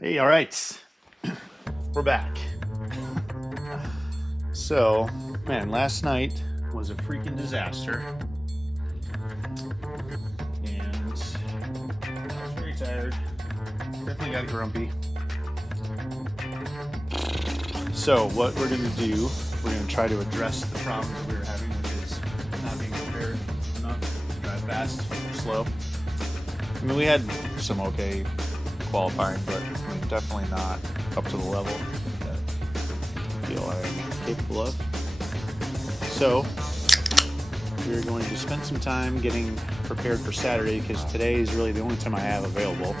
Hey, all right, we're back. So, man, last night was a freaking disaster, and I was very tired. Definitely got grumpy. So, what we're gonna do, we're gonna try to address the problems that we were having, which is not being prepared enough to drive fast or slow. I mean, we had some okay qualifying, but I mean, definitely not up to the level that I feel I'm capable of. So we're going to spend some time getting prepared for Saturday, because today is really the only time I have available.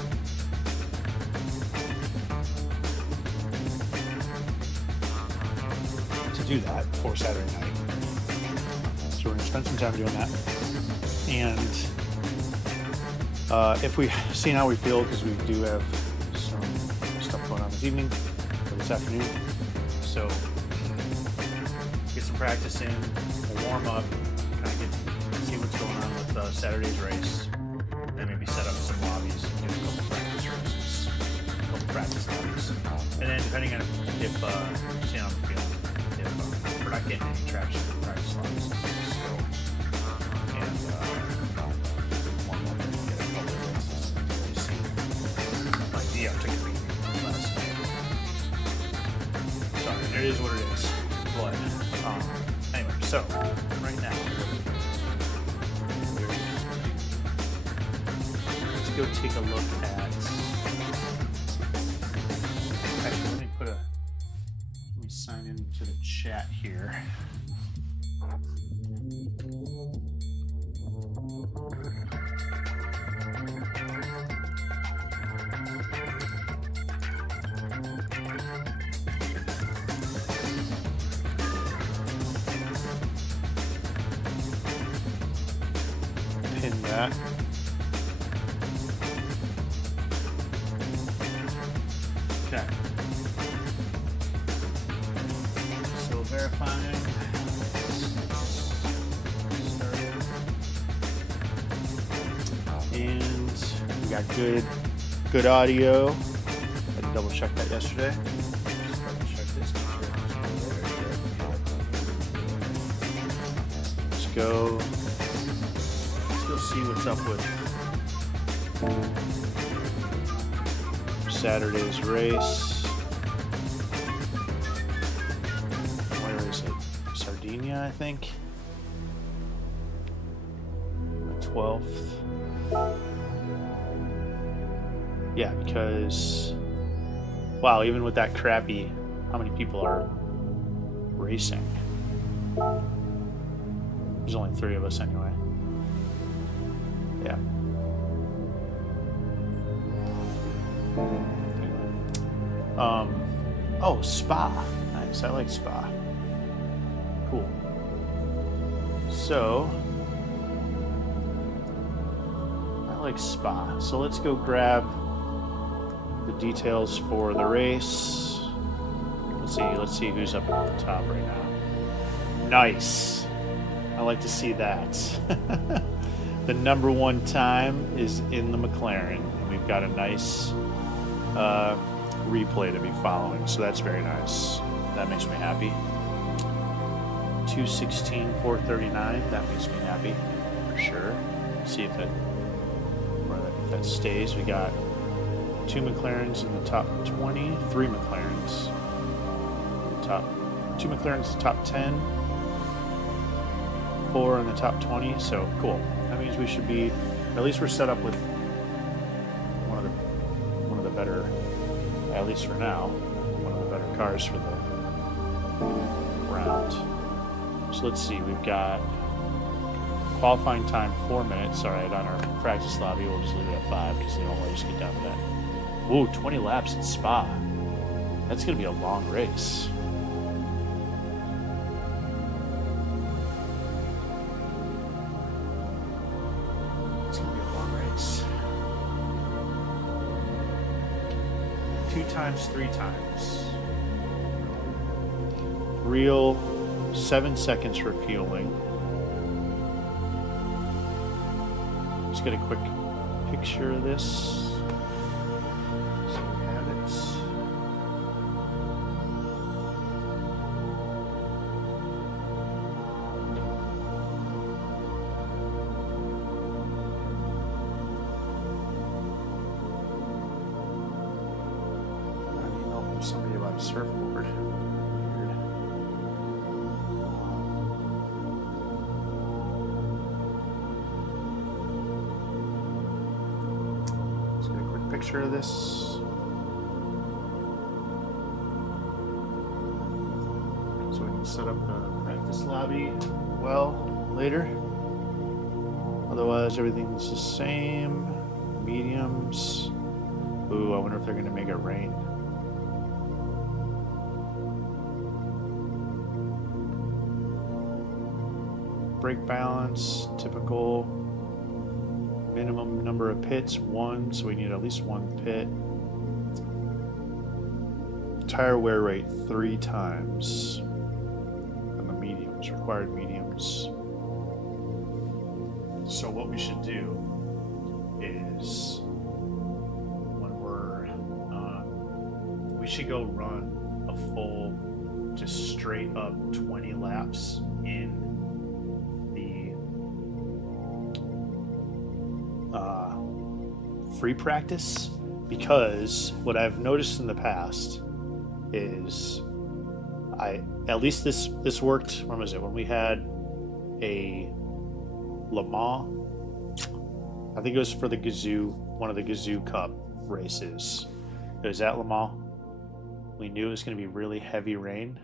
To do that for Saturday night. So we're going to spend some time doing that. And if we see how we feel, because we do have some stuff going on this evening or this afternoon, so get some practice in, we'll warm up, kind of see what's going on with Saturday's race, then maybe set up some lobbies and do a couple practice races, a couple practice lobbies, and then depending on if see how I'm feeling, if we're not getting any traction in practice lobbies, so and warm up and get a couple of races to see my DM took a beat last night. Sorry, it is what it is. But anyway, so right now let's go take a look at. Actually, let me sign into the chat here. Pin that. Okay. So verifying. Started. And we got good audio. I had to double check that yesterday. Just double check this. Make sure it's go. Let's see what's up with Saturday's race. Where is it? Sardinia, I think. The 12th. Yeah, because wow, even with that crappy, how many people are racing? There's only 3 of us anyway. Yeah. Oh, Spa. Nice. I like Spa. Cool. So, I like Spa. So let's go grab the details for the race. Let's see who's up at the top right now. Nice. I like to see that. The number 1 time is in the McLaren, and we've got a nice replay to be following, so that's very nice. That makes me happy. 2:16.439. That makes me happy for sure. See if that stays. We got 2 McLarens in the top 20, 3 McLarens in the top, 2 McLarens in the top 10, 4 in the top 20. So cool. That means we should be, at least we're set up with one of the better, at least for now, one of the better cars for the round. So let's see, we've got qualifying time 4 minutes. All right, on our practice lobby, we'll just leave it at 5 because they don't let us get down to that. Ooh, 20 laps at Spa. That's gonna be a long race. It's gonna be a long race. 2 times, 3 times. Real 7 seconds refueling. Let's get a quick picture of this. surfboard. Weird. Let's get a quick picture of this. So we can set up the practice lobby well later. Otherwise, everything's the same. Mediums. Ooh, I wonder if they're going to make it rain. Brake balance, typical. Minimum number of pits, 1, so we need at least 1 pit. Tire wear rate 3 times. And the mediums, required mediums. So what we should do is we should go run a full, just straight up 20 laps in the free practice, because what I've noticed in the past is at least this worked. When was it? When we had a Le Mans, I think it was for the Gazoo, one of the Gazoo Cup races. It was at Le Mans. We knew it was going to be really heavy rain,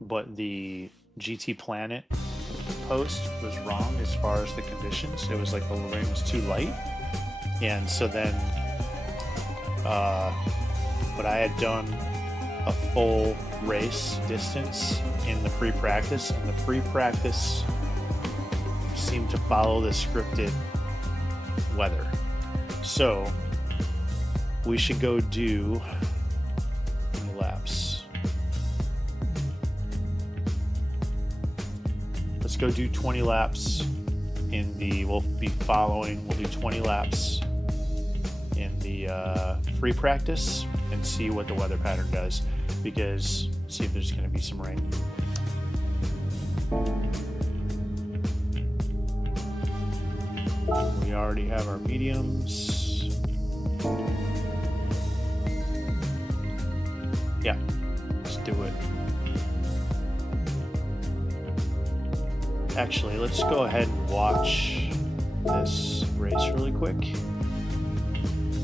but the GT Planet post was wrong as far as the conditions. It was like the rain was too light, and so then, but I had done a full race distance in the free practice, and the free practice seemed to follow the scripted weather. So we should go do laps. Let's go do 20 laps in the, we'll do 20 laps in the free practice and see what the weather pattern does, because see if there's going to be some rain. We already have our mediums. Yeah, let's do it. Actually, let's go ahead and watch this race really quick.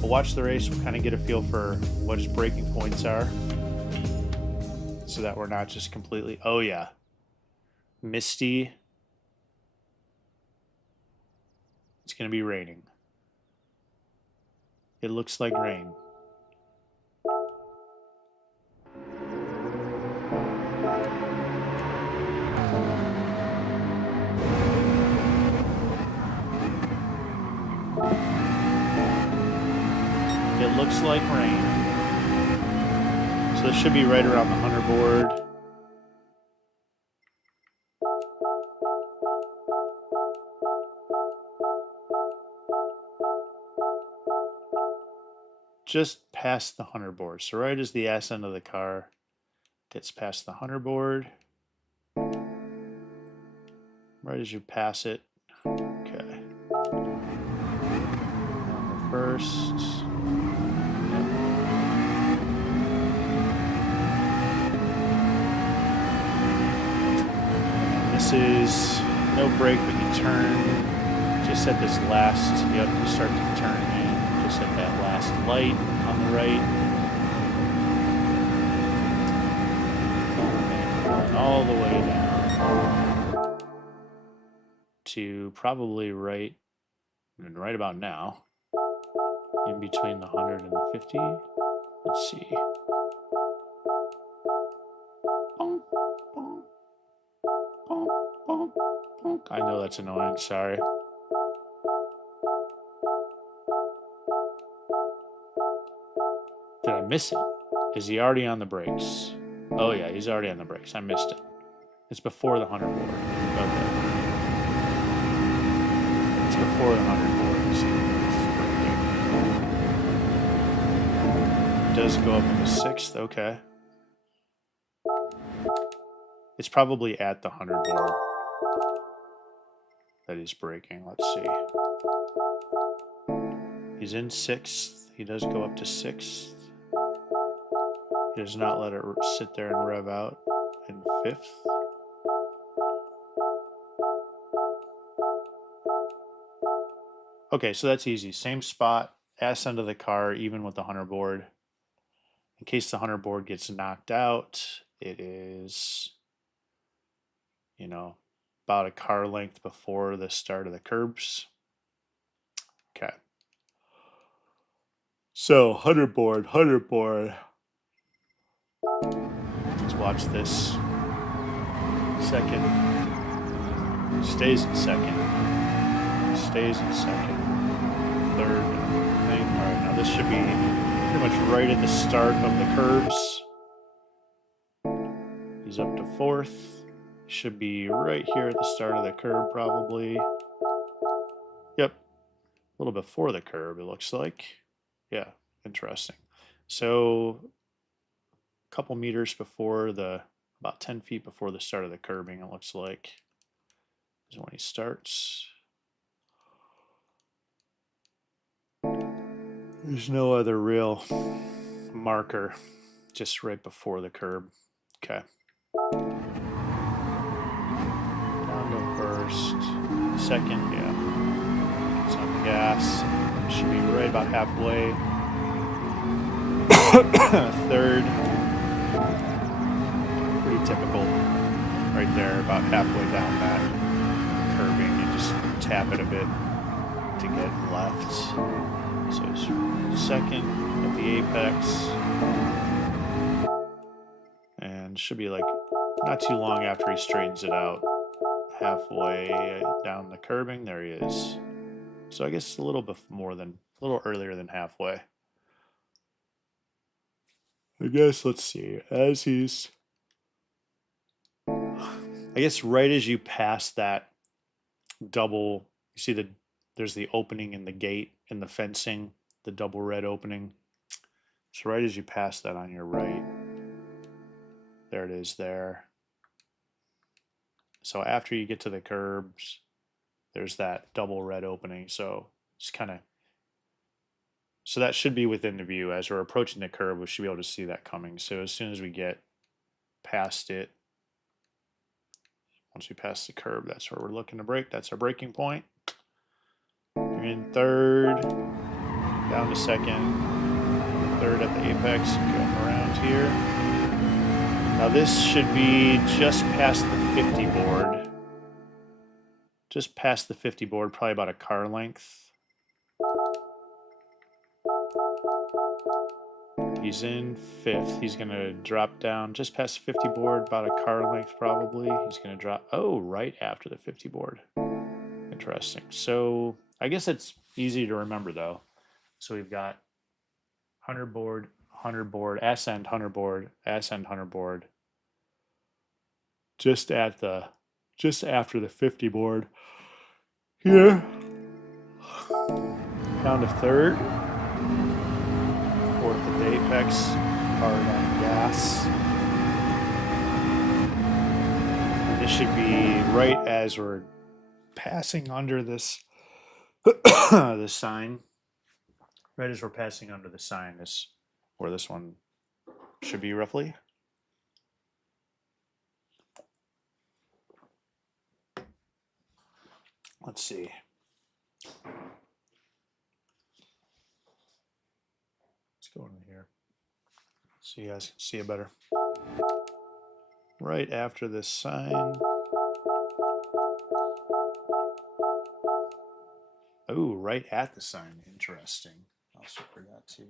We'll watch the race, we'll kind of get a feel for what his braking points are, so that we're not just completely, oh yeah, misty. It's going to be raining. It looks like rain. It looks like rain. So this should be right around the 100 board. Just past the 100 board. So right as the ass end of the car gets past the 100 board. Right as you pass it. Okay. On the first. This is no brake, but you turn just at this last, yep, you start to turn in just at that last light on the right. And all the way down to probably right about now, in between the 100 and the 50. Let's see. I know that's annoying, sorry. Did I miss it? Is he already on the brakes? Oh yeah, he's already on the brakes. I missed it. It's before the 100 board. Okay. It's before the 100 board. See, it does go up into 6th, okay. It's probably at the 100 board that he's braking. Let's see. He's in 6th. He does go up to 6th. He does not let it sit there and rev out in fifth. Okay, so that's easy. Same spot, ass end of the car, even with the 100 board. In case the 100 board gets knocked out, it is, you know, about a car length before the start of the curbs. Okay. So 100 board, 100 board. Let's watch this. Second. Stays in second. Stays in second. Third thing. All right, now this should be pretty much right at the start of the curbs. He's up to fourth. Should be right here at the start of the curb, probably. Yep. A little before the curb, it looks like. Yeah, interesting. So a couple meters before about 10 feet before the start of the curbing, it looks like, is when he starts. There's no other real marker, just right before the curb. Okay. Down to first, second, yeah. It's on the gas. Should be right about halfway. Third. Pretty typical. Right there, about halfway down that curbing. You just tap it a bit to get left. So it's second at the apex. And should be like not too long after he straightens it out. Halfway down the curbing, there he is. So I guess a little earlier than halfway. I guess, let's see, as he's, I guess right as you pass that double, you see there's the opening in the gate in the fencing, the double red opening. So right as you pass that on your right, there it is there. So after you get to the curbs, there's that double red opening. So just kind of, so that should be within the view. As we're approaching the curb, we should be able to see that coming. So as soon as we get past it, once we pass the curb, that's where we're looking to brake. That's our braking point. You're in third, down to second, third at the apex, going around here. Now this should be just past the 50 board. Just past the 50 board, probably about a car length. He's in fifth. He's going to drop down just past the 50 board, about a car length probably. He's going to drop, oh, right after the 50 board. Interesting. So I guess it's easy to remember though. So we've got 100 board, 100 board, ass end 100 board, ass end 100 board. Just after the 50 board here. Down to third. Fourth at the apex, hard on gas. And this should be right as we're passing under this this sign. Right as we're passing under the sign is where this one should be roughly. Let's see. Let's go in here so you guys can see it better. Right after this sign. Oh, right at the sign. Interesting. I also forgot to.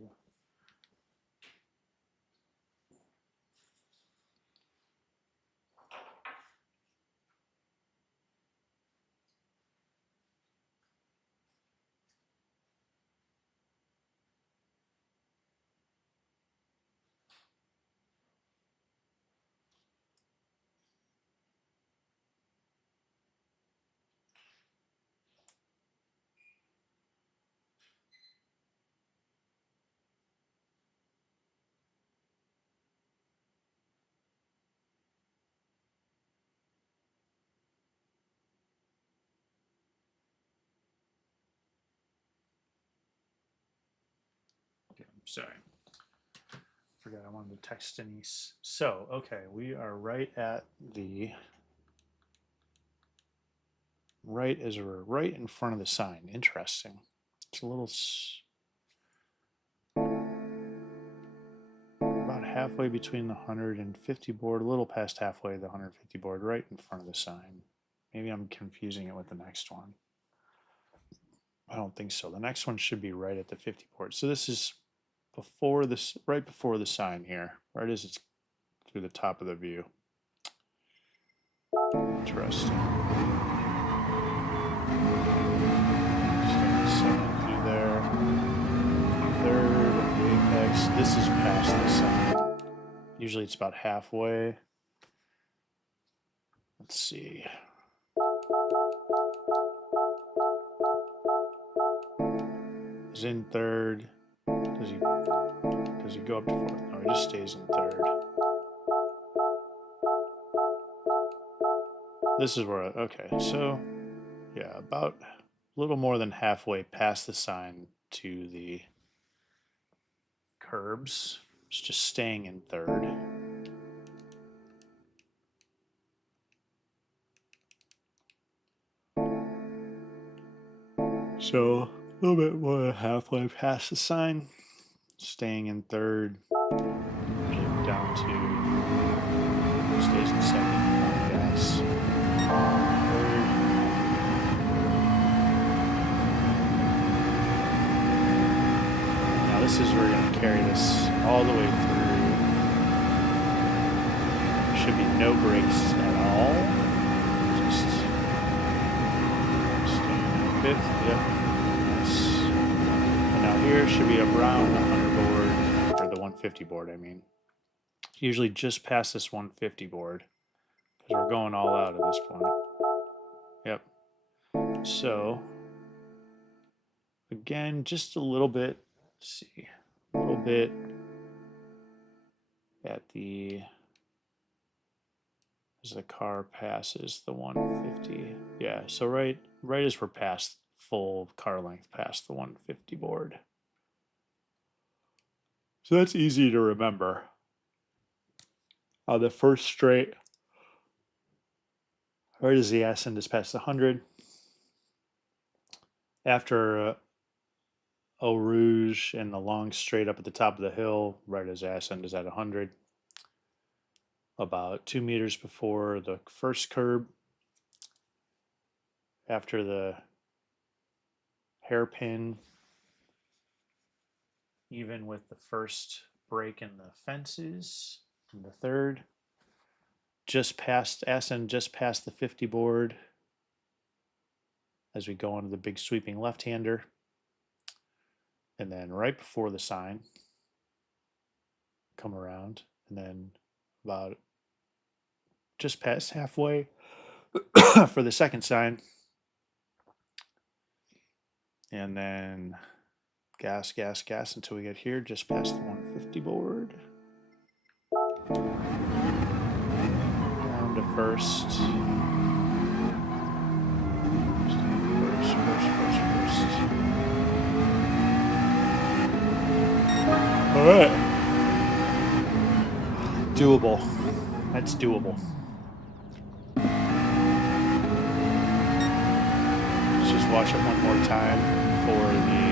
Sorry. forgot I wanted to text Denise. So, okay, we are right at the right as we're right in front of the sign. Interesting. It's a little about halfway between the 150 board, a little past halfway the 150 board, right in front of the sign. Maybe I'm confusing it with the next one. I don't think so. The next one should be right at the 50 board. So this is before this, right before the sign here, right as it's through the top of the view. Interesting. Second through there. Third at the apex. This is past the sign. Usually it's about halfway. Let's see. He's in third. Does he go up to fourth? No, he just stays in third. This is where, okay, so yeah, about a little more than halfway past the sign to the curbs. It's just staying in third. So a little bit more than halfway past the sign, staying in third, down to, stays in second, gas, third. Now this is where we're going to carry this all the way through. There should be no brakes at all. Just staying in fifth, yep. Nice. And now here should be around the 100 board, or the 150 board, I mean. Usually just past this 150 board, because we're going all out at this point. Yep. So, again, just a little bit, let's see, a little bit at the, as the car passes the 150. Yeah, so right as we're past full car length past the 150 board. So that's easy to remember. On the first straight, right as the ass end is past 100. After Eau Rouge and the long straight up at the top of the hill, right as ass end is at 100. About 2 meters before the first curb. After the hairpin, even with the first break in the fences, and the third, just past ass end, just past the 50 board as we go onto the big sweeping left-hander, and then right before the sign, come around, and then about just past halfway for the second sign, and then gas, gas, gas until we get here, just past the 150 board. Down to first. First. All right. Doable. That's doable. Let's just watch it one more time for the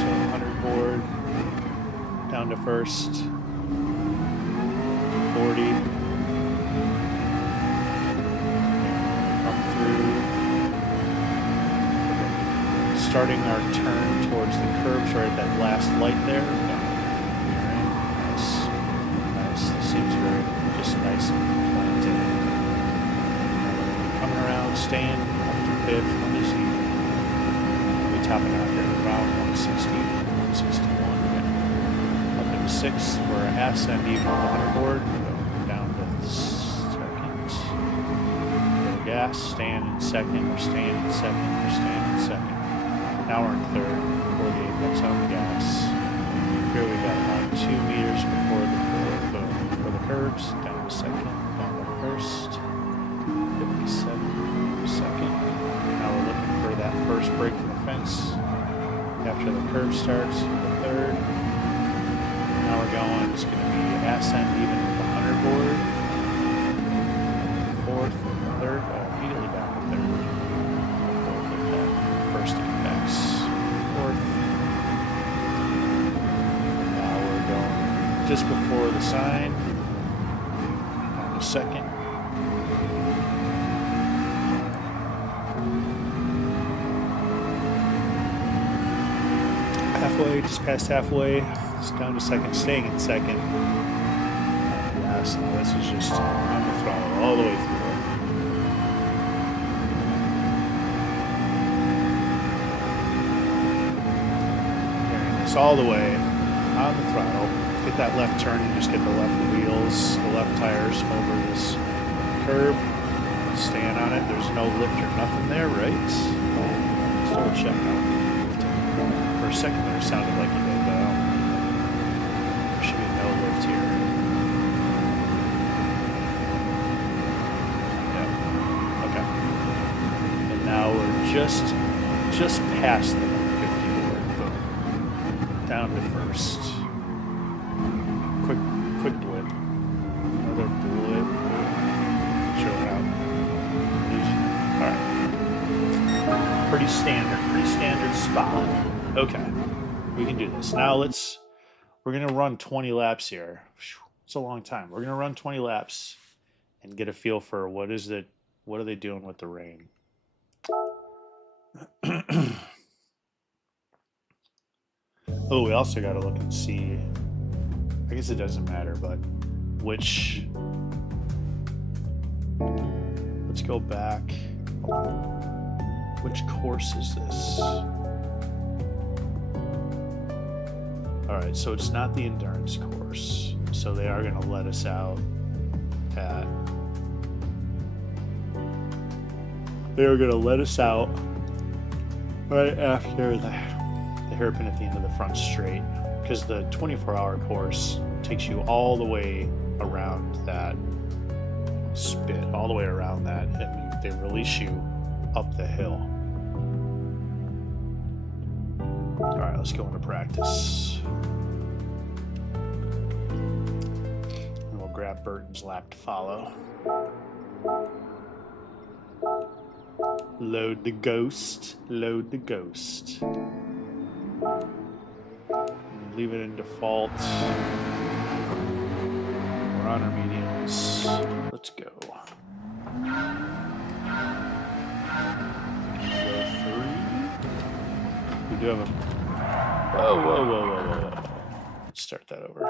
100 board. Down to first. 40. Come through. Starting our turn towards the curbs right at that last light there. Nice. Nice. This seems very just nice and planted. Coming around, staying up to fifth. Let me see. We'll be topping out here around 160, 161. Up into sixth. We're a half cent even on the 100 board. Down to second. Little gas. Staying in second. We're staying in second. We're staying in second. Now we're in third before the apex on the gas. Here we got about 2 meters before the curbs. Down to second, down to first. 57 second. Now we're looking for that first break from the fence. After the curb starts, the third. Now we're going It's going to be ascent even with the 100 board. Fourth, third, immediately down to third. Fourth apex, first apex, fourth. Now we're going just before the sign. Down to second. Halfway, just past halfway. It's down to second, staying in second. Yes, no, this is just on the throttle all the way through. Carrying this all the way on the throttle. Get that left turn and just get the left wheels, the left tires over this curb. Staying on it. There's no lift or nothing there, right? Let's double check out. For a second there, it sounded like you did, but I don't. There should be no lift here. Yeah. Okay. And now we're just past the 50 board. Boom. Down to first. Quick blip. Another blip. Show it out. All right. Pretty standard spot. Okay, we can do this. Now we're gonna run 20 laps here. It's a long time. We're gonna run 20 laps and get a feel for what are they doing with the rain. Oh, we also gotta look and see, I guess it doesn't matter, but let's go back. Which course is this? Alright, so it's not the endurance course. So they are going to let us out at... They are going to let us out right after the hairpin at the end of the front straight. Because the 24-hour course takes you all the way around that spit, all the way around that, and they release you up the hill. Alright, let's go into practice. And we'll grab Burton's lap to follow. Load the ghost. Load the ghost. Leave it in default. We're on our mediums. Let's go. We do have a... Whoa. Let's start that over.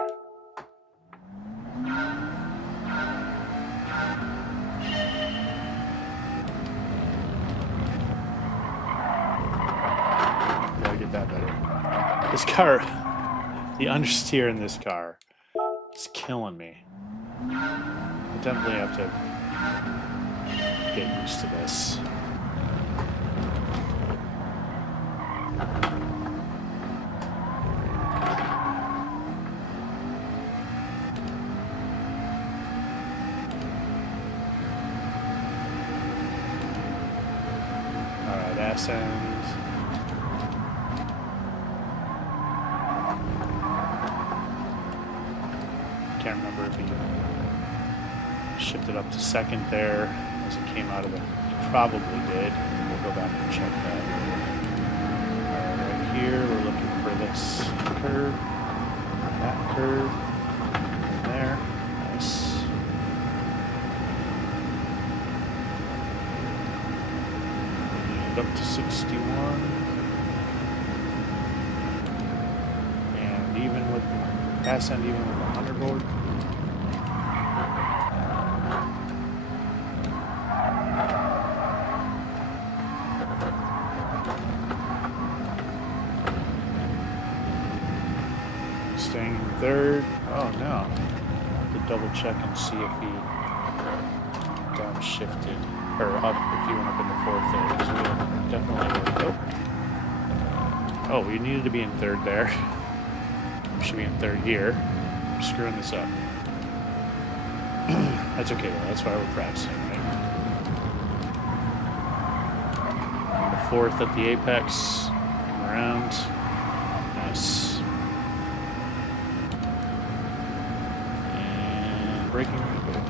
Gotta get that better. This car, the understeer in this car is killing me. I definitely have to get used to this. Ascend. Can't remember if he shifted up to second there as it came out of the... He probably did. We'll go back and check that. Right here, we're looking for this curve, that curve, and there. Nice. Up to 61, and even with ascend, even with the 100 board. Staying in third. Oh no! I have to double check and see if he downshifted. Or up, if you went up in the fourth there, because we definitely... Oh, we needed to be in third there. We should be in third here. I'm screwing this up. That's okay though, that's why we're practicing, right? The fourth at the apex. Around. Nice. braking. Okay.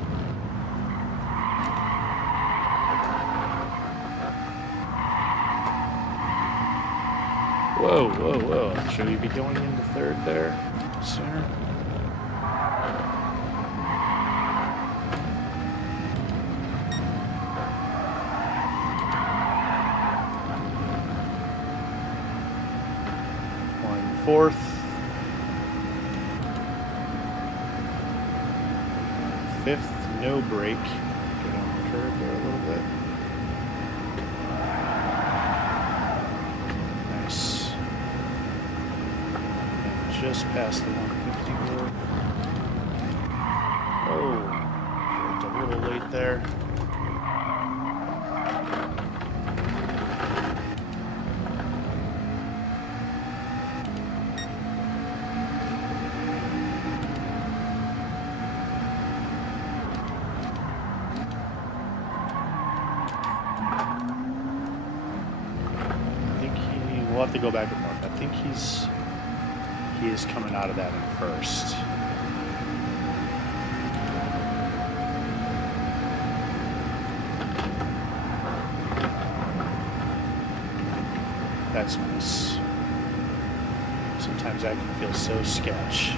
Whoa, whoa, whoa. Should we be going into third there sooner? Fourth. Fifth, no brake. Get on the curve there a little bit. Nice. And just past the 150 board. Oh, it's a little late there. We'll have to go back and look. I think he is coming out of that in first. That's nice. Sometimes I can feel so sketch.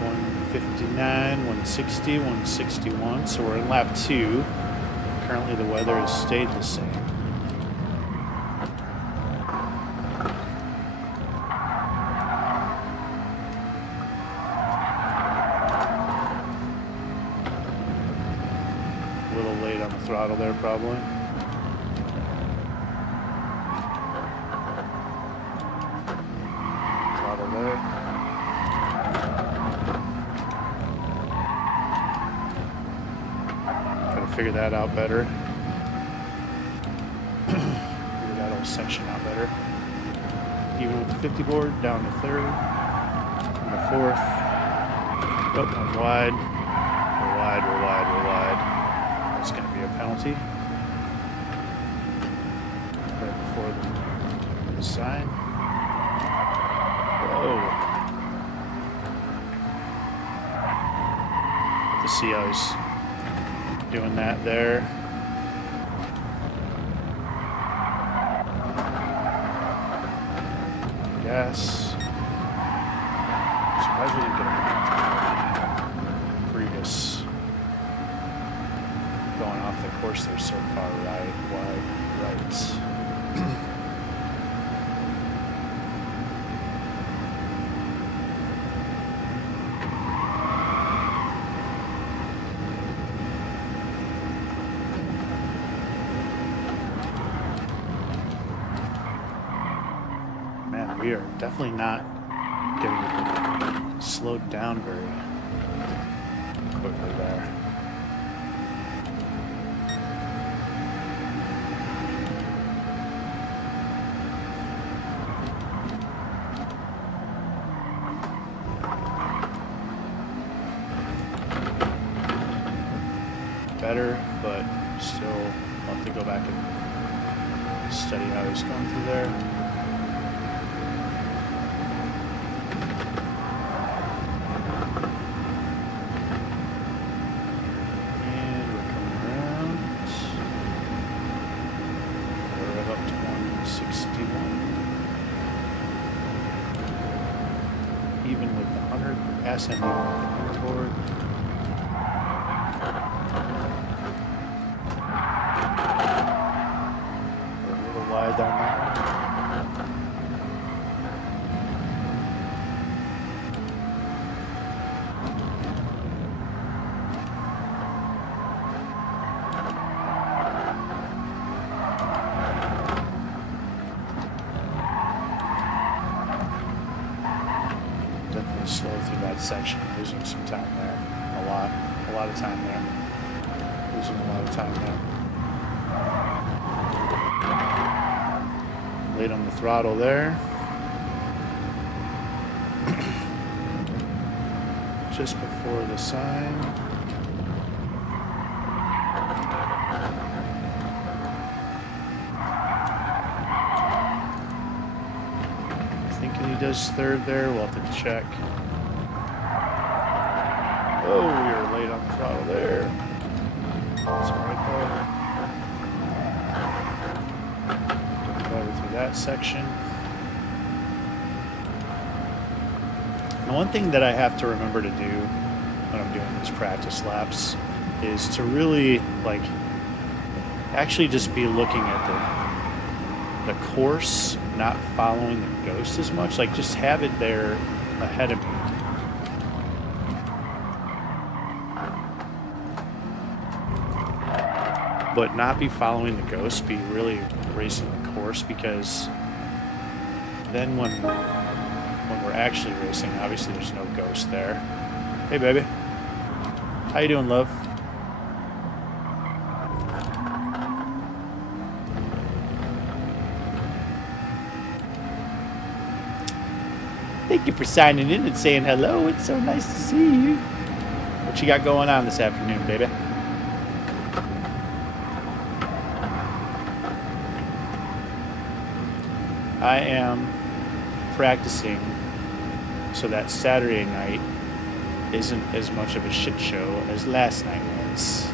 159, 160, 161. So we're in lap 2. Currently the weather has stayed the same. Throttle there, probably. Throttle there. Gotta figure that out better. Figure that whole section out better. Even with the 50 board, down to third, and the fourth. Oh, I'm wide. We're wide, we're wide, we're wide. It's going to be a penalty right before the sign. Whoa. To see how he's doing that there. Yes. Surprised we didn't get a penalty. Previous. Going off the course, they're so far right, wide, right. Man, we are definitely not getting slowed down very quickly there. Better, but still want to go back and study how he's going through there. And we're coming around. We're up to 161. Even with the 100 pass ending on the board. Down that definitely slow through that section, losing some time there. A lot of time there. Losing a lot of time there. Late on the throttle there. Just before the sign. Thinking he does third there. We'll have to check. Oh, you're late on the throttle there. That's right there. Better through that section. And one thing that I have to remember to do when I'm doing these practice laps is to really, like, actually just be looking at the course, not following the ghost as much. Like, just have it there ahead of me. But not be following the ghost, be really racing the course, because then when we're actually racing, obviously there's no ghost there. Hey, baby. How you doing, love? Thank you for signing in and saying hello. It's so nice to see you. What you got going on this afternoon, baby? I am practicing so that Saturday night isn't as much of a shit show as last night was.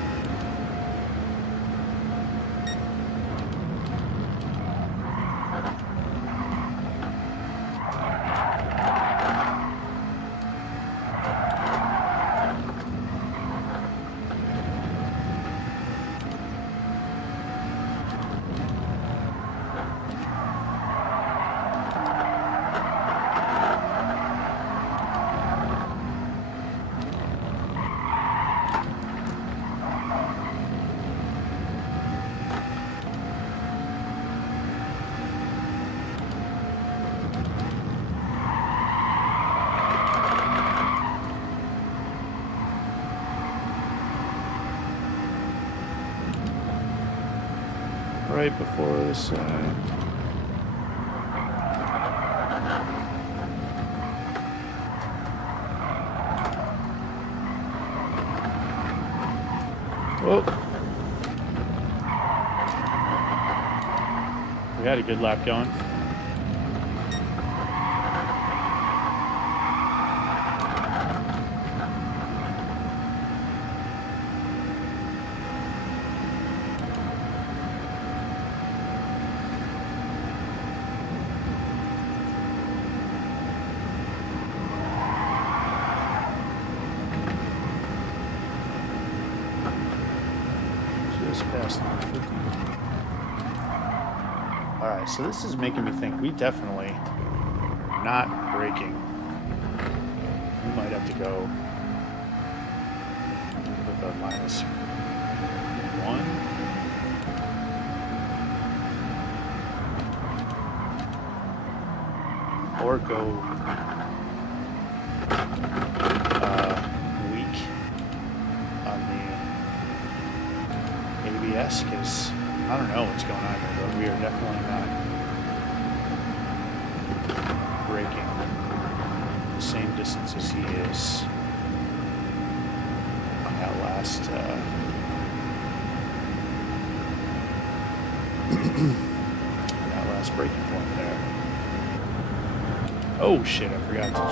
Right before this whoa. We had a good lap going. Alright, so this is making me think we definitely are not braking. We might have to go with a -1. Or go weak on the ABS, because I don't know what's going on here, but we are definitely not braking the same distance as he is on that last braking point there. Oh shit, I forgot to...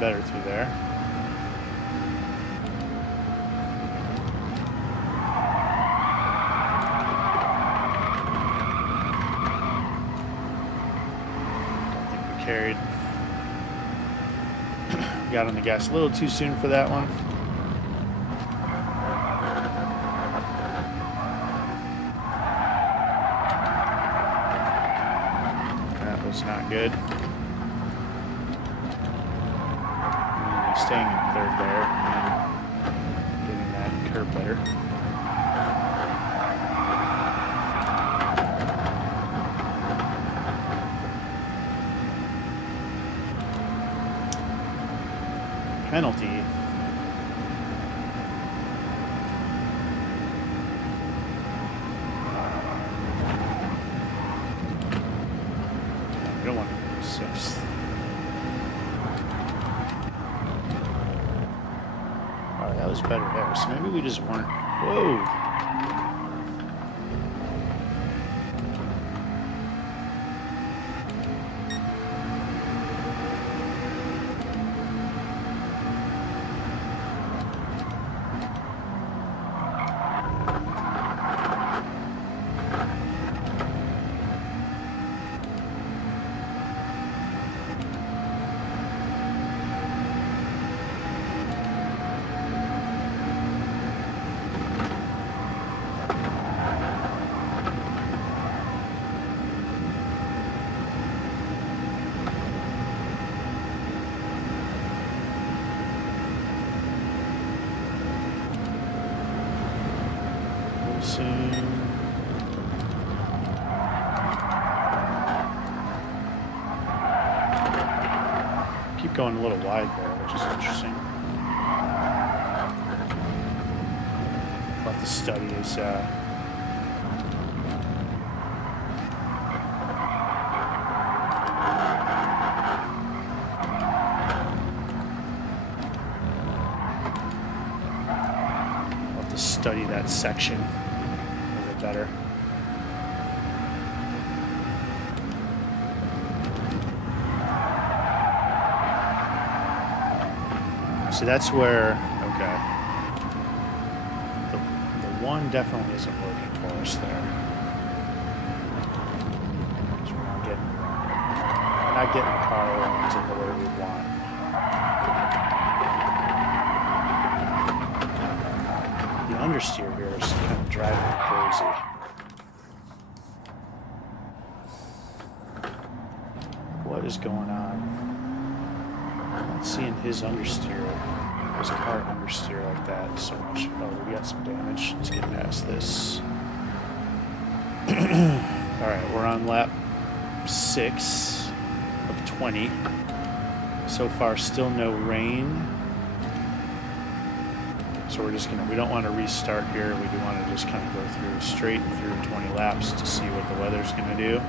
better through there. Don't think we carried. Got on the gas a little too soon for that one. That was not good. Staying in third there and getting that curb better. Penalty. was better there. So maybe we just weren't. Whoa. Keep going a little wide there, which is interesting. I'll have to study his study that section a little bit better. So that's where, okay, the one definitely isn't working for us there. So we're not getting the car around in the way we want. The understeer here is kind of driving me crazy. What is going on? I'm not seeing his understeer, his car understeer like that so much. Oh, we got some damage. Let's get past this. Alright, we're on lap 6 of 20. So far, still no rain. So we're just gonna, we don't want to restart here. We do want to just kind of go through straight through 20 laps to see what the weather's gonna do.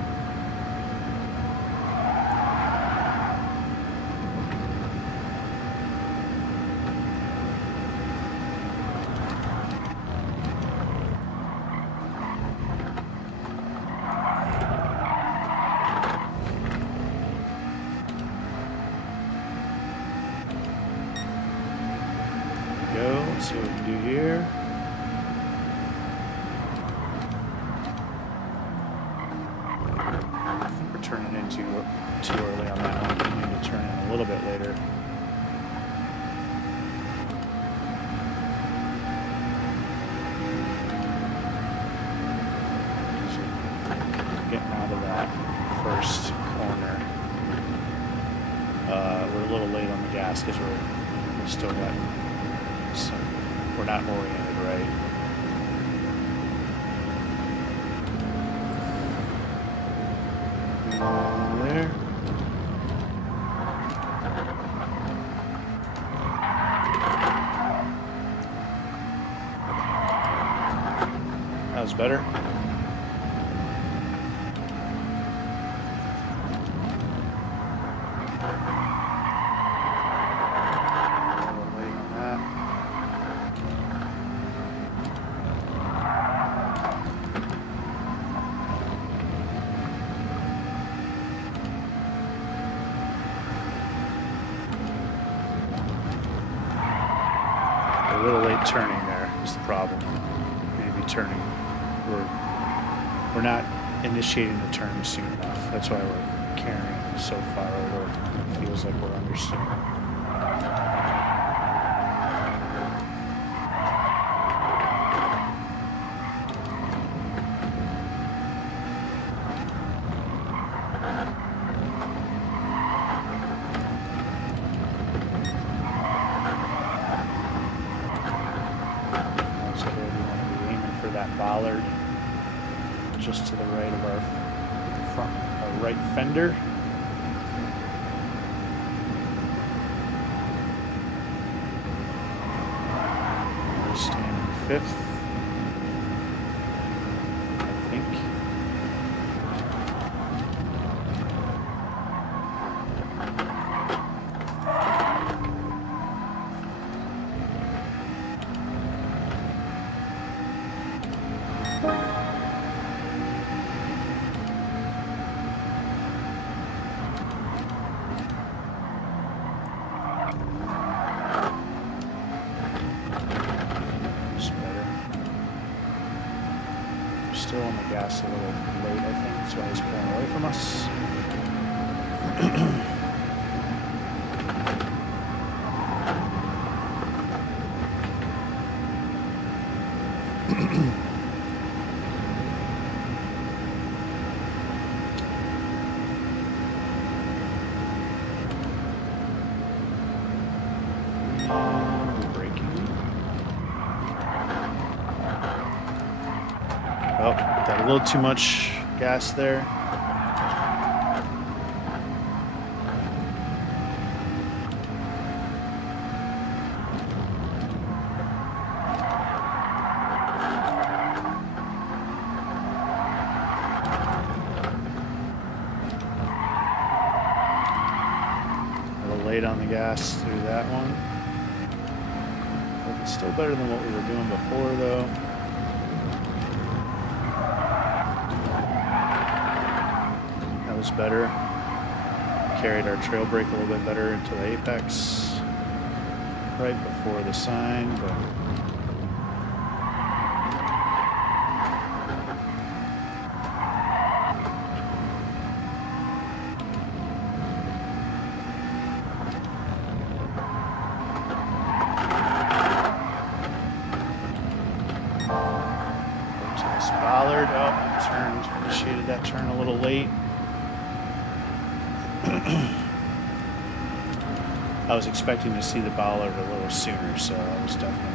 See what we can do here. I think we're turning in too early on that one. We need to turn in a little bit later. So getting out of that first corner. We're a little late on the gas because we're still got. So we're not oriented right. There. That was better. A little late turning there is the problem. We need to be turning. We're not initiating the turn soon enough. That's why we're carrying so far over. It feels like we're understeering. Bollard just to the right of our front, our right fender. We're standing 5th, I think. still on the gas a little late, I think. That's why he's pulling away from us. Oh, got a little too much gas there. A little late on the gas through that one. But it's still better than what we were doing before, though. Better. Carried our trail brake a little bit better into the apex right before the sign, but to this bollard. Oh, initiated that turn a little late. I was expecting to see the bollard a little sooner, so I was definitely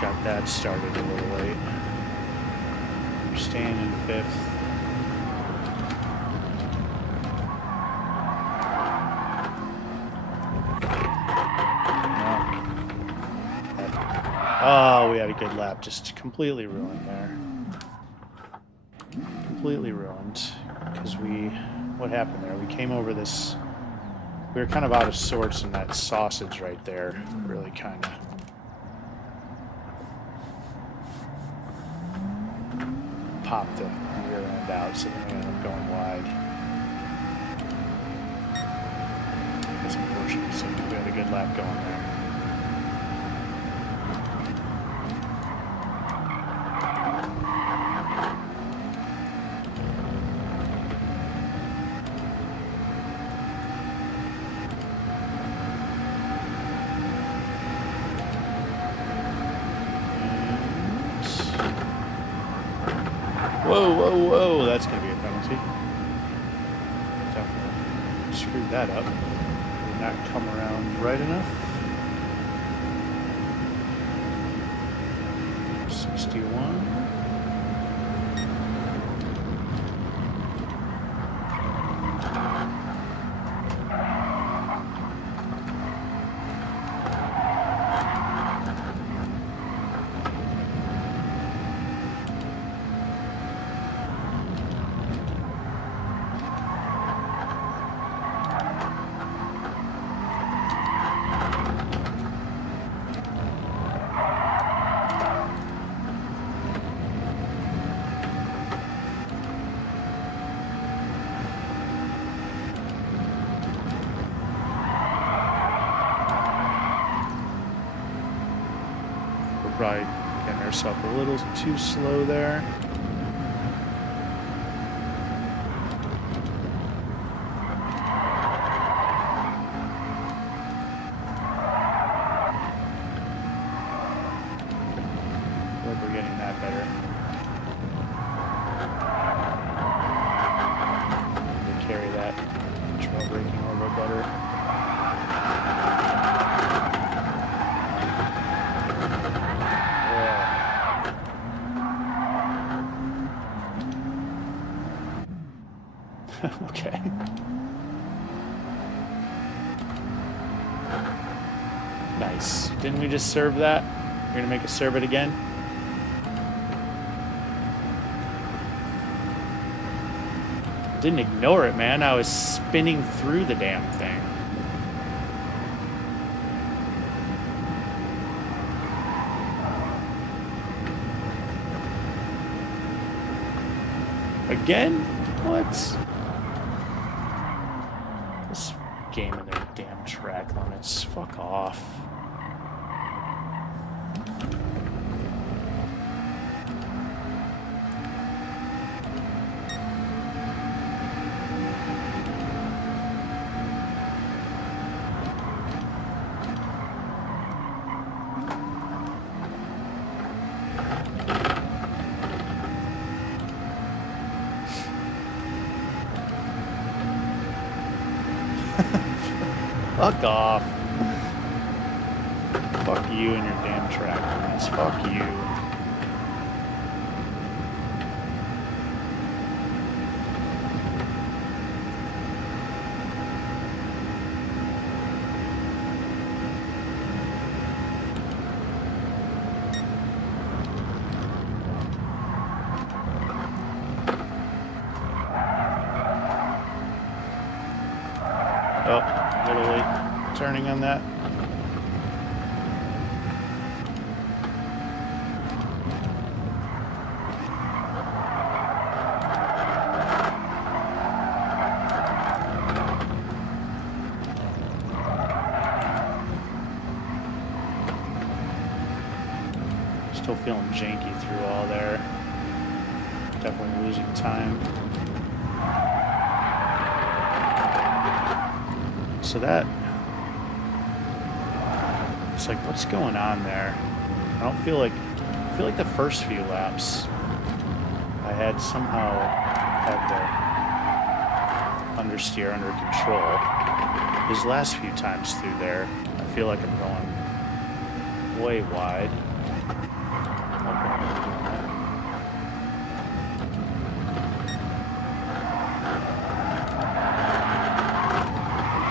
got that started a little late. We're staying in fifth. Oh, we had a good lap, just completely ruined there. Completely ruined, because what happened there? We came over this, we were kind of out of sorts, and that sausage right there really kind of popped the rear end out, so then we ended up going wide. That's unfortunate, so we had a good lap going there. Whoa, whoa, whoa, that's going to be a penalty. Definitely screwed that up. Did not come around right enough. 61. Probably getting ourselves a little too slow there. Hope we're getting that better. To carry that trail braking a little bit better. Okay. Nice. Didn't we just serve that? You're gonna make us serve it again? Didn't ignore it, man. I was spinning through the damn thing. Again? What? This game and their damn track limits. Fuck off. Fuck off. Fuck you and your damn track limits. Fuck you. Oh, a little late turning on that. Still feeling janky through all there. Definitely losing time. So that, it's like, what's going on there? I don't feel like, I feel like the first few laps I had somehow had the understeer under control. These last few times through there, I feel like I'm going way wide.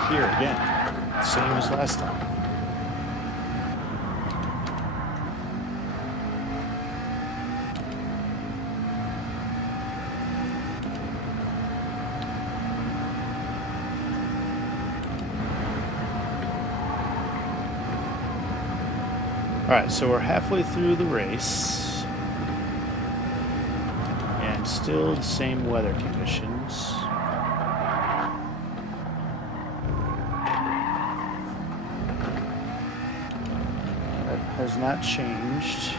Here again, same as last time. All right, so we're halfway through the race and still the same weather conditions. Has not changed.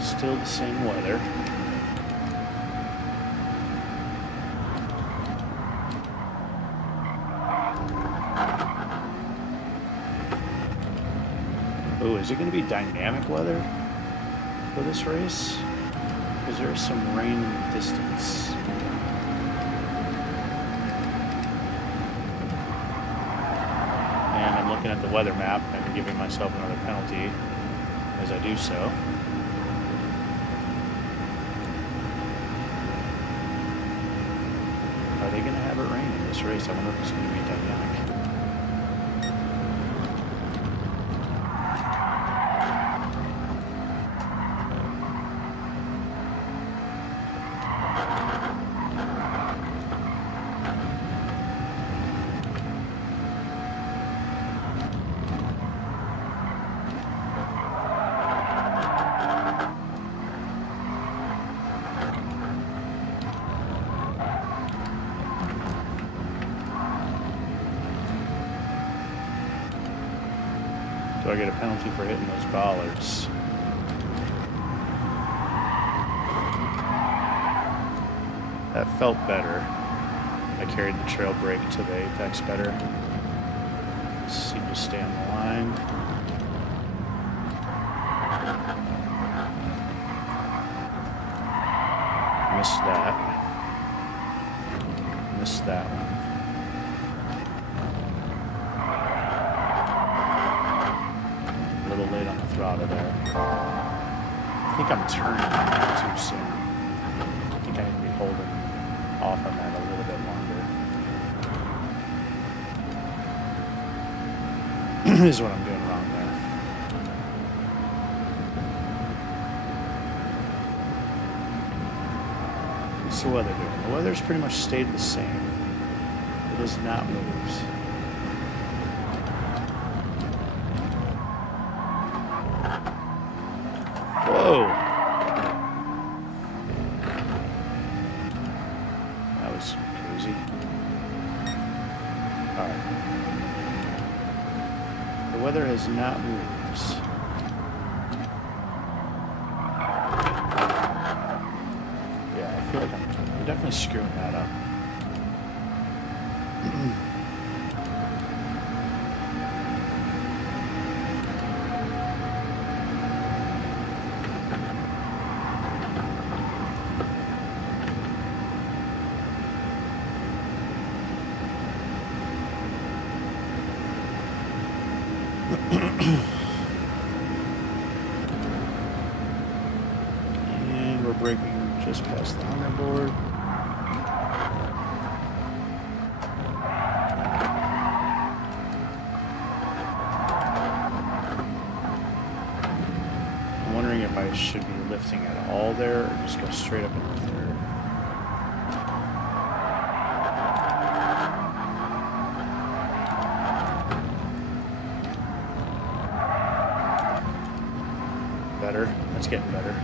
Still the same weather. Oh, is it going to be dynamic weather for this race? Because there's some rain in the distance. And I'm looking at the weather map and giving myself another penalty as I do so. Are they going to have it rain in this race? I wonder if it's going to be dynamic. Do I get a penalty for hitting those bollards? That felt better. I carried the trail brake to the apex better. Seemed to stay on the line. Missed that. Missed that one. Late on the throttle there. I think I'm turning too soon. I think I need to be holding off on that a little bit longer. Is what I'm doing wrong there. What's the weather doing? The weather's pretty much stayed the same. It has not moved. Whoa! That was crazy. Alright. The weather has not moved. We're definitely screwing that up. And we're braking just past the honor board. I'm wondering if I should be lifting at all there or just go straight up into the third. Better. That's getting better.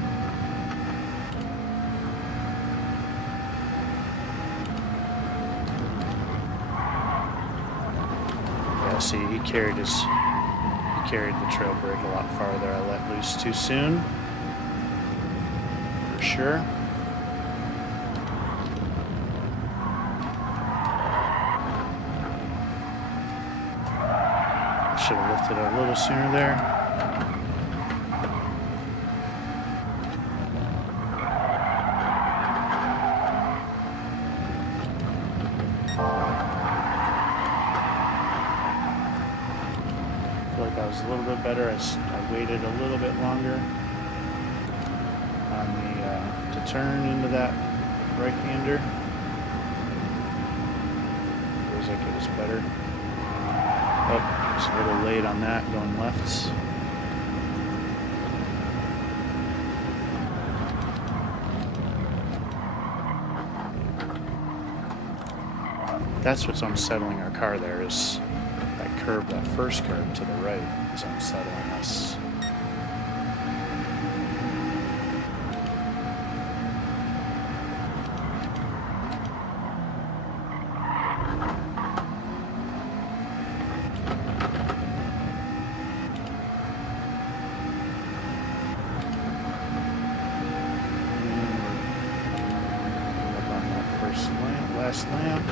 Yeah, see, he carried the trail brake a lot farther. I let loose too soon. For sure. Should have lifted it a little sooner there. That was a little bit better. I waited a little bit longer on the to turn into that right-hander. Feels like it was better. Oh, just a little late on that, going lefts. That's what's unsettling our car there is curve, that first curve to the right is unsettling us. Up on that first lamp, last lamp.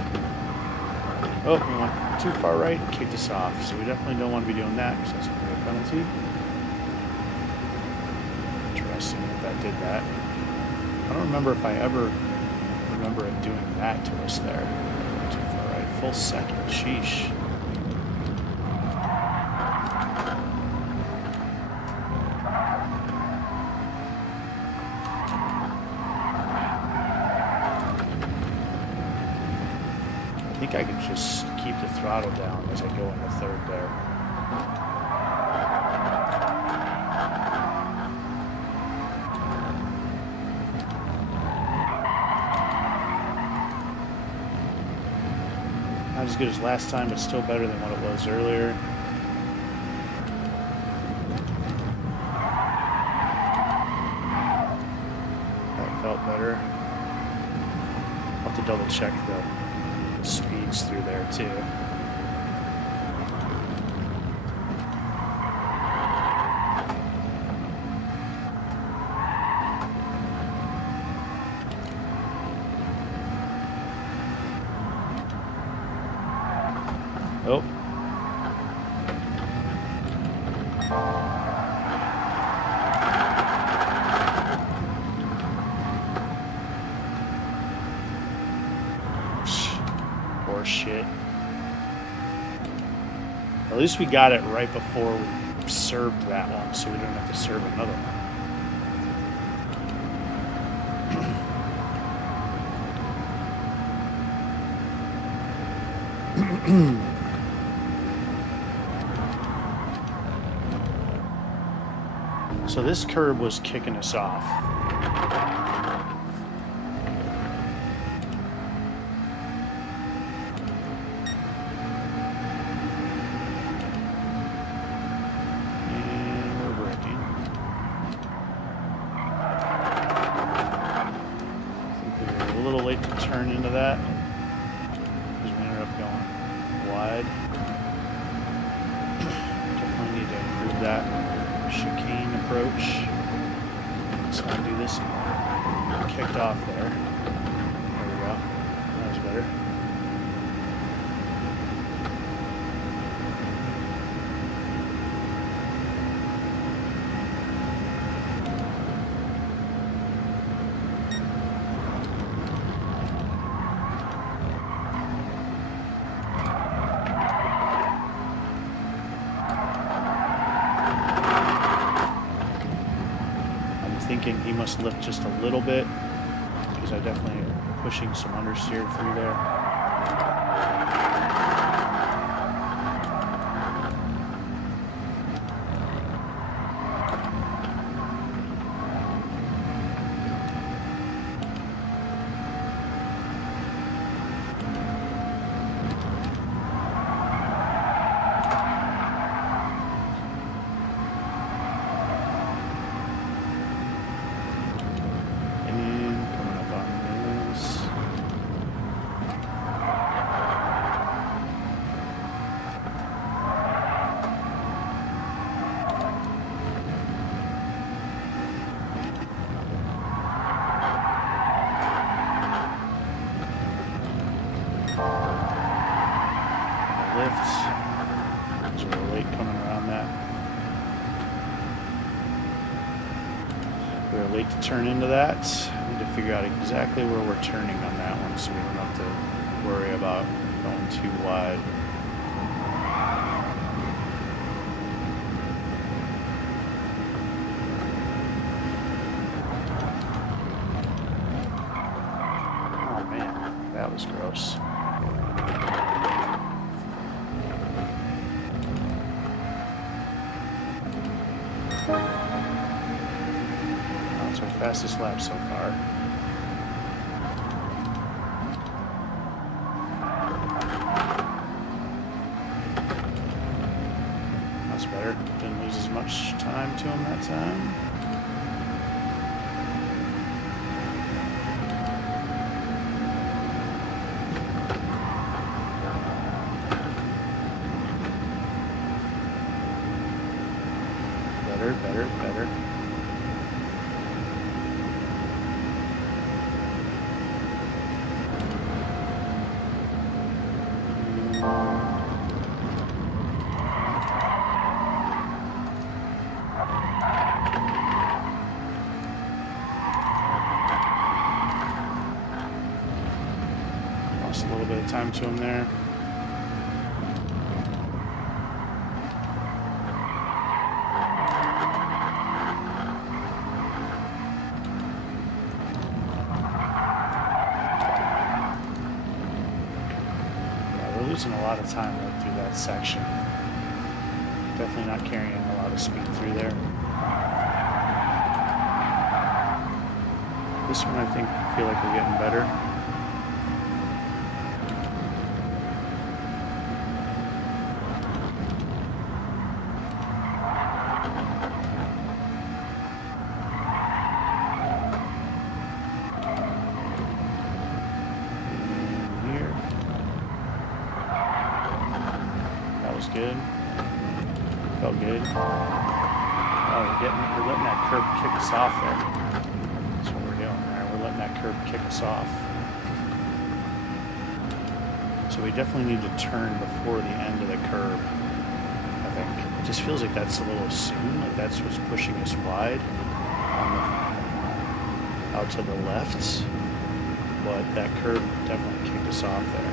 Oh, we went too far right and kicked us off. So we definitely don't want to be doing that because that's going to be a penalty. Interesting if that did that. I don't remember if I ever remember it doing that to us there. Too far right. Full second. Sheesh. I think I could just keep the throttle down as I go into third there. Not as good as last time, but still better than what it was earlier. That felt better. I'll have to double check the speeds through there too. Oh. Shit. At least we got it right before we served that one, so we don't have to serve another one. So this curb was kicking us off. Turn into that because we ended up going wide. Definitely need to improve that chicane approach. Let's not do this anymore. Kicked off there. better. Thinking he must lift just a little bit because I definitely am pushing some understeer through there. Late to turn into that. I need to figure out exactly where we're turning on that one so we don't have to worry about going too wide. Oh man, that was gross. Fastest lap so far. That's better. Didn't lose as much time to him that time. Better. Lost a little bit of time to him there. Losing a lot of time right through that section. Definitely not carrying a lot of speed through there. This one I feel like we're getting better. Good. Felt good. Oh, we're letting that curb kick us off there. That's what we're doing there. We're letting that curb kick us off. So we definitely need to turn before the end of the curb, I think. It just feels like that's a little soon. Like that's what's pushing us wide out to the left. But that curb definitely kicked us off there.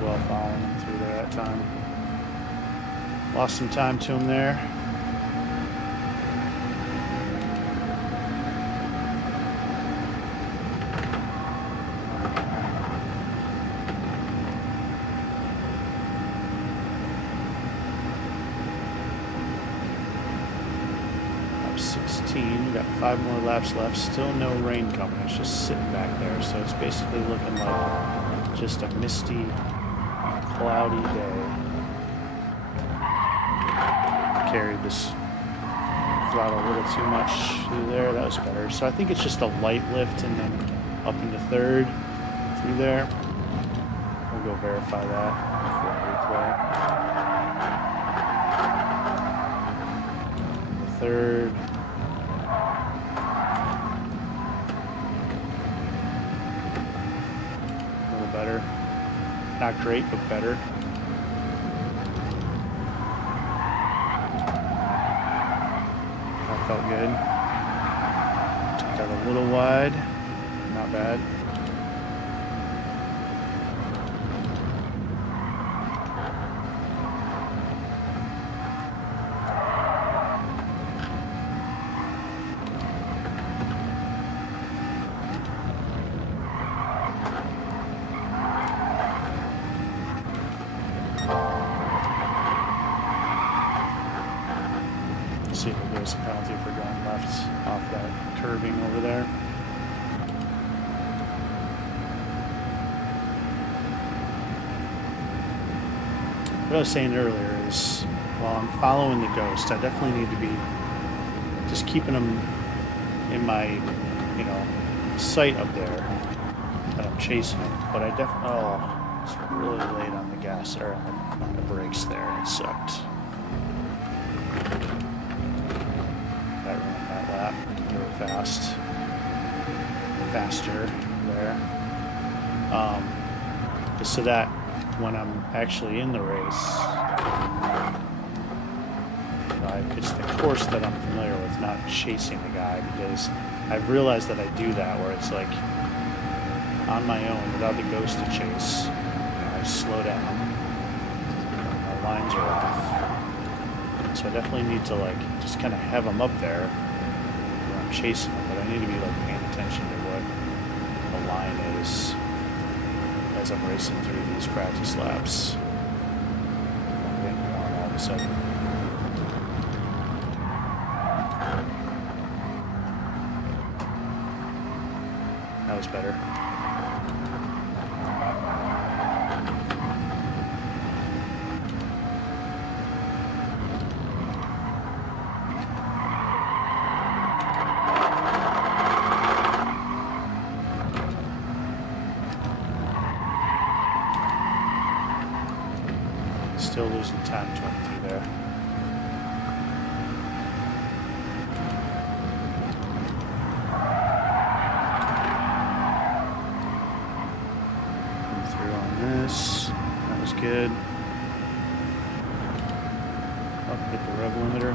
Well, following him through there that time. Lost some time to him there. Lap 16, we got 5 more laps left. Still no rain coming. It's just sitting back there, so it's basically looking like just a misty, cloudy day. carried this throttle a little too much through there. That was better. So I think it's just a light lift and then up into third through there. We'll go verify that before replay. The third. A little better. Not great, but better. That felt good. Took that a little wide. Not bad. See if it gives a penalty for going left off that curving over there. What I was saying earlier is, while I'm following the ghost, I definitely need to be just keeping them in my, you know, sight up there that I'm chasing them. But I definitely, oh, it's really late on the gas or on the brakes there. It sucked. That ran that lap really fast, faster there. So that when I'm actually in the race, it's the course that I'm familiar with, not chasing the guy, because I've realized that I do that where it's like on my own without the ghost to chase. I slow down, my lines are off, so I definitely need to like just kind of have them up there where I'm chasing them, but I need to be like paying attention to what the line is as I'm racing through these practice laps. I'm getting warm all of a sudden. That was better. Still losing time 23 there. Come through on this. That was good. Up, hit the rev limiter.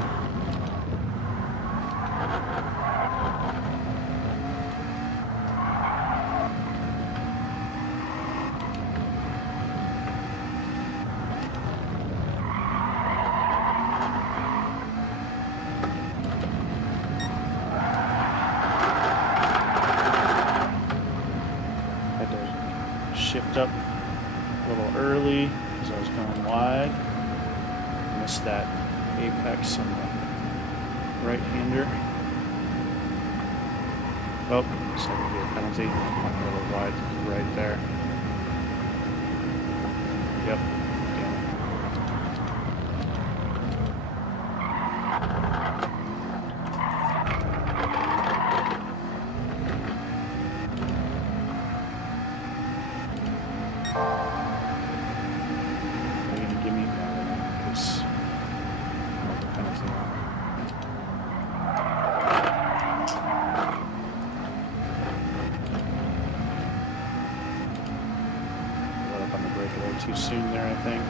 Shift up a little early as I was going wide. Missed that apex on the right-hander. Oh, so that'll be a penalty. Went a little wide right there. Yep. Too soon there, I think.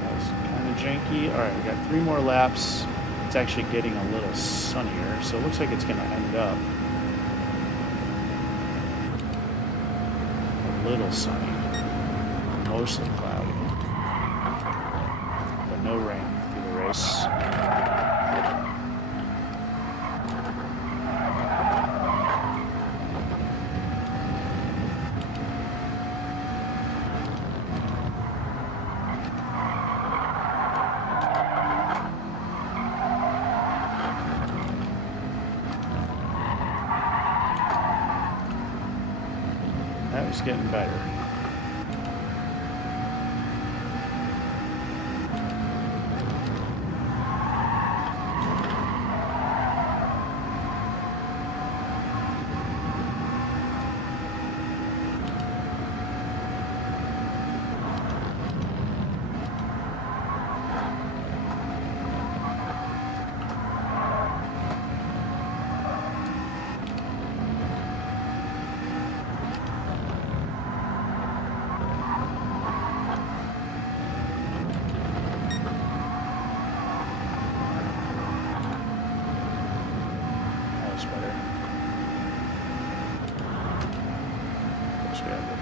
That was kind of janky. Alright, we got 3 more laps. It's actually getting a little sunnier, so it looks like it's going to end up a little sunny. Mostly cloudy. But no rain through the race. That was getting better.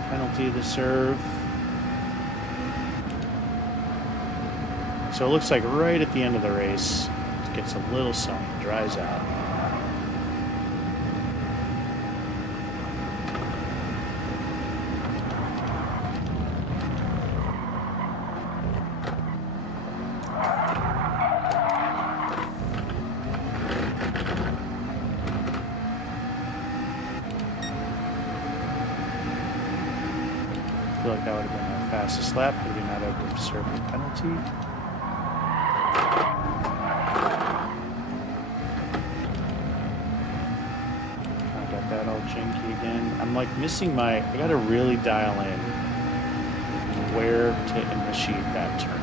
Penalty to serve. So it looks like right at the end of the race, it gets a little sun, dries out. I feel like that would have been our fastest lap, but we not able to serve the penalty. I got that all janky again. I'm like missing I gotta really dial in where to initiate that turn.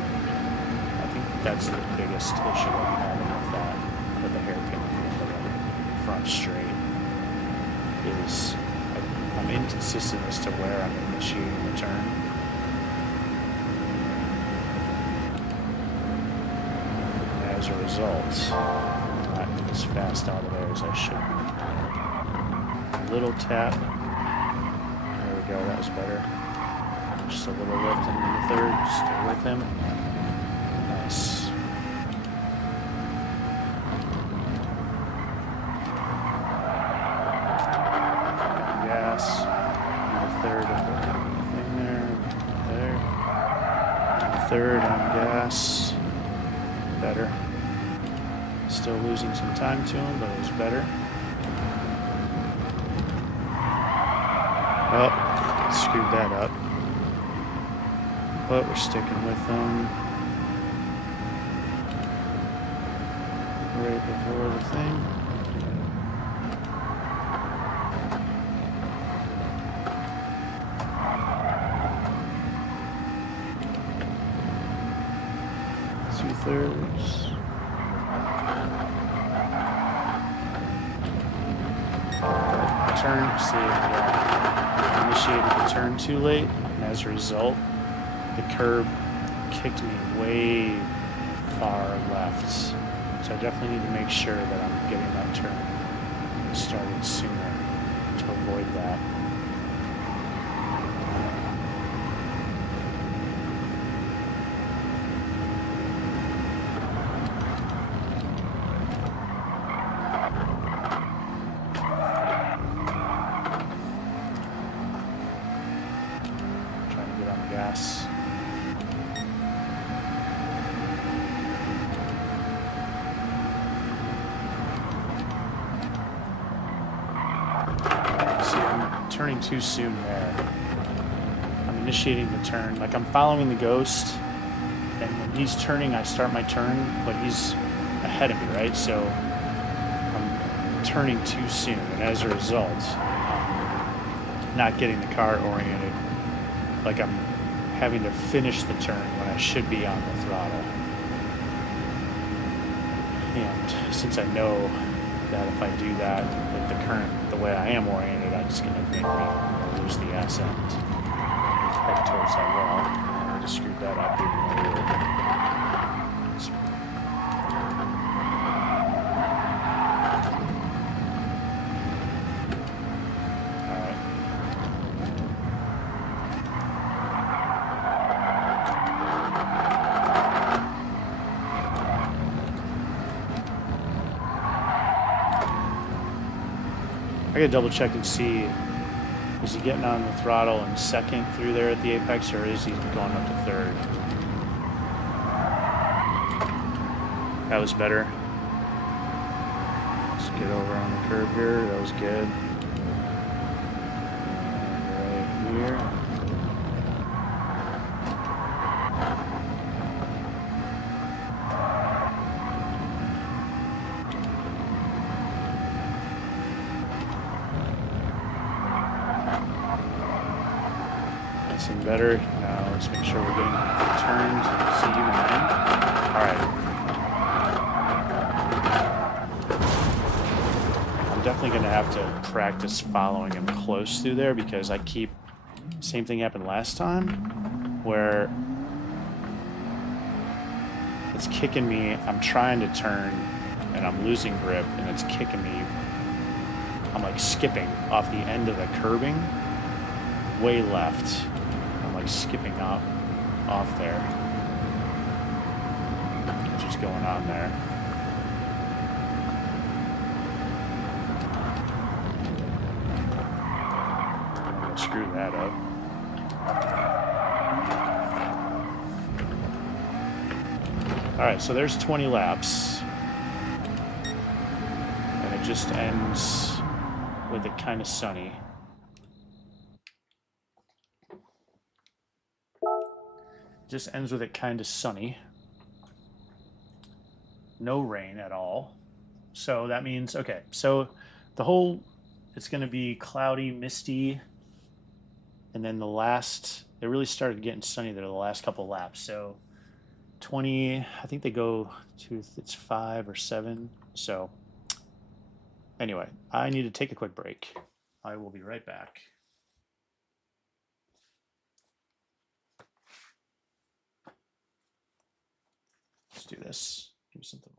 I think that's the biggest issue I'm having with that, with the hairpin for the front straight, is I'm inconsistent as to where I'm initiating the turn. And as a result, I'm not as fast out of there as I should be. A little tap. There we go, that was better. Just a little lift into the third, stay with him. Nice. Third on gas. Better. Still losing some time to him, but it was better. Oh, screwed that up. But we're sticking with him. Right before the thing. Thirds. Turn, see, initiated the turn too late, and as a result, the curb kicked me way far left. So I definitely need to make sure that I'm getting that turn started sooner to avoid that. Gas. See, I'm turning too soon there. I'm initiating the turn. Like, I'm following the ghost, and when he's turning, I start my turn, but he's ahead of me, right? So I'm turning too soon, and as a result, not getting the car oriented. Like, I'm having to finish the turn when I should be on the throttle. And since I know that if I do that with the way I am oriented, I'm just going to make me lose the ascent. Head towards that wall. I just screwed that up even earlier. I gotta double check and see, is he getting on the throttle in second through there at the apex, or is he going up to third? That was better. Let's get over on the curb here. That was good. Alright, practicing better. Now let's make sure we're getting turns and see even then. Alright. I'm definitely going to have to practice following him close through there because I keep... Same thing happened last time where it's kicking me. I'm trying to turn and I'm losing grip and it's kicking me. I'm like skipping off the end of the curbing way left. I'm like skipping off there. That's what's going on there. I'm gonna screw that up. Alright, so there's 20 laps. And it just ends with it kind of sunny. Just ends with it kind of sunny. No rain at all. So that means, okay, so the whole, it's going to be cloudy, misty, and then the last, it really started getting sunny there the last couple laps. So 20, I think they go to, it's 5 or 7. So anyway, I need to take a quick break. I will be right back. Let's do this. Give me something.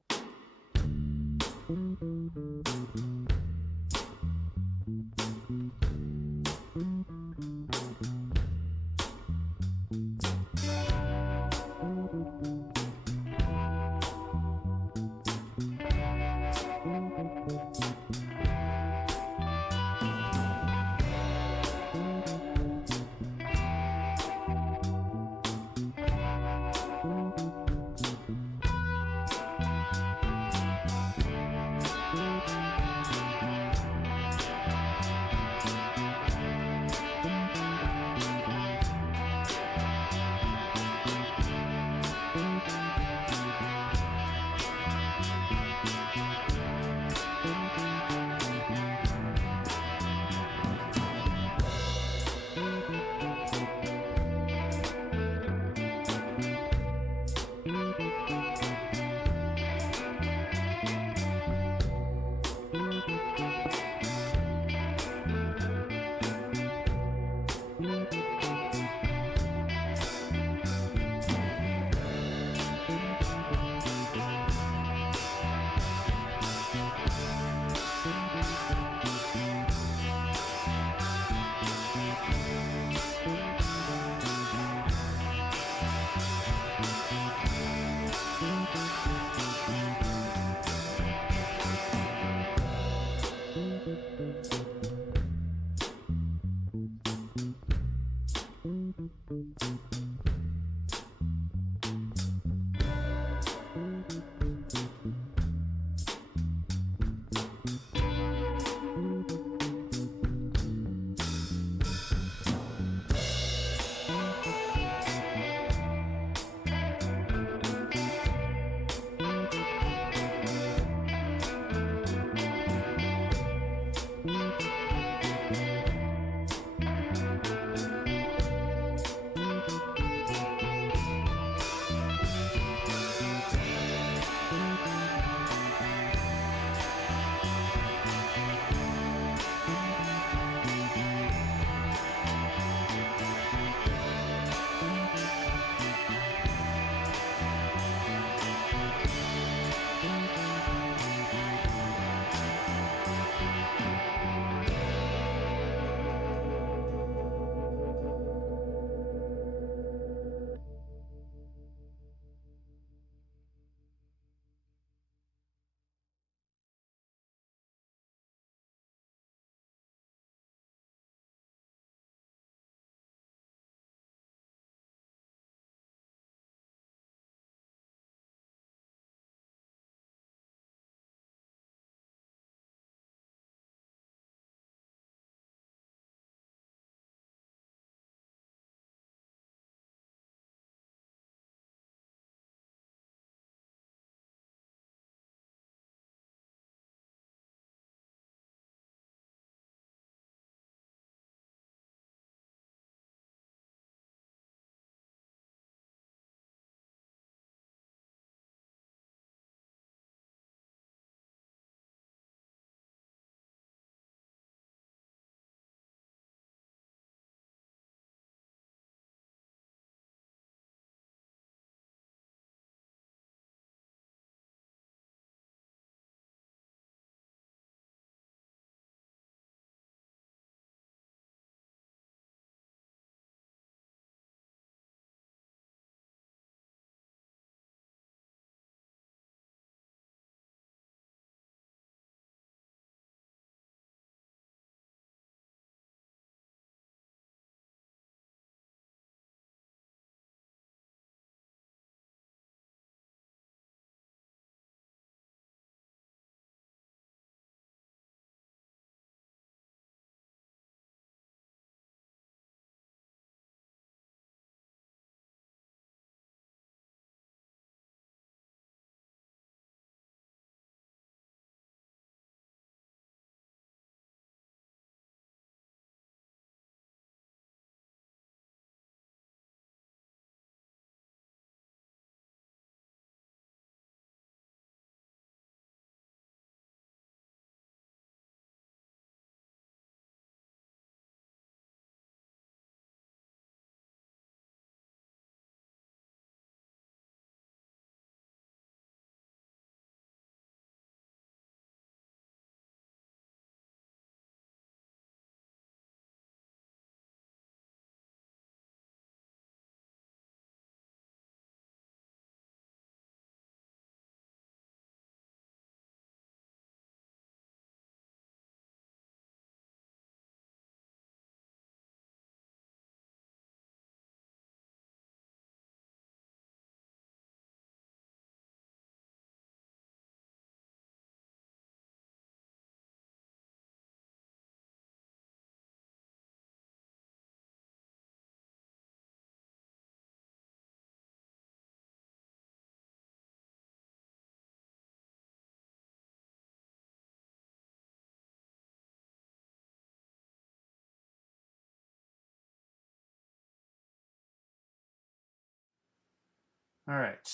All right,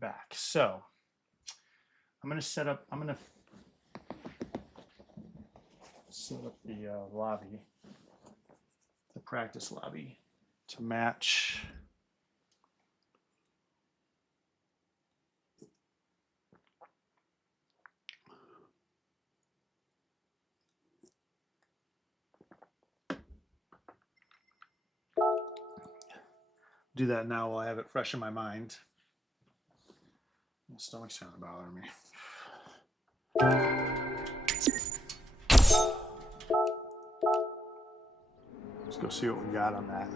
back. So I'm gonna set up the lobby, the practice lobby, to match do that now while I have it fresh in my mind. My stomach's kind of bothering me. Let's go see what we got on that.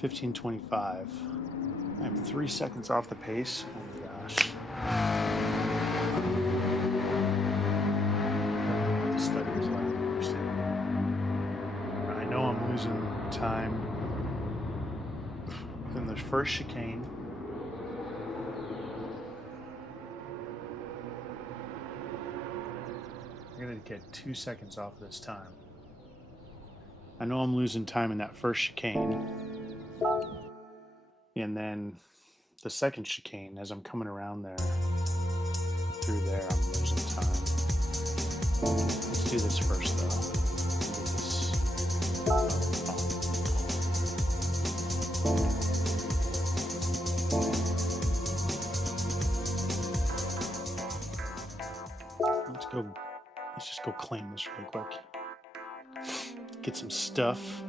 15:25. I'm 3 seconds off the pace. Oh my gosh. The study was I know I'm losing time in the first chicane. I'm going to get 2 seconds off this time. I know I'm losing time in that first chicane. And then the second chicane, as I'm coming around there, through there, I'm losing time. Let's do this first, though. Let's just go claim this really quick. Get some stuff.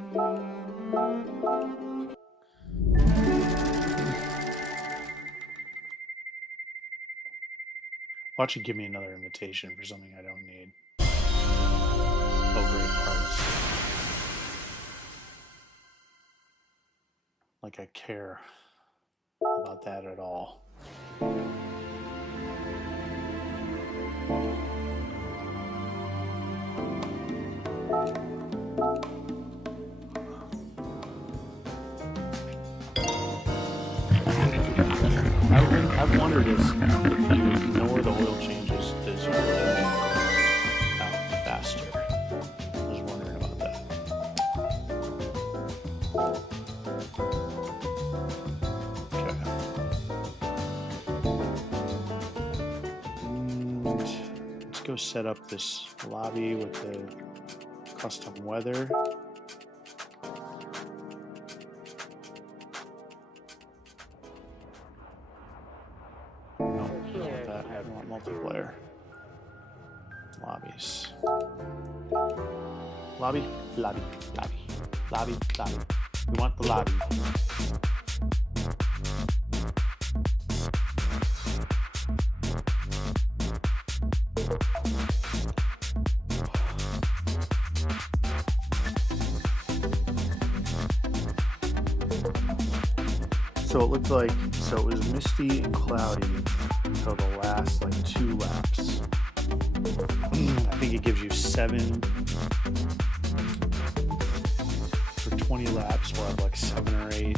Watch it give me another invitation for something I don't need. Oh, great parts. Like I care about that at all. I've wondered if you ignore the oil changes, does your engine out faster? I was wondering about that. Okay. And let's go set up this lobby with the custom weather. Multiplayer lobbies. Lobby. We want the lobby. So it looked like, so it was misty and cloudy until the last like 2 laps. I think it gives you 7 for 20 laps. We'll have like 7 or 8.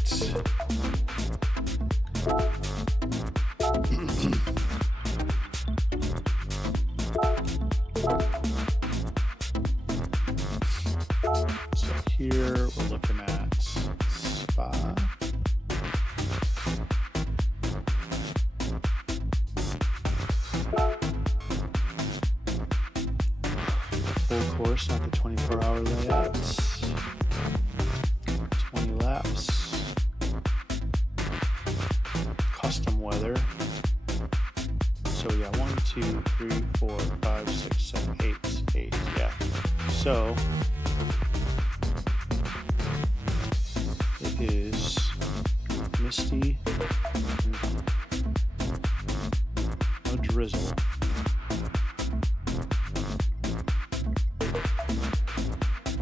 So here we're looking at Spa. Full course, not the 24-hour layouts. 20 laps. Custom weather. So we got 1, 2, 3, 4, 5, 6, 7, 8. Yeah. So it is misty, no drizzle.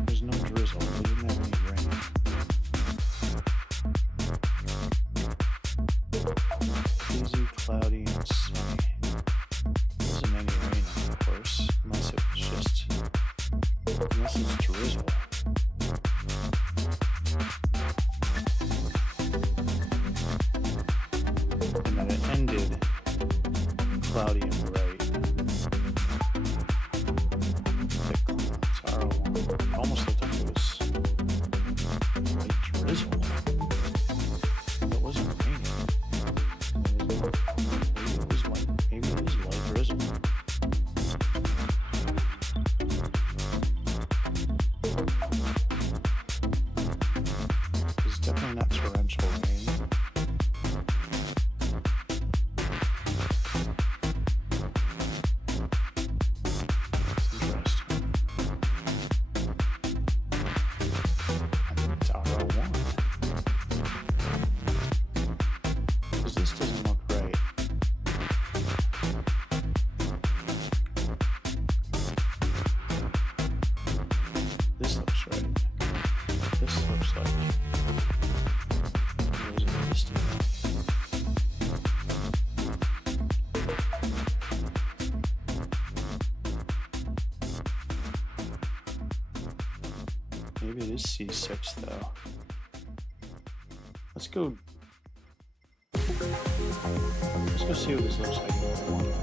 There's no drizzle. We didn't have any rain. Hazy, cloudy, and sunny. There wasn't any rain on the course, unless it was just, unless it's drizzle. And then it ended cloudy and bright. Thick clouds, R1. Almost looked like it was white Maybe it is C6 though. Let's go see what this looks like in the morning.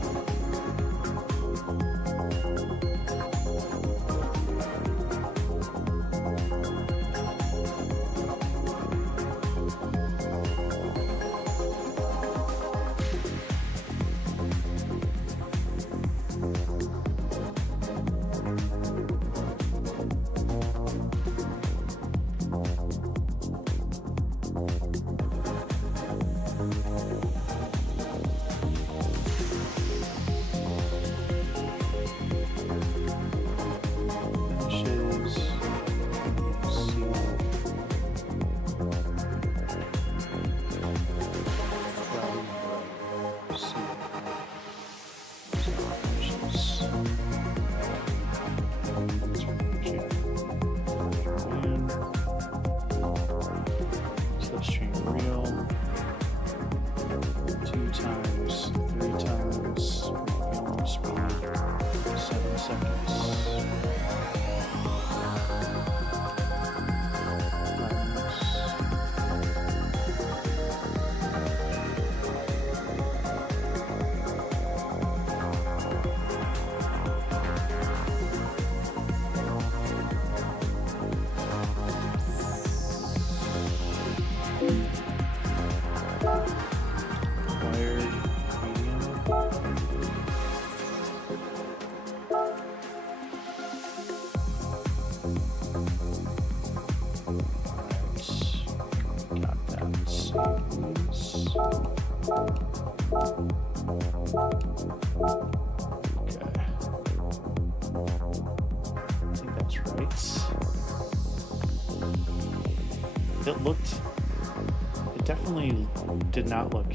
It definitely did not look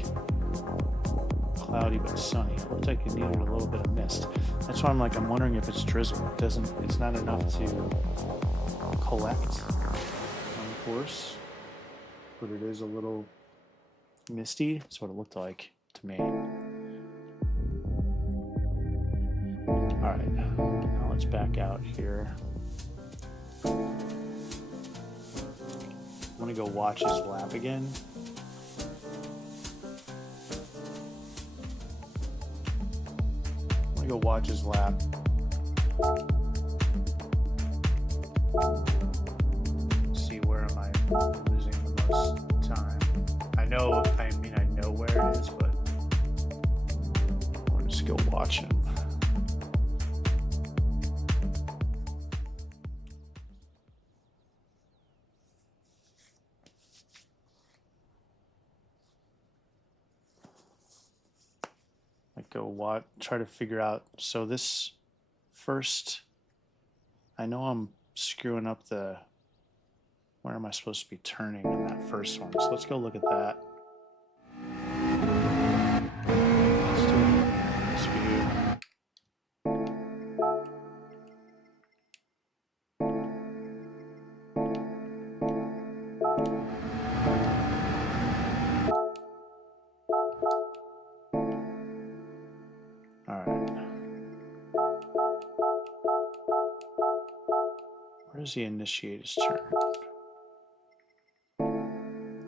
cloudy but sunny. It looked like it needed a little bit of mist. That's why I'm wondering if it's drizzle. It's not enough to collect on the course, but it is a little misty. That's what it looked like to me. All right, now let's back out here. I'm gonna go watch his lap again. I'm gonna go watch his lap. See where am I losing the most time. I know where it is, but I want to just go watch him. Try to figure out. So this first, I know I'm screwing up where am I supposed to be turning on that first one? So let's go look at that. Let's do this view. Where does he initiate his turn?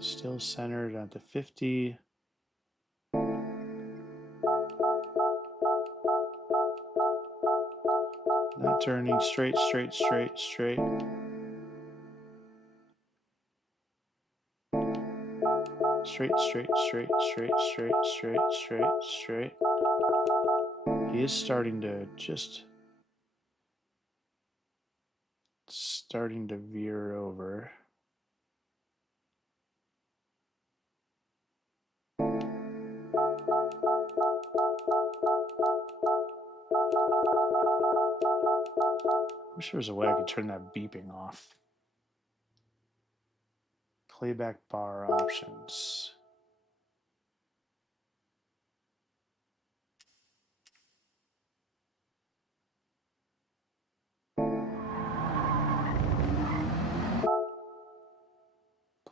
Still centered at the 50. Not turning straight. Straight. He is starting to veer over. I wish there was a way I could turn that beeping off. Playback bar options.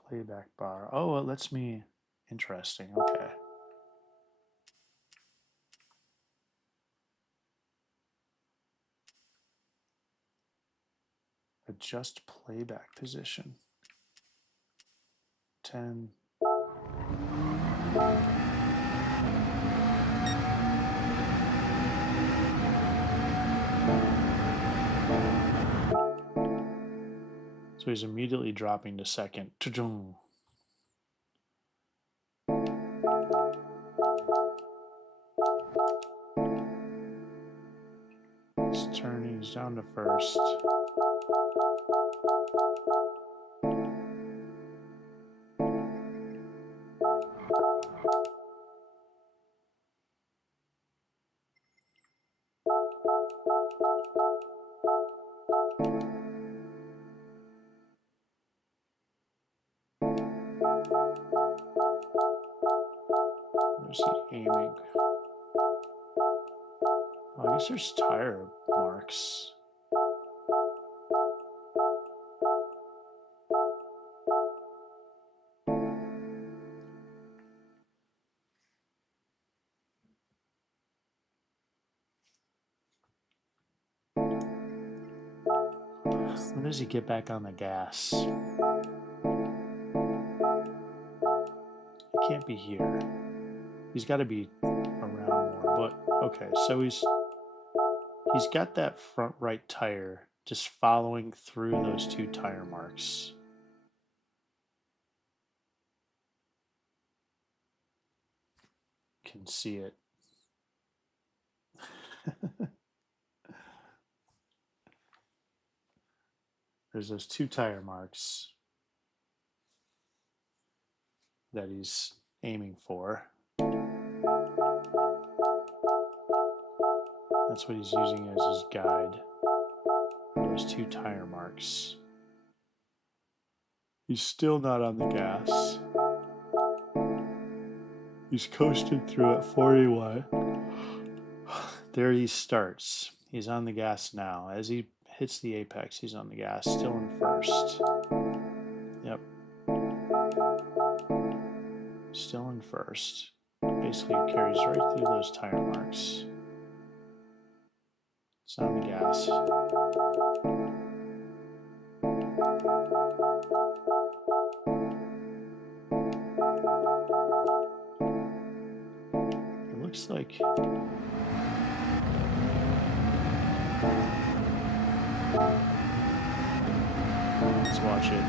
Playback bar. Oh, it lets me. Interesting. Okay. I Adjust playback position. 10. So he's immediately dropping to second. He's turning, he's down to first. Where's he aiming? Oh, I guess there's tire marks. When does he get back on the gas? He can't be here. He's got to be around more. But okay, so he's got that front right tire just following through those two tire marks. Can see it. There's those two tire marks that he's aiming for. That's what he's using as his guide. Those two tire marks. He's still not on the gas. He's coasting through at 41. There he starts. He's on the gas now. As he hits the apex, he's on the gas, still in first. Yep. Still in first. Basically carries right through those tire marks. It's on the gas. It looks like let's watch it.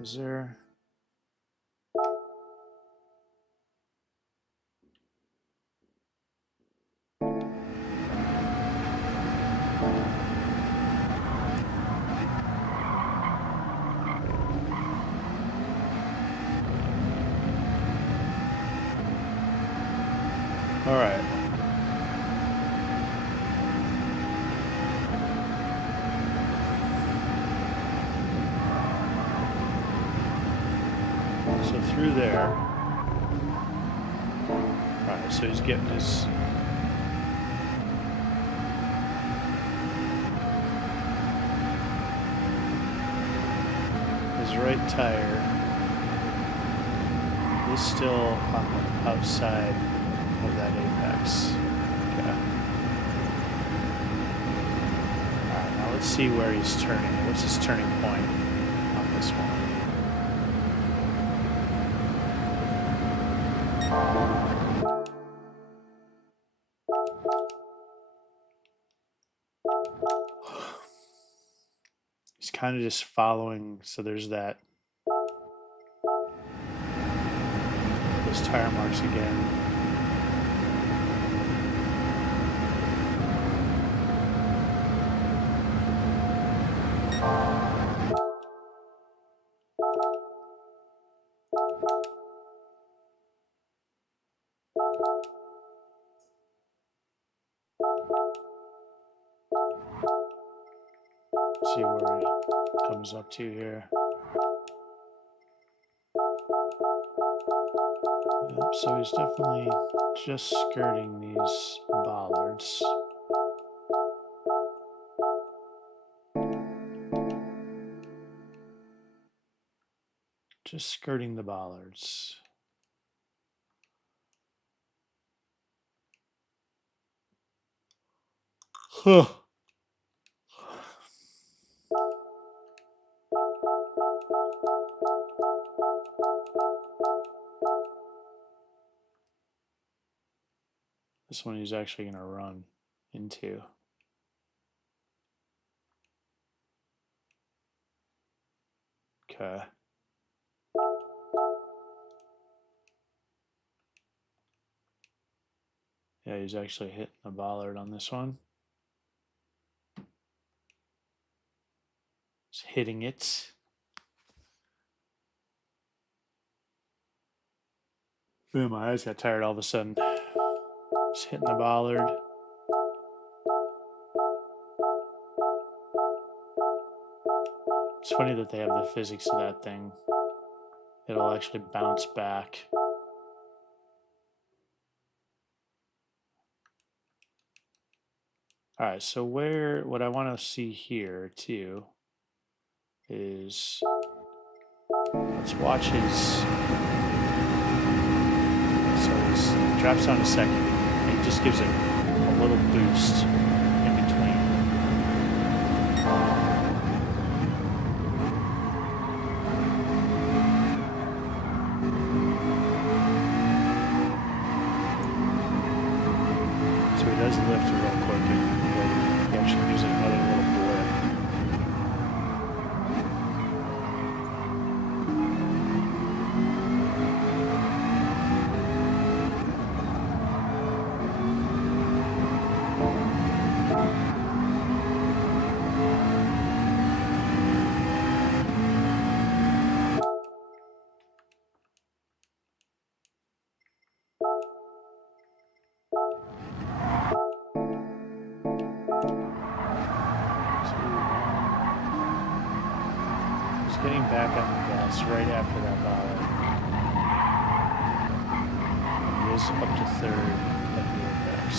Is there all right. So through there. All right, so he's getting his right tire is still on the outside of that apex. Okay. Alright, now let's see where he's turning. What's his turning point on this one? He's kind of just following, so there's that those tire marks again. See where it comes up to here. Yep, so he's definitely just skirting these bollards. Just skirting the bollards. Huh. he's actually going to run into. Okay. Yeah, he's actually hitting the bollard on this one. He's hitting it. Boom, my eyes got tired all of a sudden. Just hitting the bollard. It's funny that they have the physics of that thing. It'll actually bounce back. All right, so what I want to see here too is, let's watch his, so he drops down to second, and he just gives it a little boost in between. So he does lift real quick, and he actually gives it another little blip. Getting back on the gas right after that bollard. He is up to third at the apex.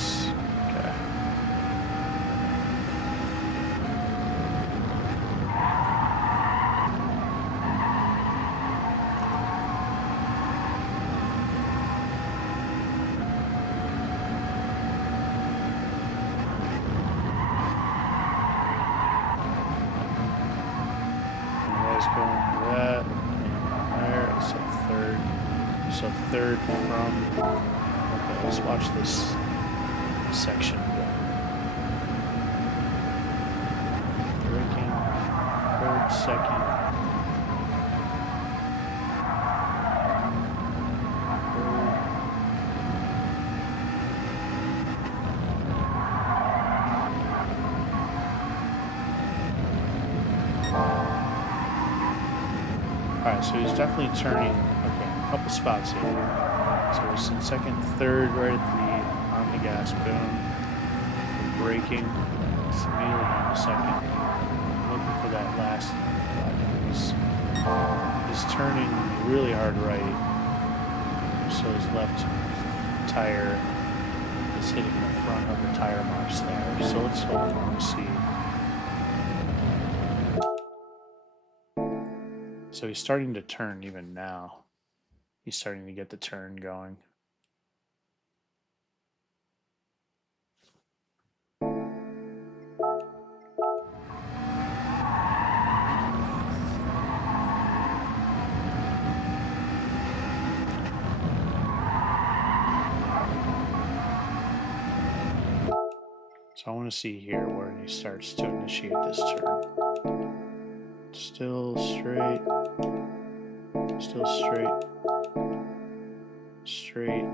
Okay. So third from, okay, let's watch this section again. Braking, third, second. Alright, so he's definitely turning, okay, a couple spots here. So he's in second, third, right at the, on the gas, boom. Braking, it's immediately down to second. Looking for that last lap. He's turning really hard right. So his left tire is hitting the front of the tire marks there. So let's hold on and see. So he's starting to turn even now. He's starting to get the turn going. So I want to see here where he starts to initiate this turn. Still straight. Still straight. Straight.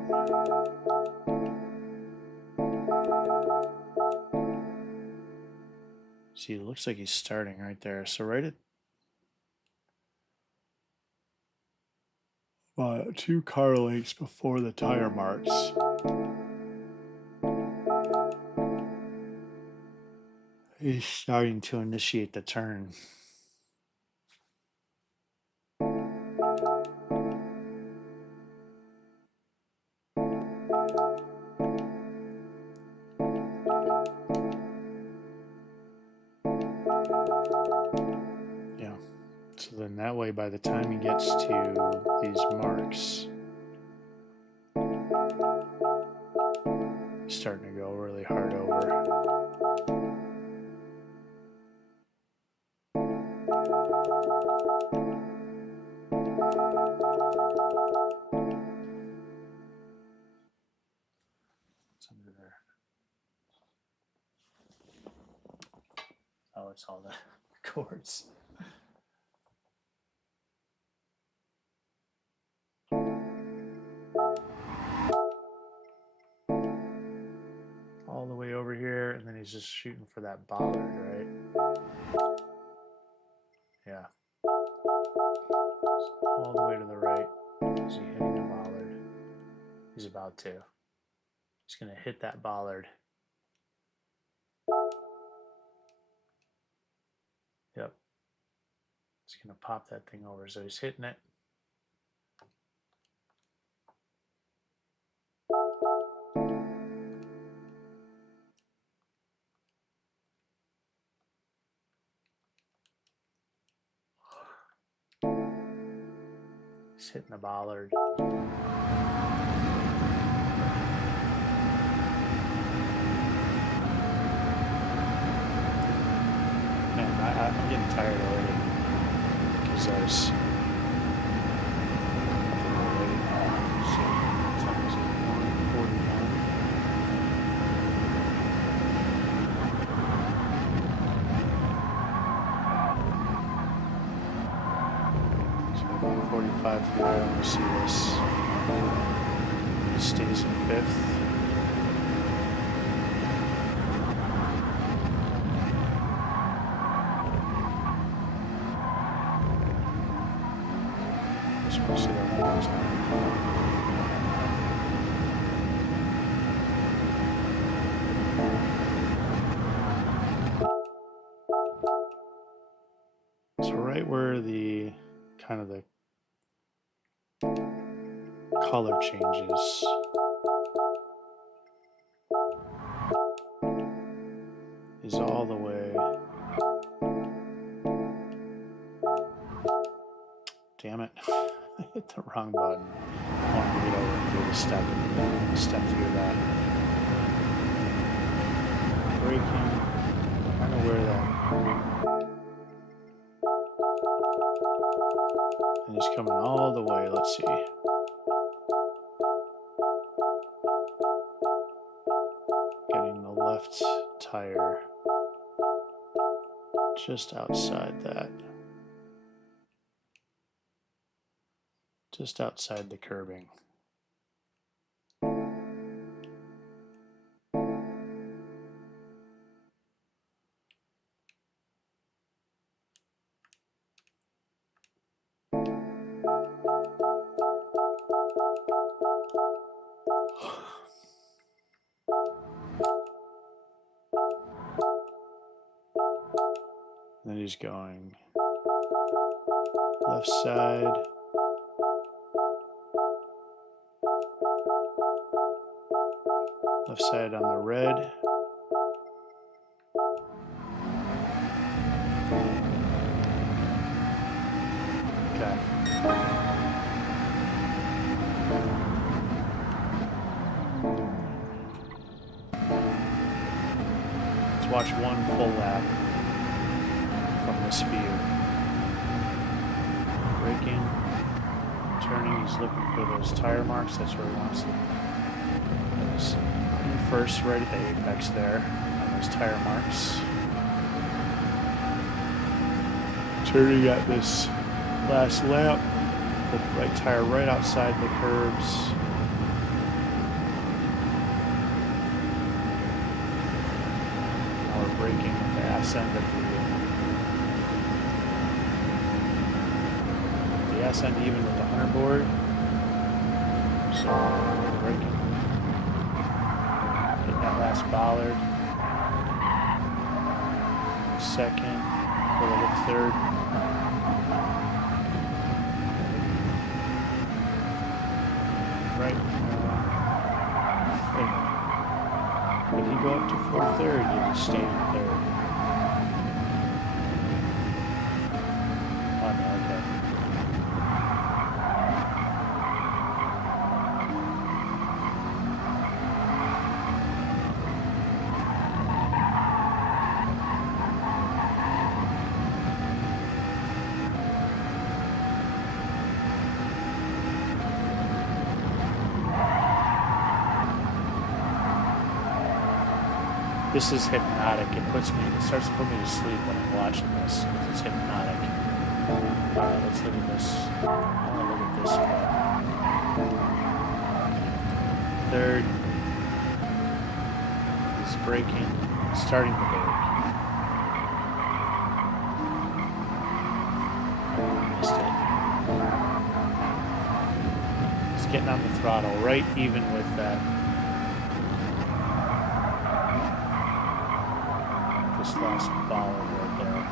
See, it looks like he's starting right there. So right at about 2 car lengths before the tire marks. He's starting to initiate the turn. Yeah. So then that way, by the time he gets to these marks, he's starting to go really hard over. It's under there. it's all the chords. All the way over here, and then he's just shooting for that bollard, right? Yeah. All the way to the right. Is he hitting the bollard? He's about to. He's going to hit that bollard. Yep. He's going to pop that thing over. So he's hitting it. He's hitting the bollard. I'm getting tired already because I was so 45 here. I want to see this. He stays in 5th. So right where the kind of the color changes is all the way. Damn it. I hit the wrong button. I want to get over and do the step through that. Braking. I don't know where that. And he's coming all the way. Let's see. Getting the left tire just outside that. Just outside the curbing. Then he's going left side. Left side on the red. Okay. Let's watch one full lap from this view. Braking, turning, he's looking for those tire marks. That's where he wants them. First, right at the apex there, on those tire marks. Turning at this last lap, the right tire right outside the curbs. Now we're braking at the ass end of the ass end even with the 100 board. So we're braking. That last bollard, second, go to the third. Right. Wait a minute. Did he go up to fourth there, or did he stay in third? Oh no, okay. This is hypnotic. It starts to put me to sleep when I'm watching this. It's hypnotic. Alright, let's look at this. I want to look at this again. Third is braking, starting the brake. Missed it. It's getting on the throttle, right even with that. This last follow right there.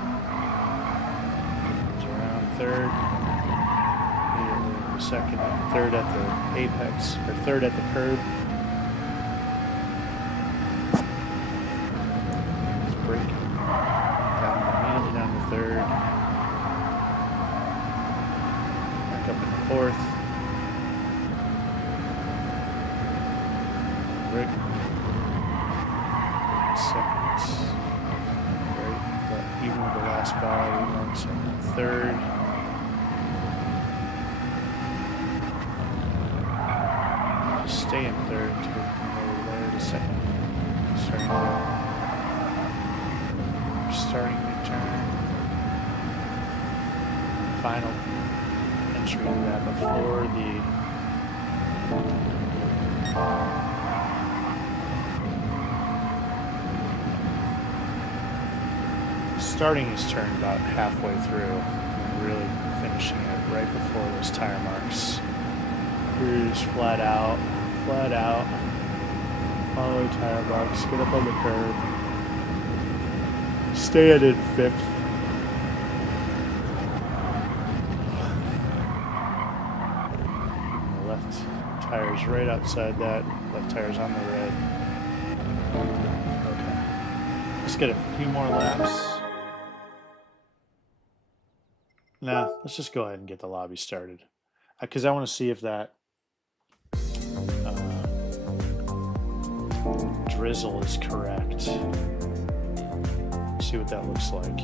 It's around third. Second, third at the apex, or third at the curb. It's braking. Immediately down to third. Back up in the fourth. Brake. Second. Right, but even with the last bar, we went second, third. Stay in third to over there to second. Starting mid-turn. Final entry to that before the starting his turn about halfway through and really finishing it right before those tire marks. Cruise flat out. Follow tire box, get up on the curb. Stay in fifth. The left tire's right outside that. Left tire's on the red. Okay. Let's get a few more laps. Nah, let's just go ahead and get the lobby started. Because I want to see if that drizzle is correct. See what that looks like.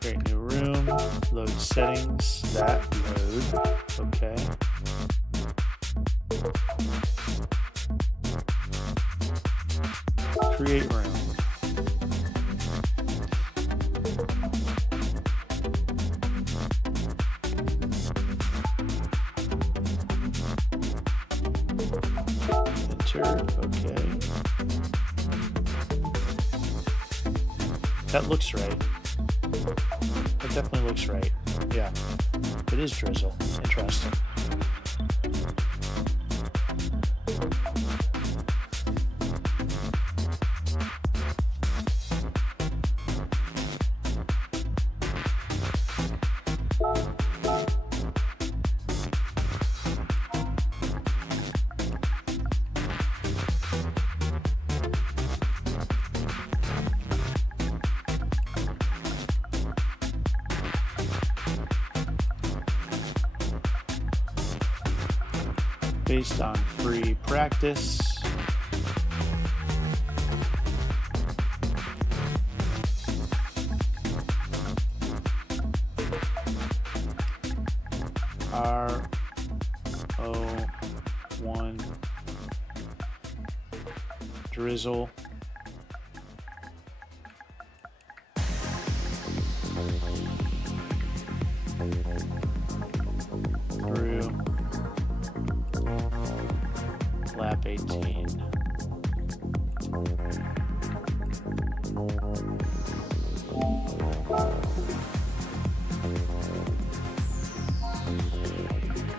Create new room, load settings, that load, okay. Create room. Okay. That looks right. That definitely looks right. Yeah. It is drizzle. Interesting. Based on free practice. R01 drizzle. Through lap 18.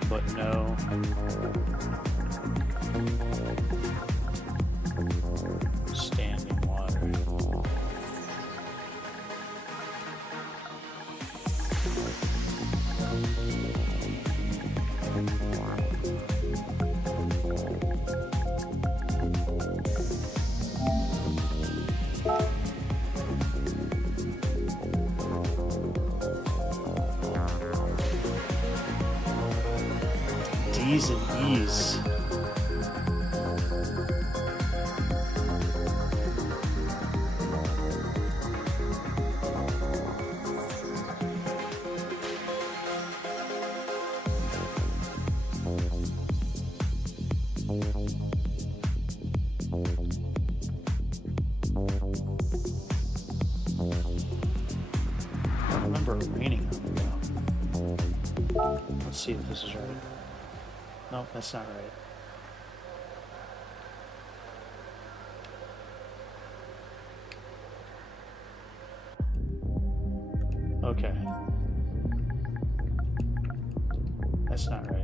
But no. Standing water. D's and E's. see if this is right. Nope, that's not right. Okay. That's not right.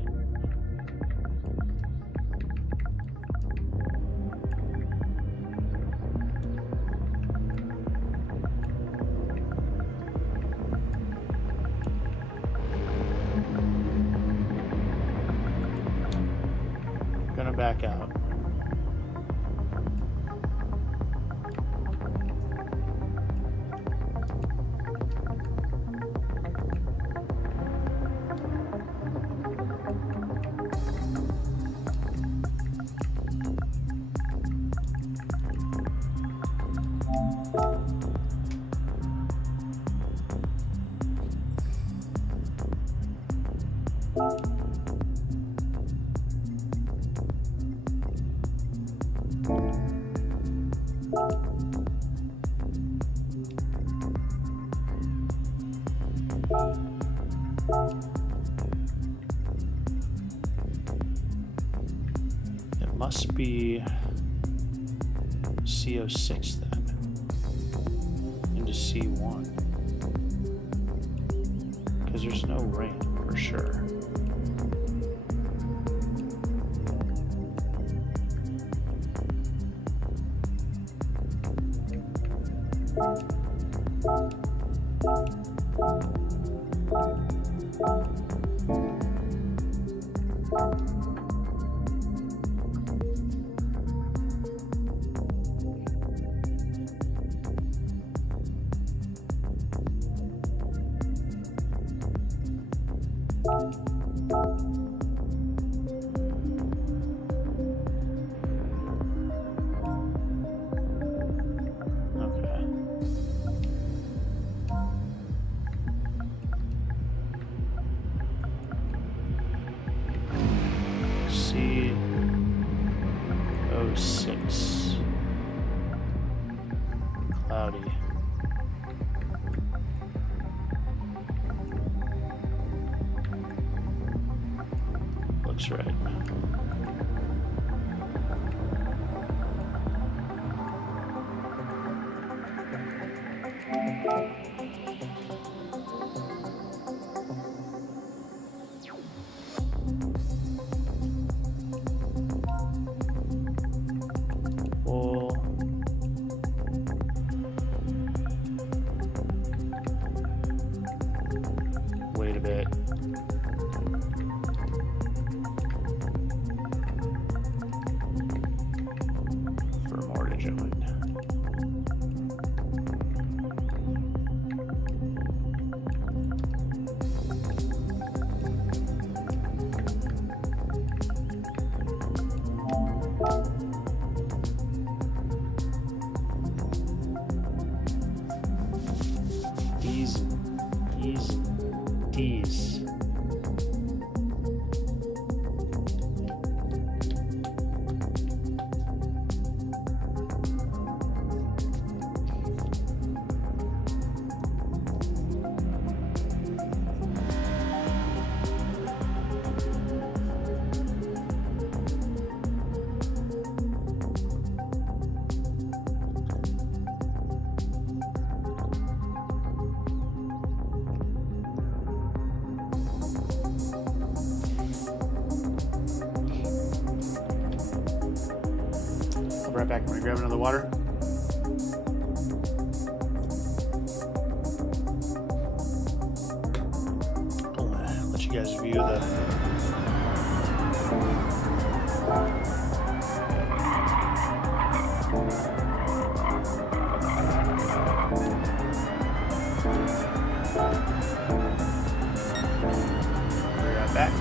Gonna back out. It must be CO6 then, into C1, because there's no rain for sure. CO6. Cloudy. Looks right. Wait a bit. For more to join. D's. Right back. I'm gonna grab another water. I'll let you guys view the. Be right back.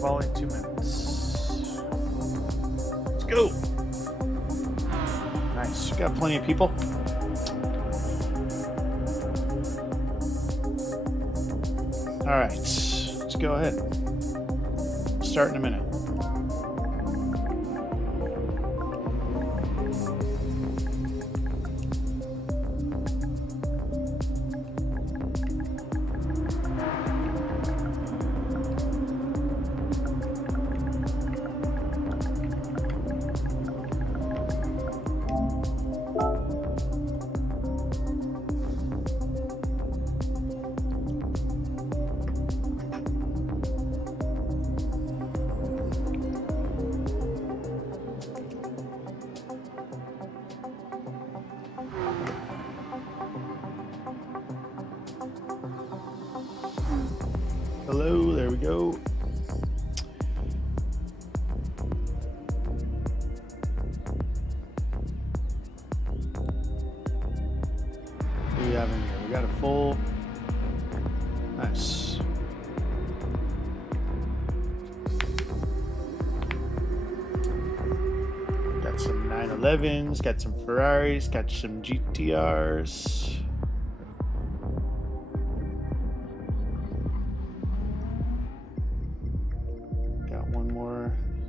Quality 2 minutes. Let's go. Nice. Got plenty of people. All right. Let's go ahead. Start in a minute. Hello, there we go. What do we have in here? We got a full. Nice. Got some 911s, got some Ferraris, got some GTRs.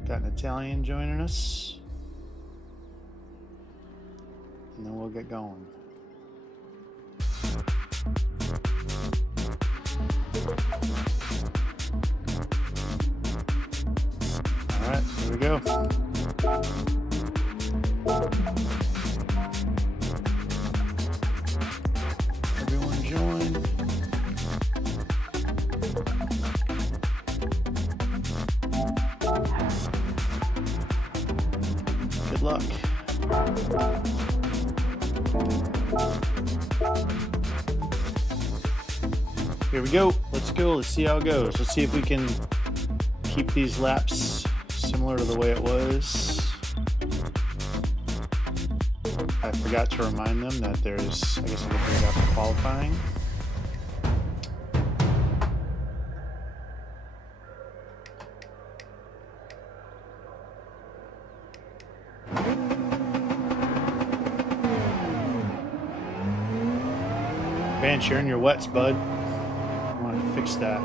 Got an Italian joining us, and then we'll get going. All right, here we go. Everyone join. Good luck. Here we go. Let's go. Let's see how it goes. Let's see if we can keep these laps similar to the way it was. I forgot to remind them that there's, I guess, a little bit after qualifying. Vance, you're in your wets, bud. I want to fix that. I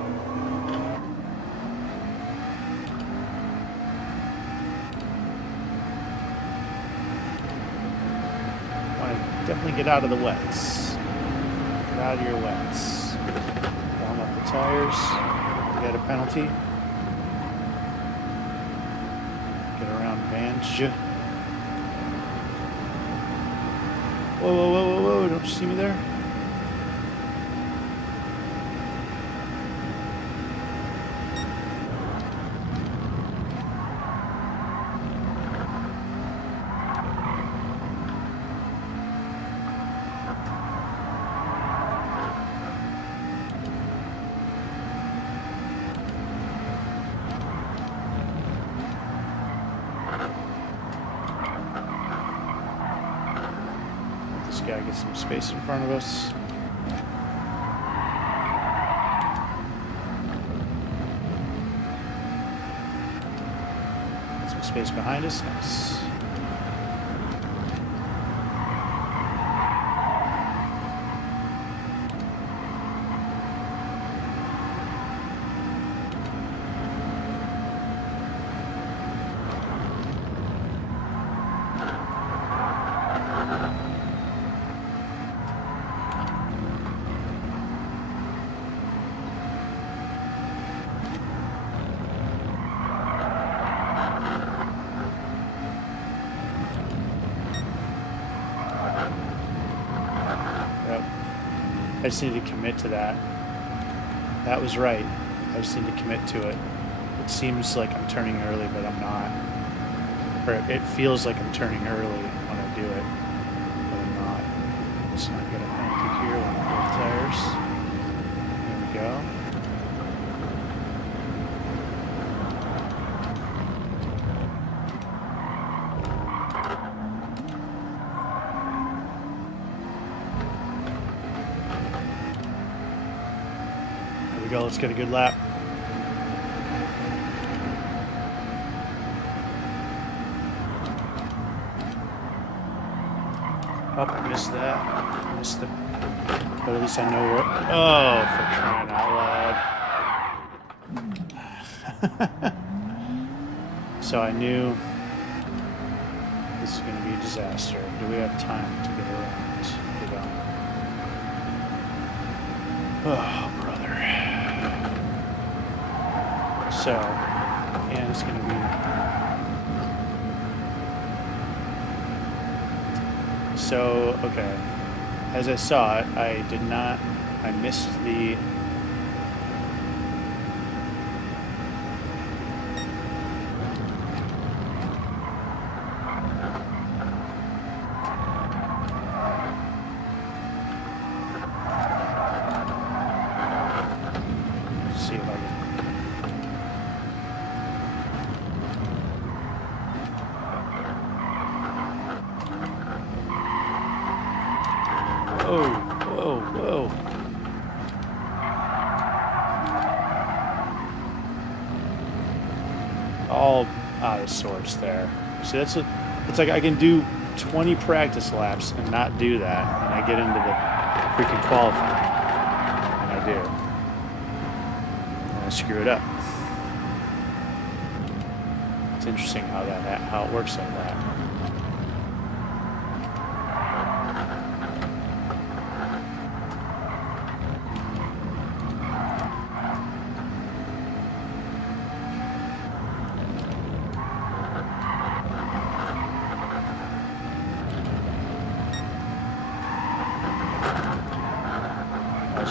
want to definitely get out of the wets. Get out of your wets. Warm up the tires. Get a penalty. Get around Vance. Whoa, whoa, whoa, whoa, whoa. Don't you see me there? Gotta get some space in front of us. Get some space behind us. Nice. I just need to commit to that. That was right. I just need to commit to it. It seems like I'm turning early, but I'm not. Or it feels like I'm turning early when I do it, but I'm not. Let's not get a penalty here on both tires. There we go. There we go. Let's get a good lap. missed that. Missed the. But at least I know where. Oh, for crying out loud. So I knew this is going to be a disaster. Do we have time to get around? Get on. Oh, brother. So, and it's going to be. So, okay. As I saw it, I missed the. See if I can. Whoa, whoa, whoa. All out of sorts there. See, it's like I can do 20 practice laps and not do that, and I get into the freaking qualifying. And I do. And I screw it up. It's interesting how it works like that.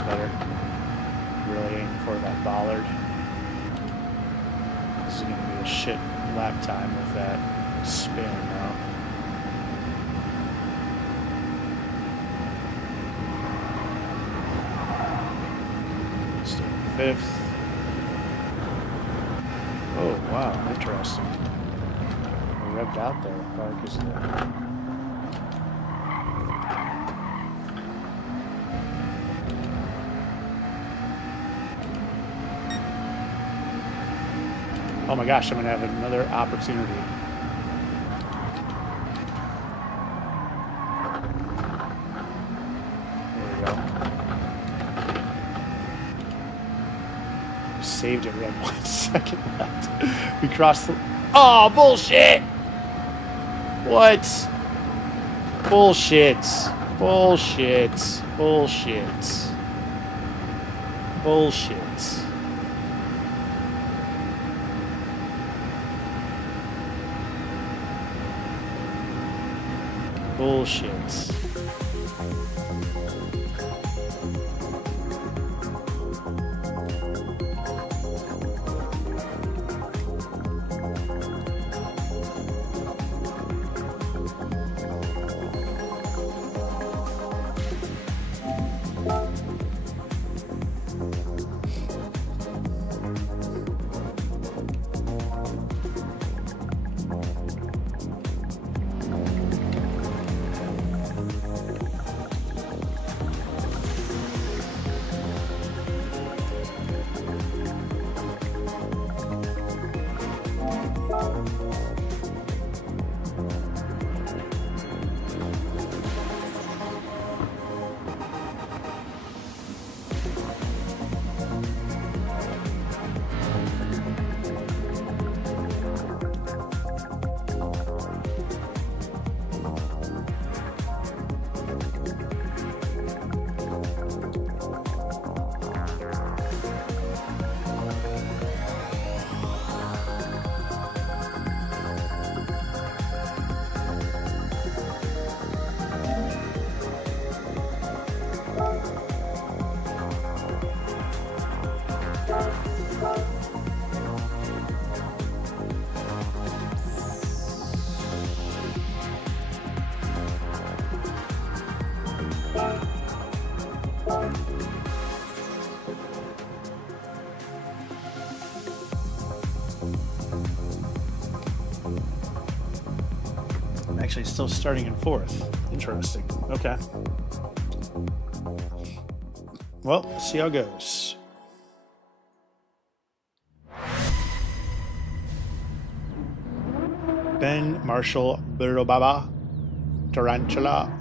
Better. Really aiming for that bollard. This is going to be a shit lap time with that spin now. Still fifth. Oh wow, interesting. We revved out there. Park is there. Oh my gosh, I'm going to have another opportunity. There we go. Saved it. We had 1 second left. We crossed the... Oh, bullshit! What? Bullshit. Bullshit. Bullshit. Bullshit. Bullshit. Actually still starting in fourth. Interesting. Okay. Well, let's see how it goes. Ben Marshall Burobaba Tarantula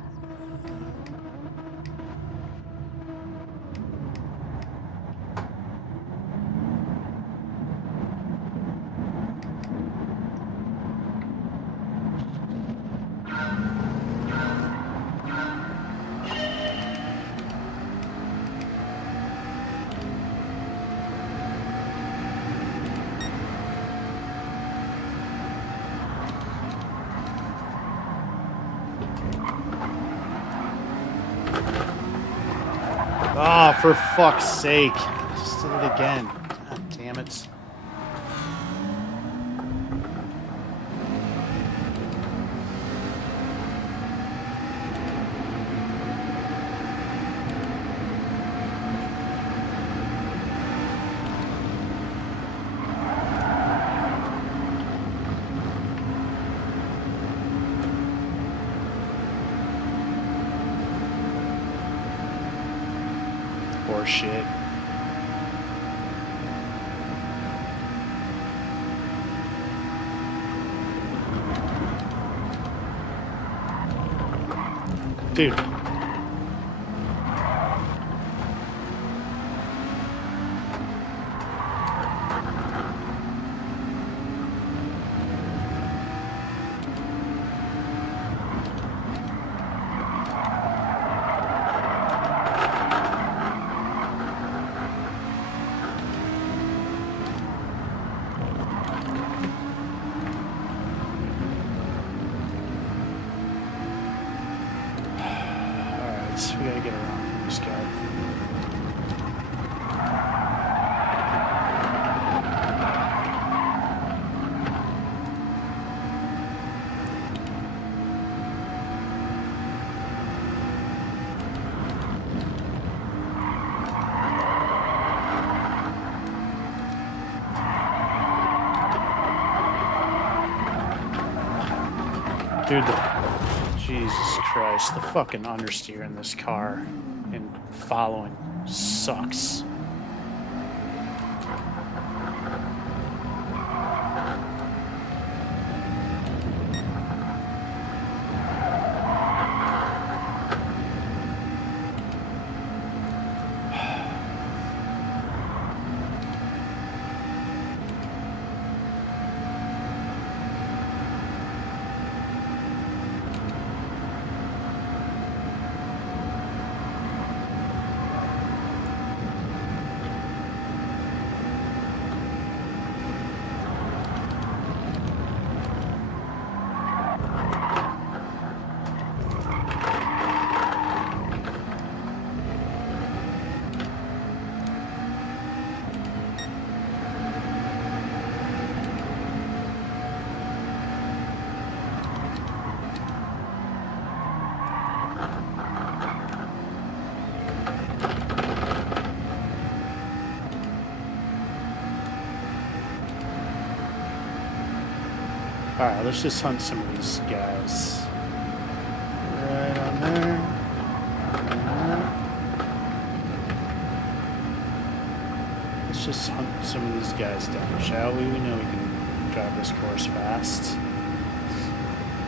for fuck's sake. Just did it again. God damn it. Shit. Dude. We gotta get around from this guy. Dude, Jesus Christ, the fucking understeer in this car and following sucks. Alright, let's just hunt some of these guys. Right on there. Let's just hunt some of these guys down, shall we? We know we can drive this course fast.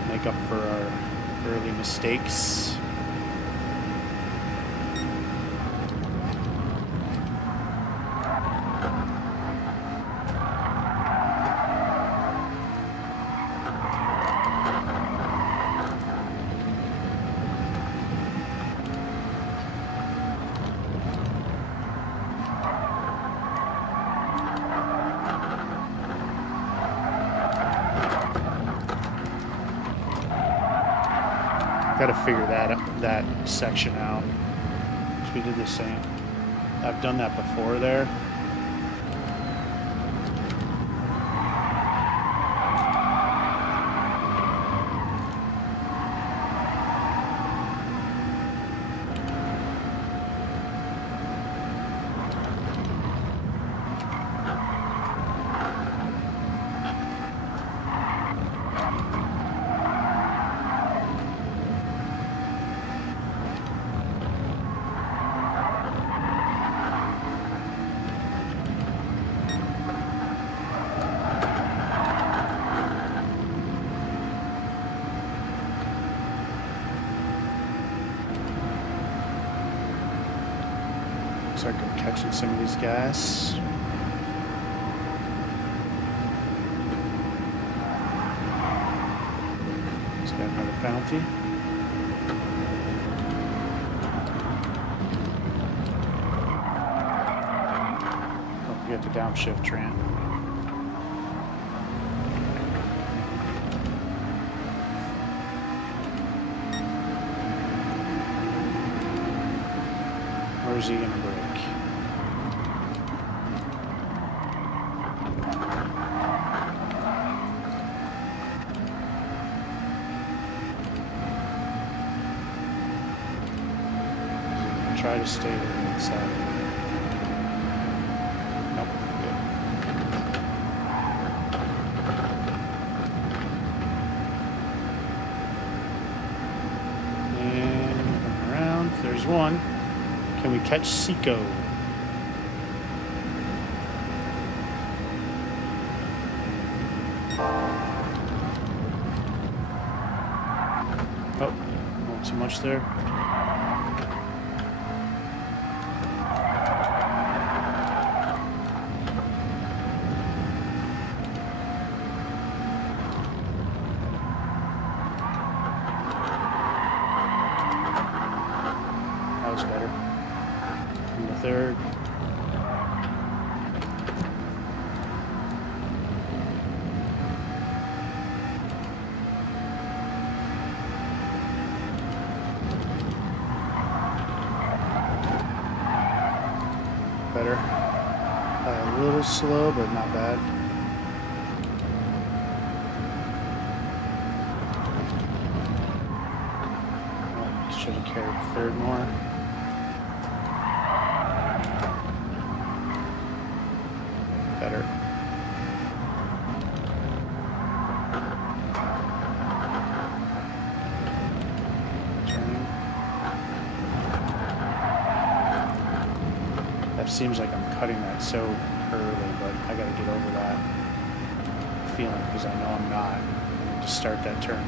Make up for our early mistakes. Got to figure that section out. So we did the same. I've done that before there. Start catching some of these guys. He's got another bounty. Don't forget to downshift, Trent. Where's he gonna break? try to stay inside. Nope, good. And come around. There's one. Can we catch Seco? Oh, not too much there. That was better. And the third. Better. A little slow, but not bad. Oh, should have carried a third more. Better. Turning. That seems like I'm cutting that so early, but I gotta get over that feeling because I know I'm not. I need to start that turn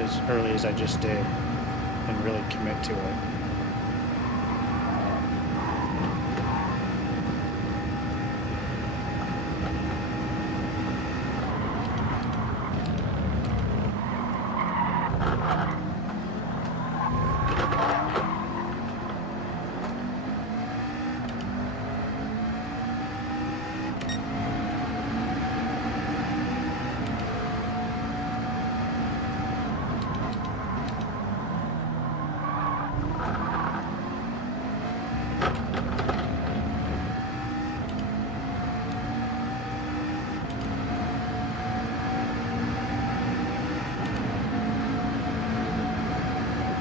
as early as I just did and really commit to it.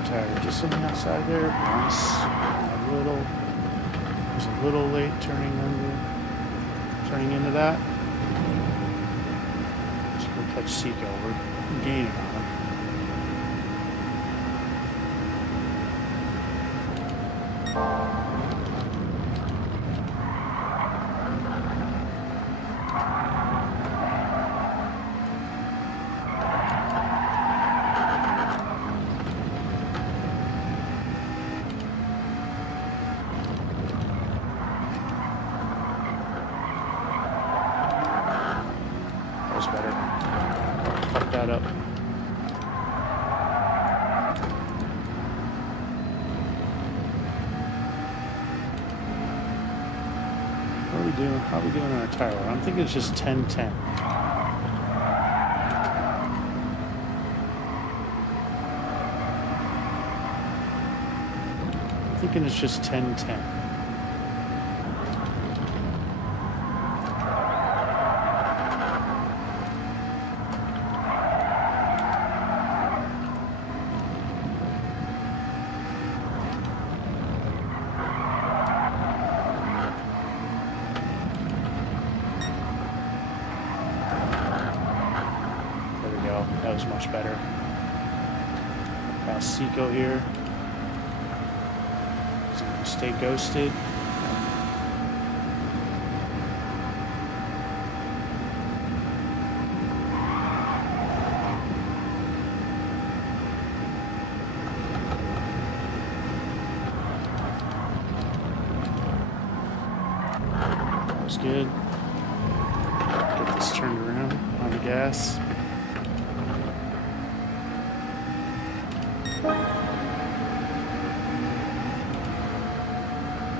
Tire just on the outside there. Nice. Was a little late turning into that. Let's go catch Seco. We're gaining on him. Better. Fuck that up. What are we doing? How are we doing on our tire load? I'm thinking it's just 10-10. I'm thinking it's just 10-10. That was much better. Past Seco here. He's going to stay ghosted. That was good. Get this turned around on the gas.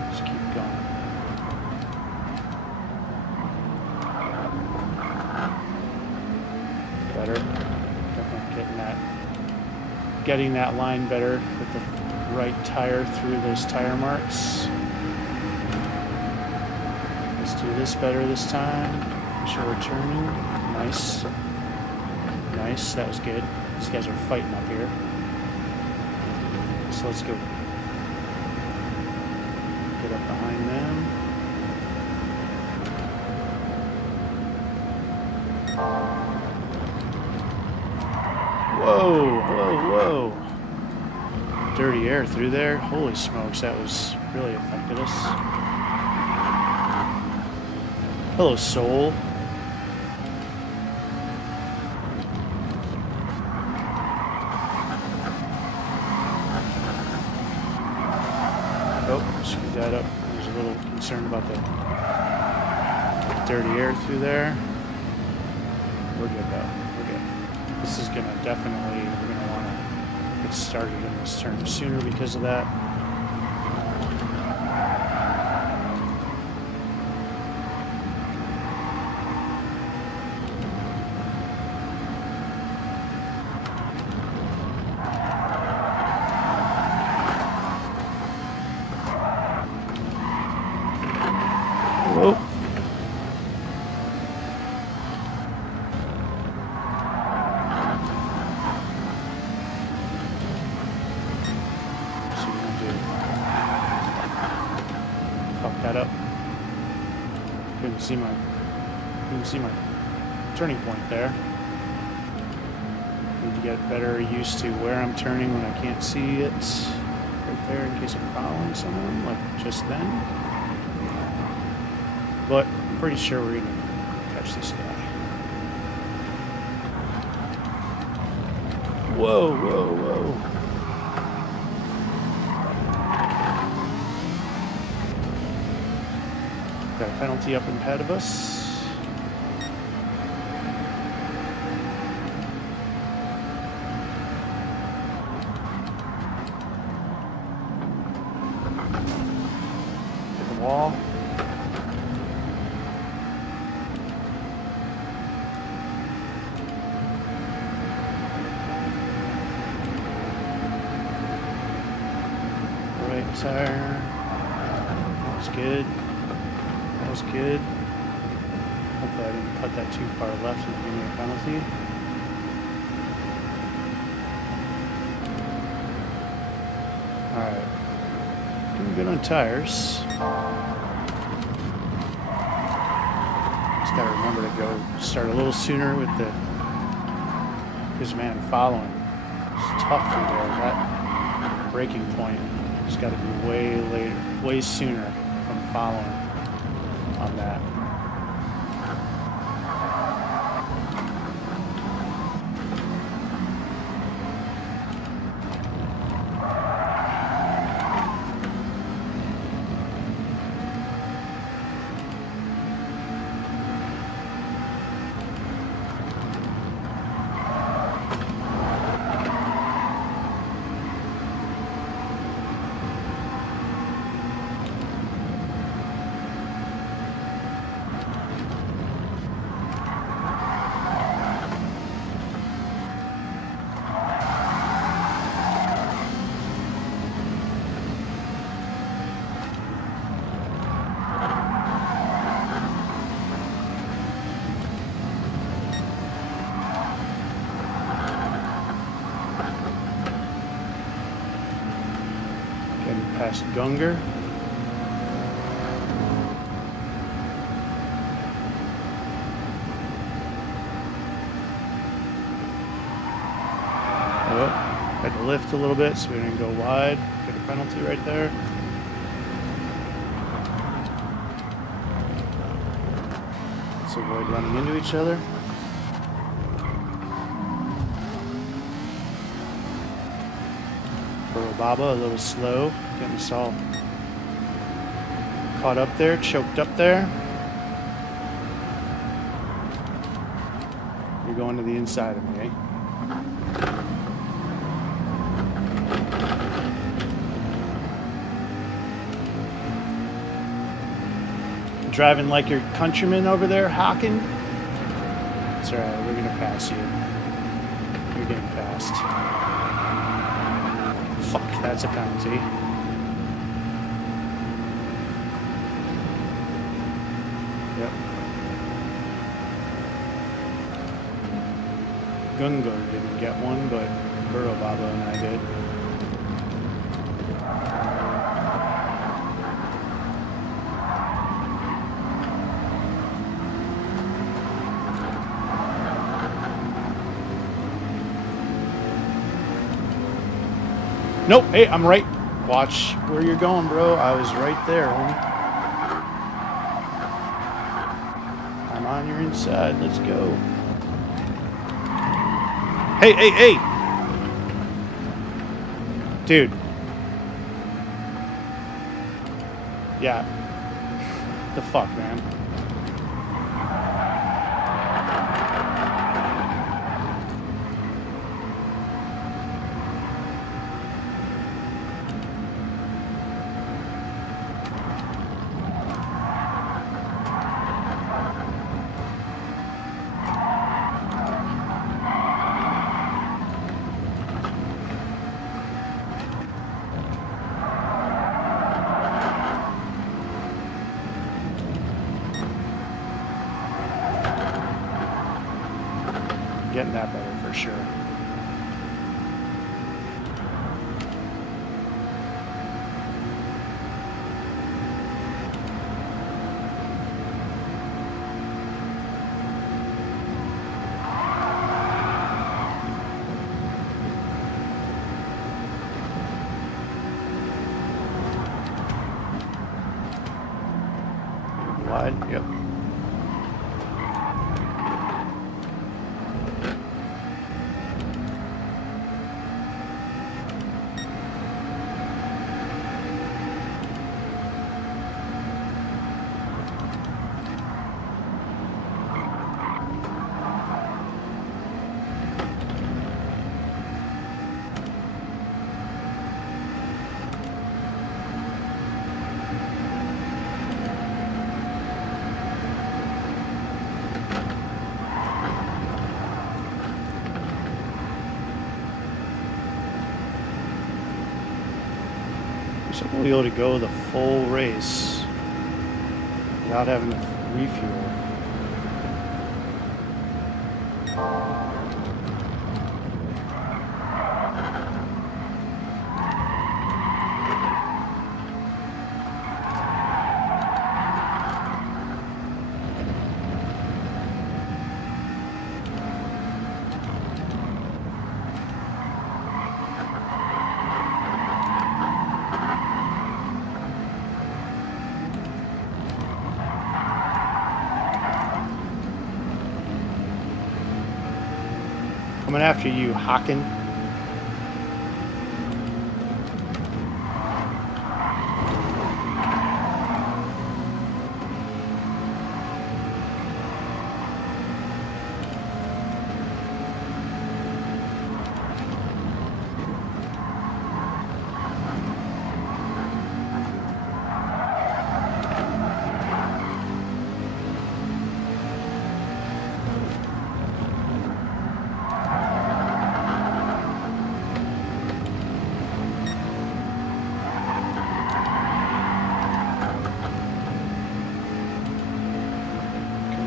Just keep going. Better. Definitely getting that line better with the right tire through those tire marks. Let's do this better this time. Make sure we're turning. Nice. Nice. That was good. These guys are fighting up here. So let's go. dirty air through there. Holy smokes, that was really affected us. Hello, soul. Oh, screwed that up. I was a little concerned about the dirty air through there. We're good though. We're good. This is gonna definitely, we're gonna want to get started in this turn sooner because of that. Whoa. Up. Couldn't see my turning point there. Need to get better used to where I'm turning when I can't see it right there in case I'm following someone, like just then. But I'm pretty sure we're gonna catch this guy. Whoa, whoa, whoa. Got a penalty up ahead of us. Hit the wall. Right tire. That was good. That was good. Hopefully I didn't cut that too far left and give me a penalty. Alright. Doing good on tires. Just gotta remember to go start a little sooner with the his man following. It's tough through there. That braking point just gotta be way later, way sooner from following on that. Past Gunger. Oh, had to lift a little bit so we didn't go wide. Get a penalty right there. Let's avoid running into each other. Baba a little slow, getting us all caught up there, choked up there. You're going to the inside of me, eh? Driving like your countryman over there, Hawking? It's alright, we're gonna pass you. You're getting passed. Fuck, that's a penalty. Yep. Gungar didn't get one, but Burrow Baba and I did. Nope. Hey, I'm right. Watch where you're going, bro. I was right there, homie. I'm on your inside. Let's go. Hey, hey, hey! Dude. Yeah. The fuck, man? Getting that better for sure. Wide, yep. So we'll be able to go the full race without having to refuel. Coming after you, Hawken.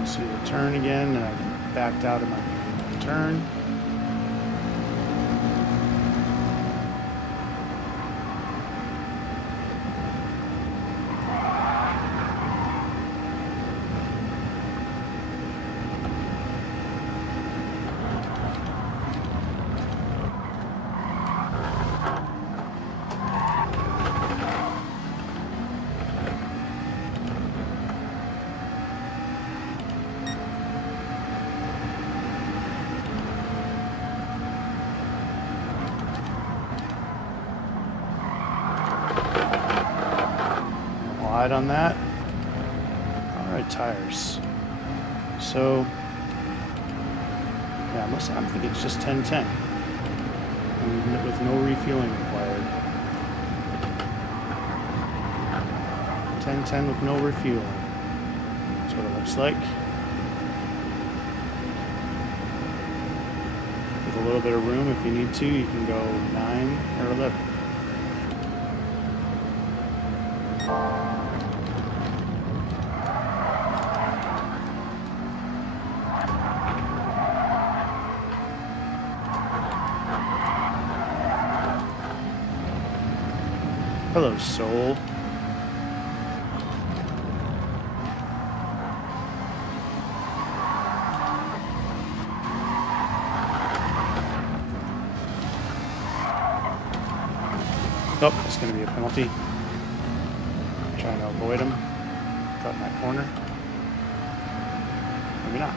See the turn again, and I backed out of my turn. Wide on that. All right, tires. So, yeah, I think it's just 10-10 with no refueling required. 10-10 with no refueling. That's what it looks like. With a little bit of room, if you need to, you can go 9 or 11. Hello, soul. Oh, it's going to be a penalty. Trying to avoid him. Cut in that corner. Maybe not.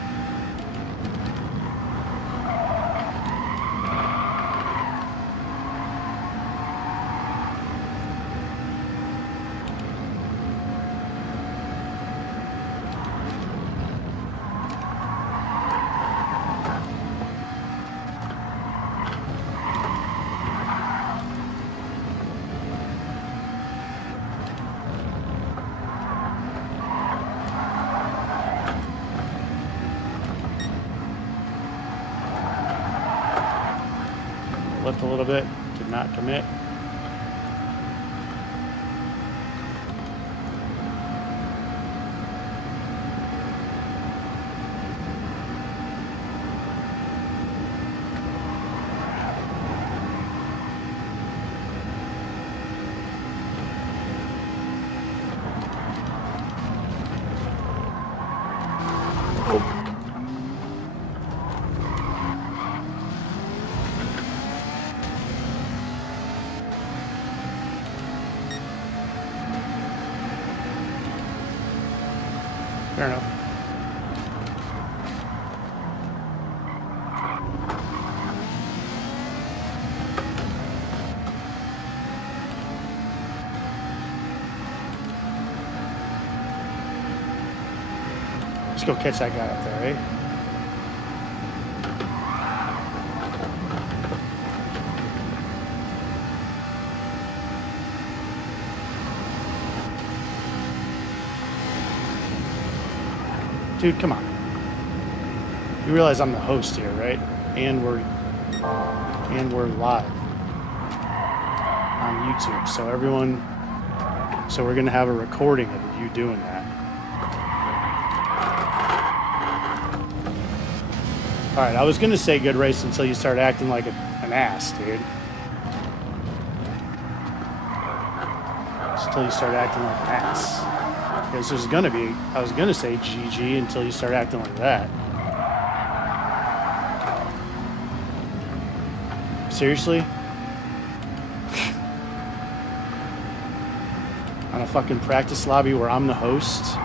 Lift a little bit, did not commit. Fair enough. Let's go catch that guy up there, eh? Dude, come on. You realize I'm the host here, right? And we're live on YouTube. So we're gonna have a recording of you doing that. Alright, I was gonna say good race until you start acting like an ass, dude. Just until you start acting like an ass. This was gonna be, I was gonna say GG until you start acting like that. Seriously? On a fucking practice lobby where I'm the host?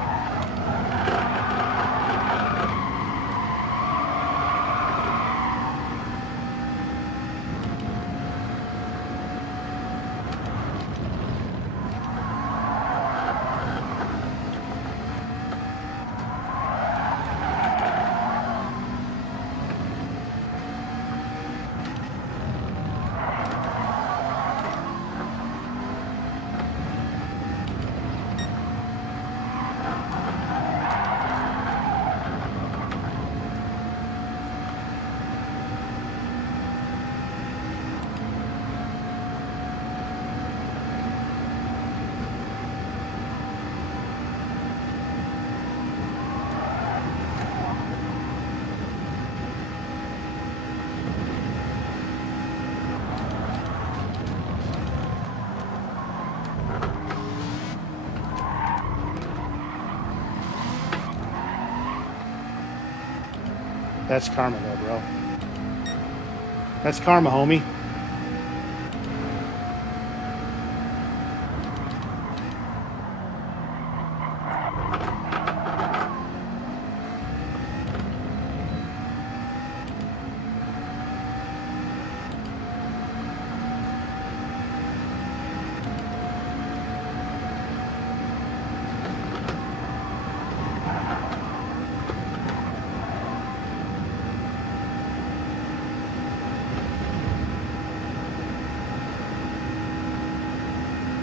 That's karma though, bro. That's karma, homie.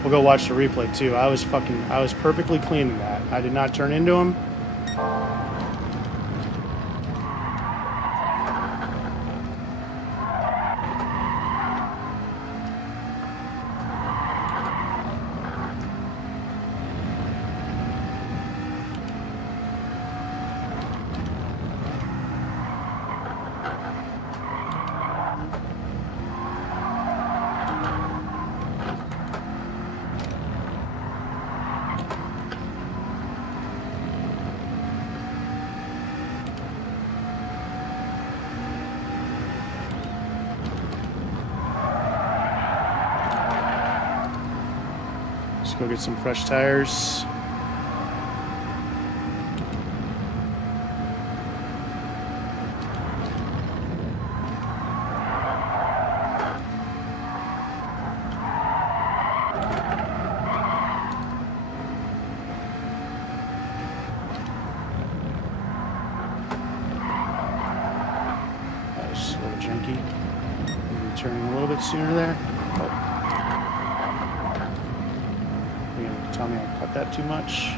We'll go watch the replay too. I was perfectly clean in that. I did not turn into him. go get some fresh tires. That's a little janky. Maybe turning a little bit sooner there. Oh. Tell me I cut that too much.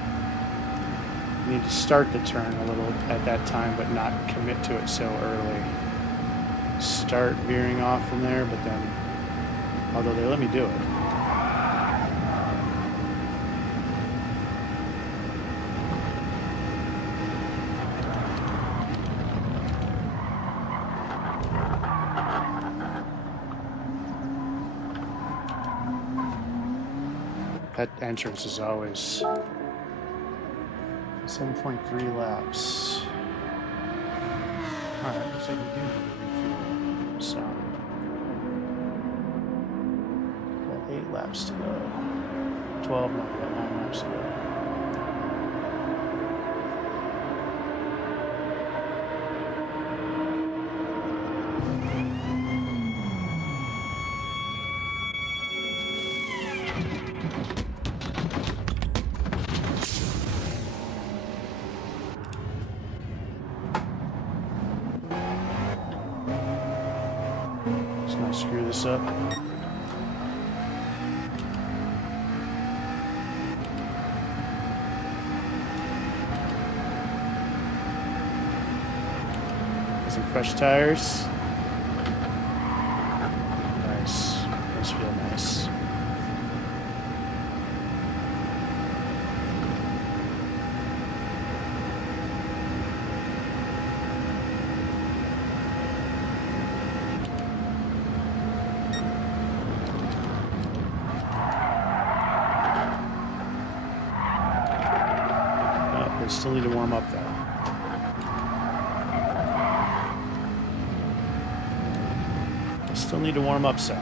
You need to start the turn a little at that time, but not commit to it so early. Start veering off from there, but then, although they let me do it. That entrance is always 7.3 laps. Alright, looks like we do need to refuel some. Got 8 laps to go. 12, no, we got 9 laps to go. Screw this up. Some fresh tires. Nice. Those feel nice. Still need to warm up though. I still need to warm up some.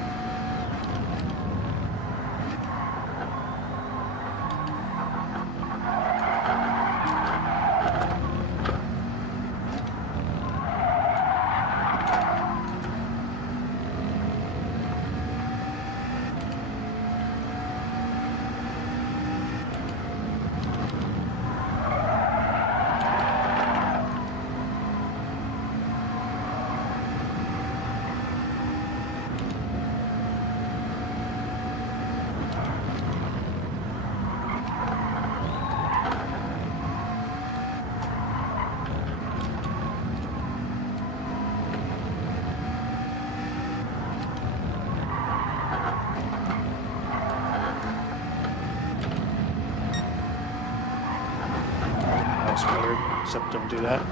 Except don't do that. I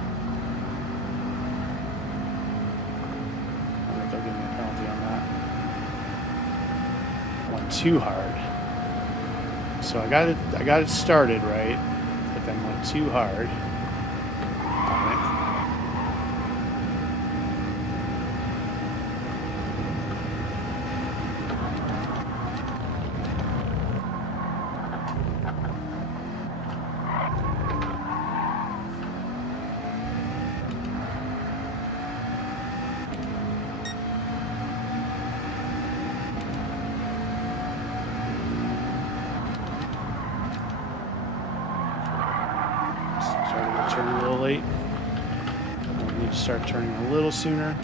think they'll give me a penalty on that. I went too hard. So I got it started right, but then went too hard. Turning a little late. We need to start turning a little sooner.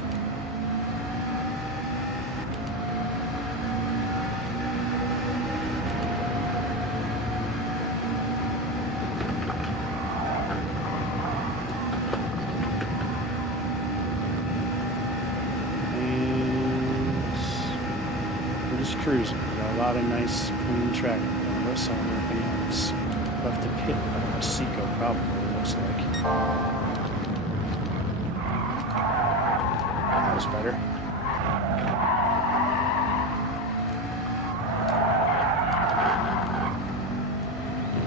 And we're just cruising. We got a lot of nice clean track in front of us. So I'm working on this left to pit of a Seco probably. Looks like that was better.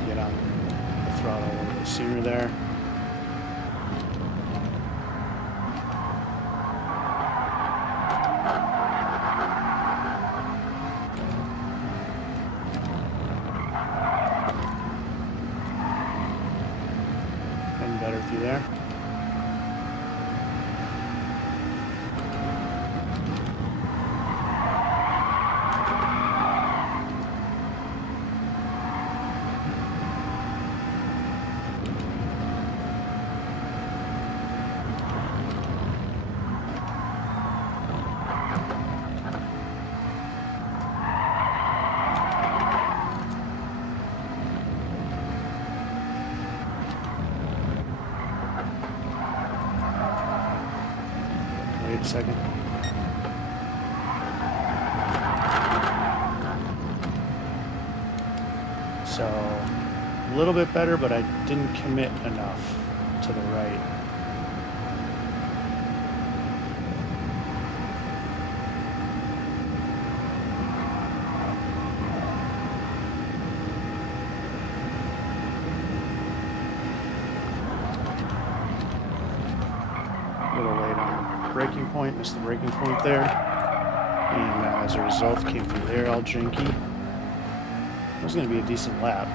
Get on the throttle a little bit sooner there. better through there. Wait a second. So, a little bit better, but I didn't commit enough to the right. A little late on braking point, missed the braking point there. And as a result, came through there all janky. It was going to be a decent lap.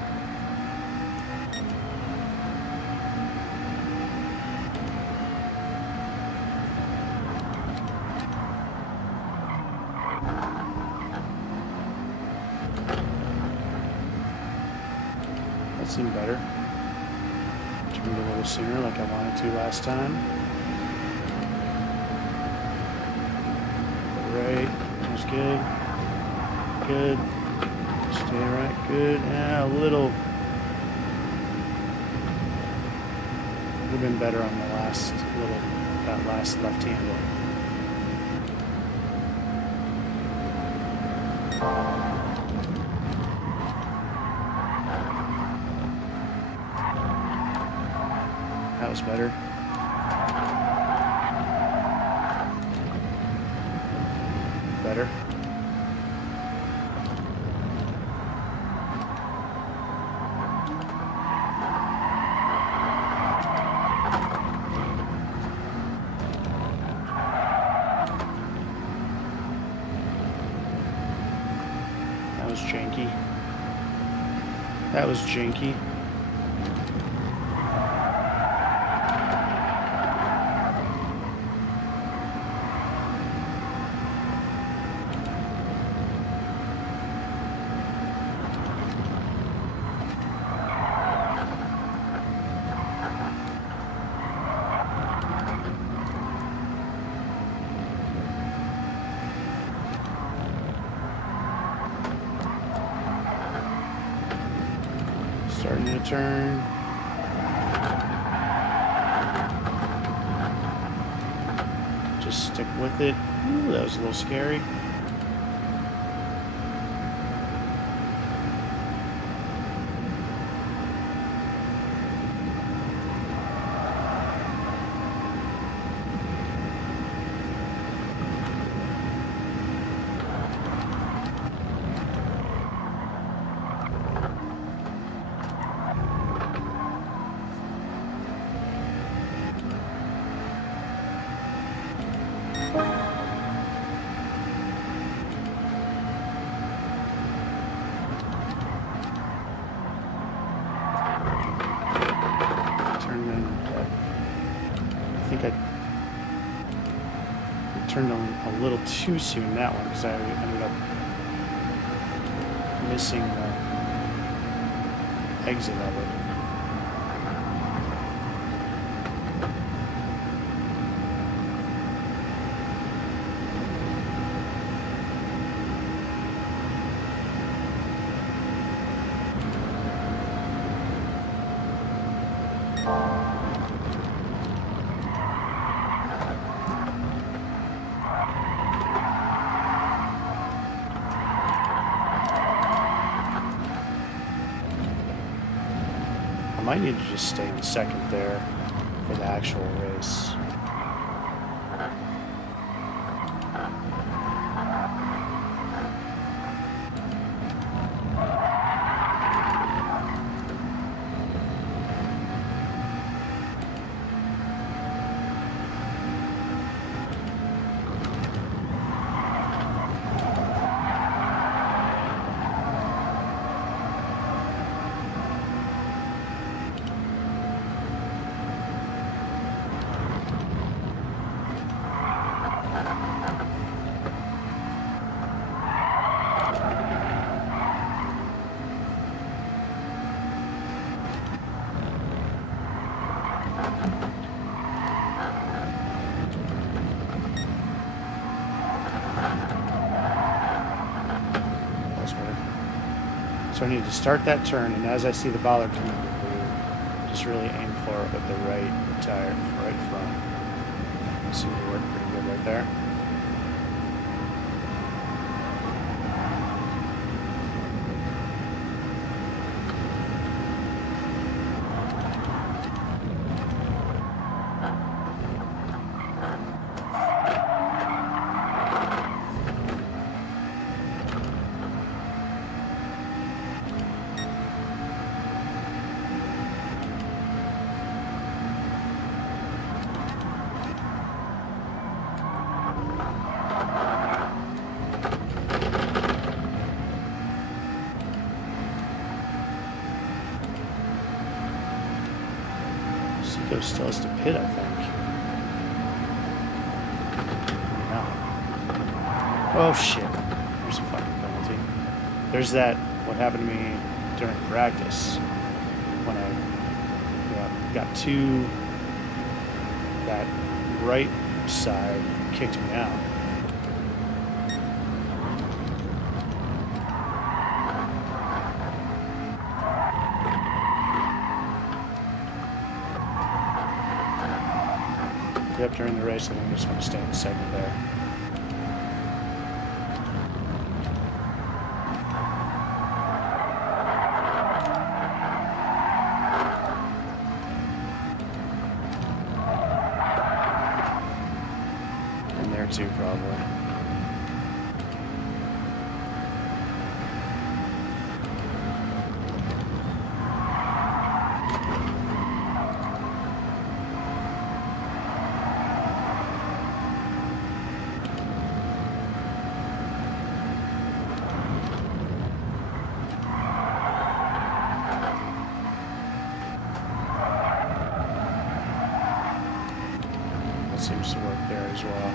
That seemed better. Turned a little sooner like I wanted to last time. Right, that was good. Good. Stay right, good. Yeah, a little. Would have been better on the last little, that last left handle. That was better. Better. That was janky. That was janky. Starting to turn. Just stick with it. Ooh, that was a little scary. I think I turned on a little too soon that one because I ended up missing the exit of it. I might need to just stay in second there for the actual race. So I need to start that turn, and as I see the bollard coming to the blue, just really aim for it with the right tire, right front. Seems to work pretty good right there. Seco still has to pit, I think. No. Oh shit. There's a fucking penalty. There's that, what happened to me during practice when I got to that right side, kicked me out. Yep, during the race, I think I just want to stay in second there. And there too, probably. Seems to work there as well.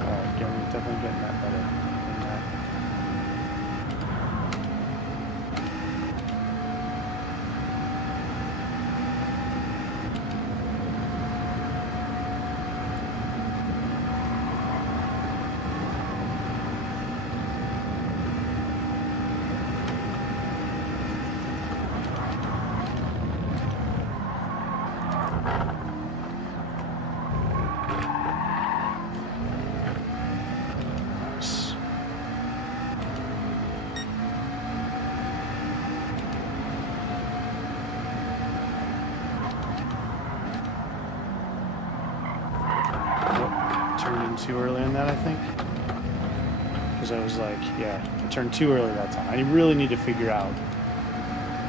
Alright, definitely getting that better than that. Too early on that, I think, because I was like, yeah, I turned too early that time. I really need to figure out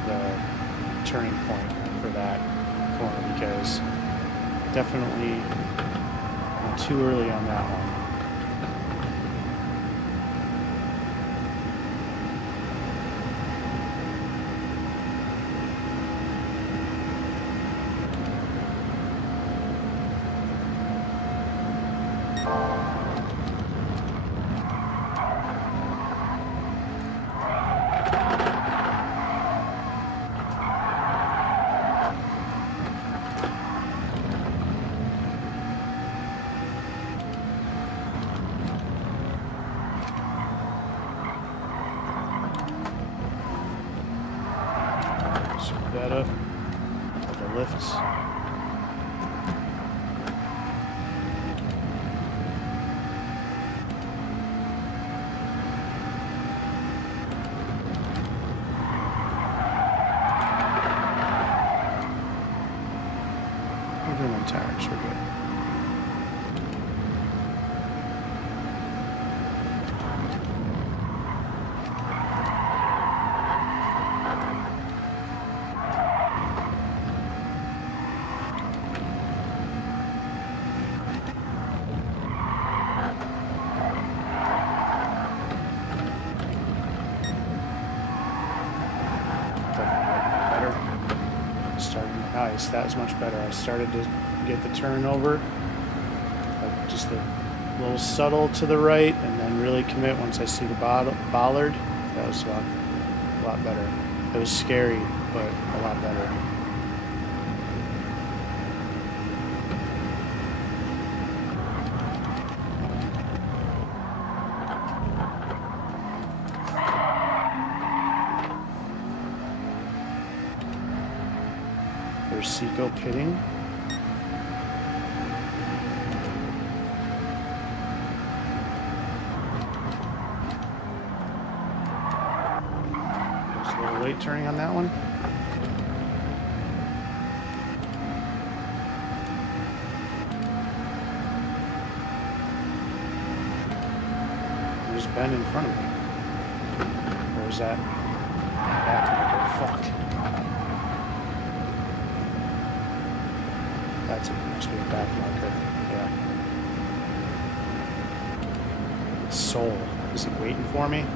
the turning point for that corner, because definitely I'm too early on that one. That up with the lifts. We're doing on tires, we're good. Nice, that was much better. I started to get the turn over, like just a little subtle to the right, and then really commit once I see the bollard. That was a lot better. It was scary, but a lot better. There's Seco pitting. There's a little late turning on that one. There's Ben in front of me. Or is that back marker? Fuck. That's it. Must be a back marker. Yeah. Soul. Is he waiting for me?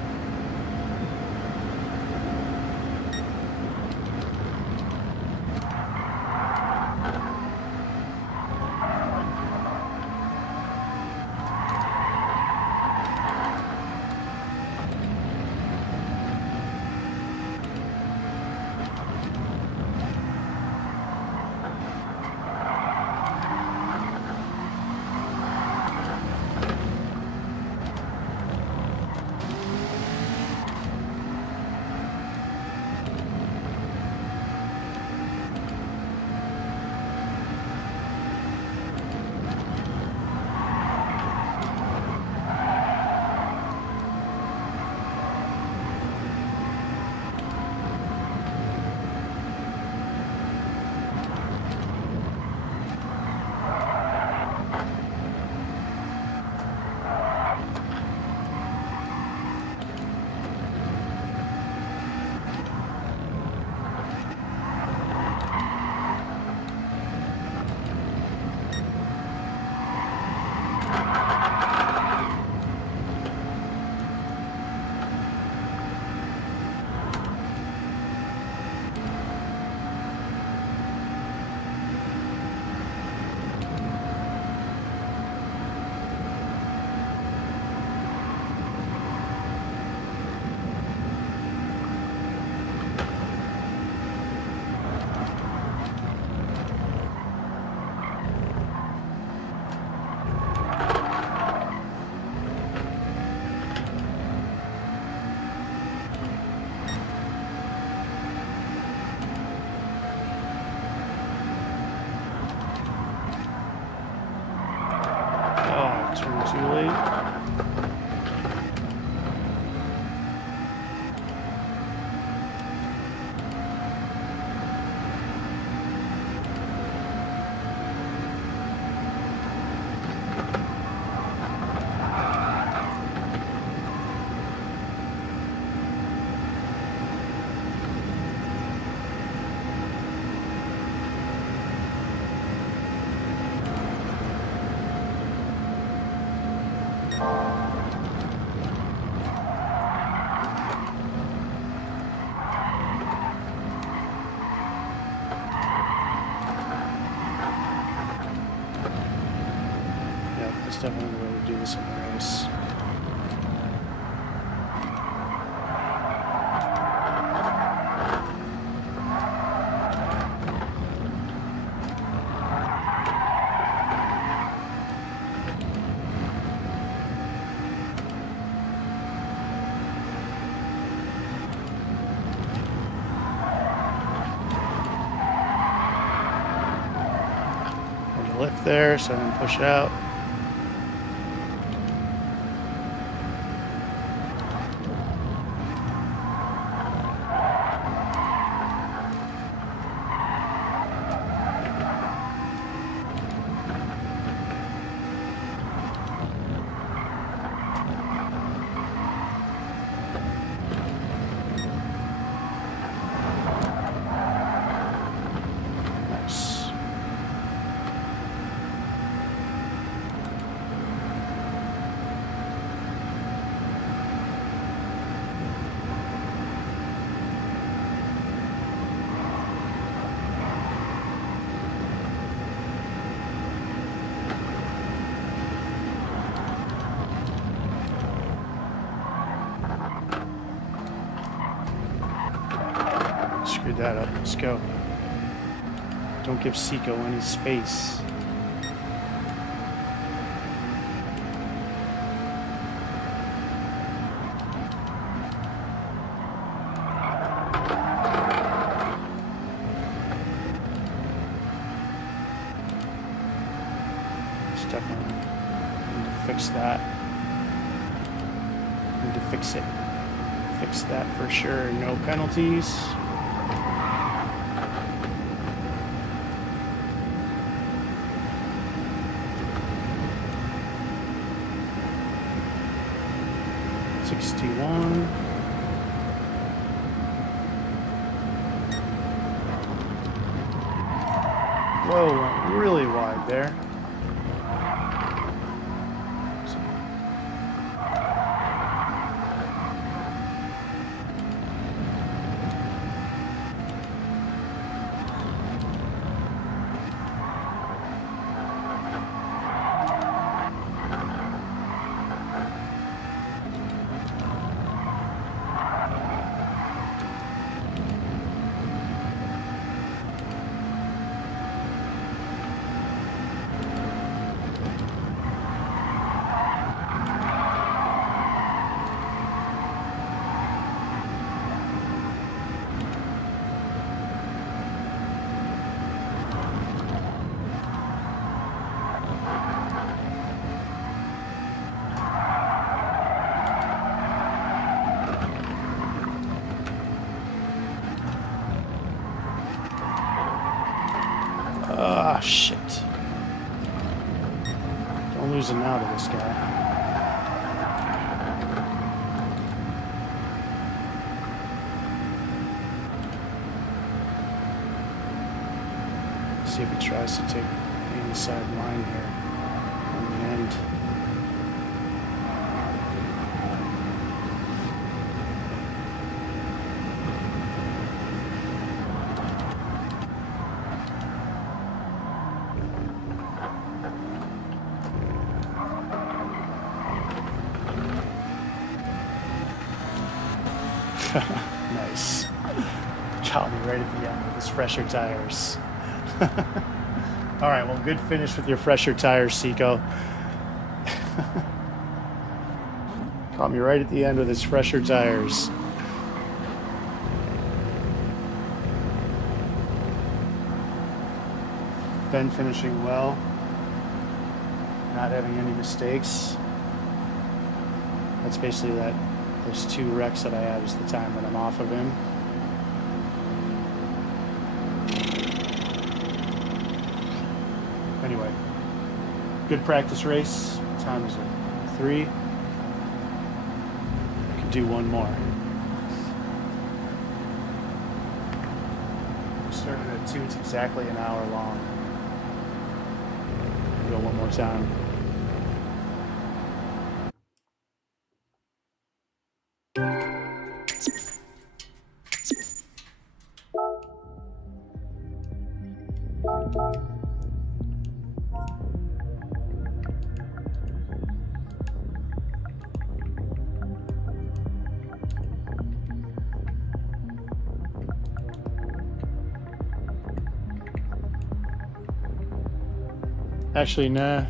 Too late. That's definitely the way to do this in the race. There's a lift there, so I'm going to push out. Screwed that up. Let's go. Don't give Seco any space. fix that. Need to fix it. Fix that for sure. No penalties. '61. Whoa, went really wide there. Ah, shit. Don't lose it now to this guy. See if he tries to take the inside line here on the end. Nice. Got me right at the end with his fresher tires. All right, well, good finish with your fresher tires, Seco. Caught me right at the end with his fresher tires. Ben finishing well, not having any mistakes. That's basically those 2 wrecks that I had is the time that I'm off of him. Anyway, good practice race. What time is it? 3. Could do one more. Started at 2. It's exactly an hour long. Go one more time. Actually, nah.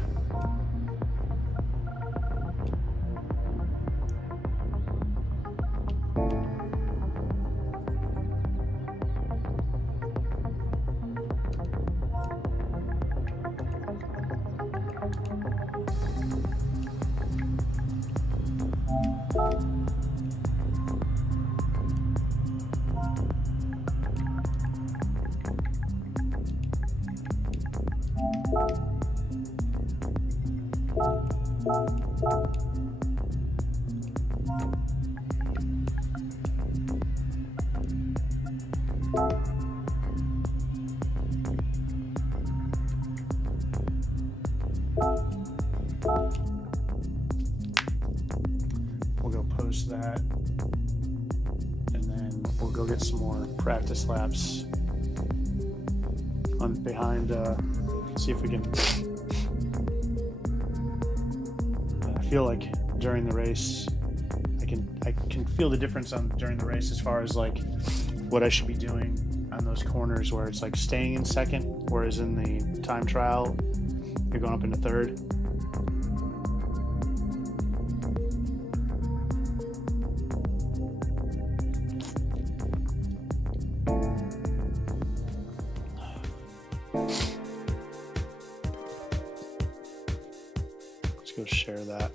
We'll go post that, and then we'll go get some more practice laps on behind. See if we can. I feel like during the race, I can feel the difference during the race as far as like what I should be doing on those corners where it's like staying in second, whereas in the time trial you're going up into third. Let's go share that.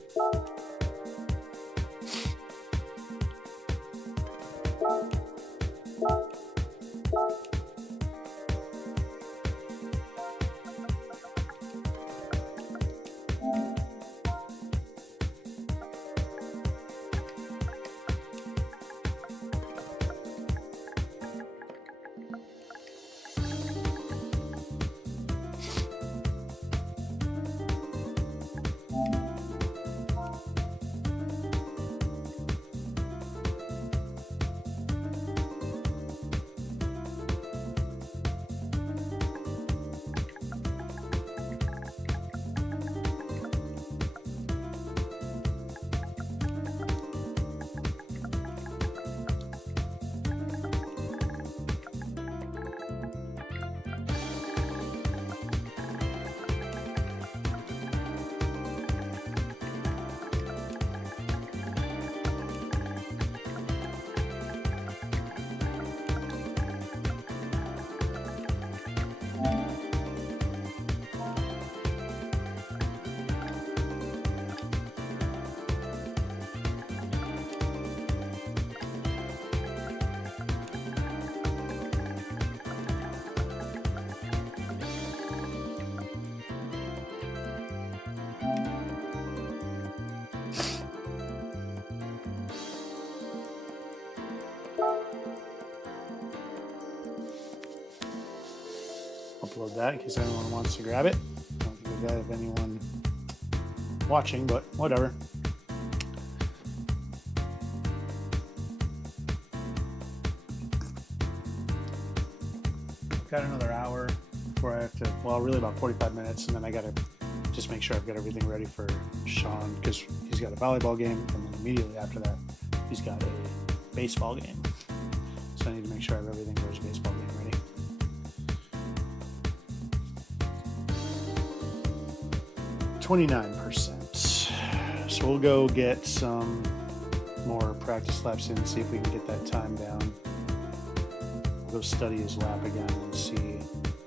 Upload that in case anyone wants to grab it. I don't think I have anyone watching, but whatever. Got another hour before I have to, well, really about 45 minutes, and then I gotta just make sure I've got everything ready for Sean, because he's got a volleyball game, and then immediately after that he's got a baseball game. So I need to make sure I have everything for his baseball game ready. %. So we'll go get some more practice laps in and see if we can get that time down. We'll go study his lap again and see.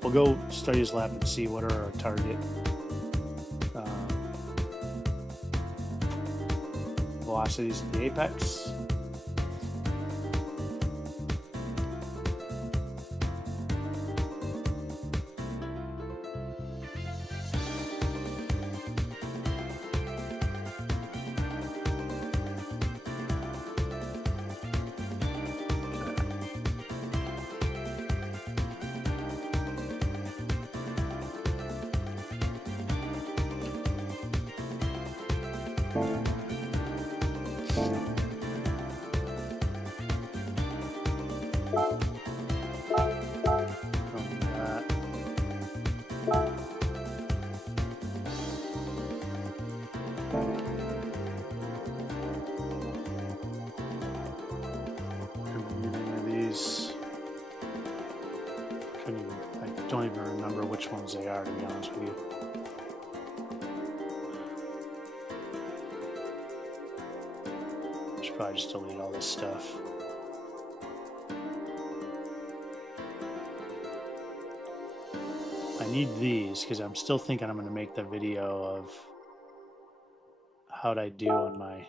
We'll go study his lap and see what are our target velocities at the apex. I don't even remember which ones they are, to be honest with you. Should probably just delete all this stuff. I need these because I'm still thinking I'm going to make the video of how'd I do on my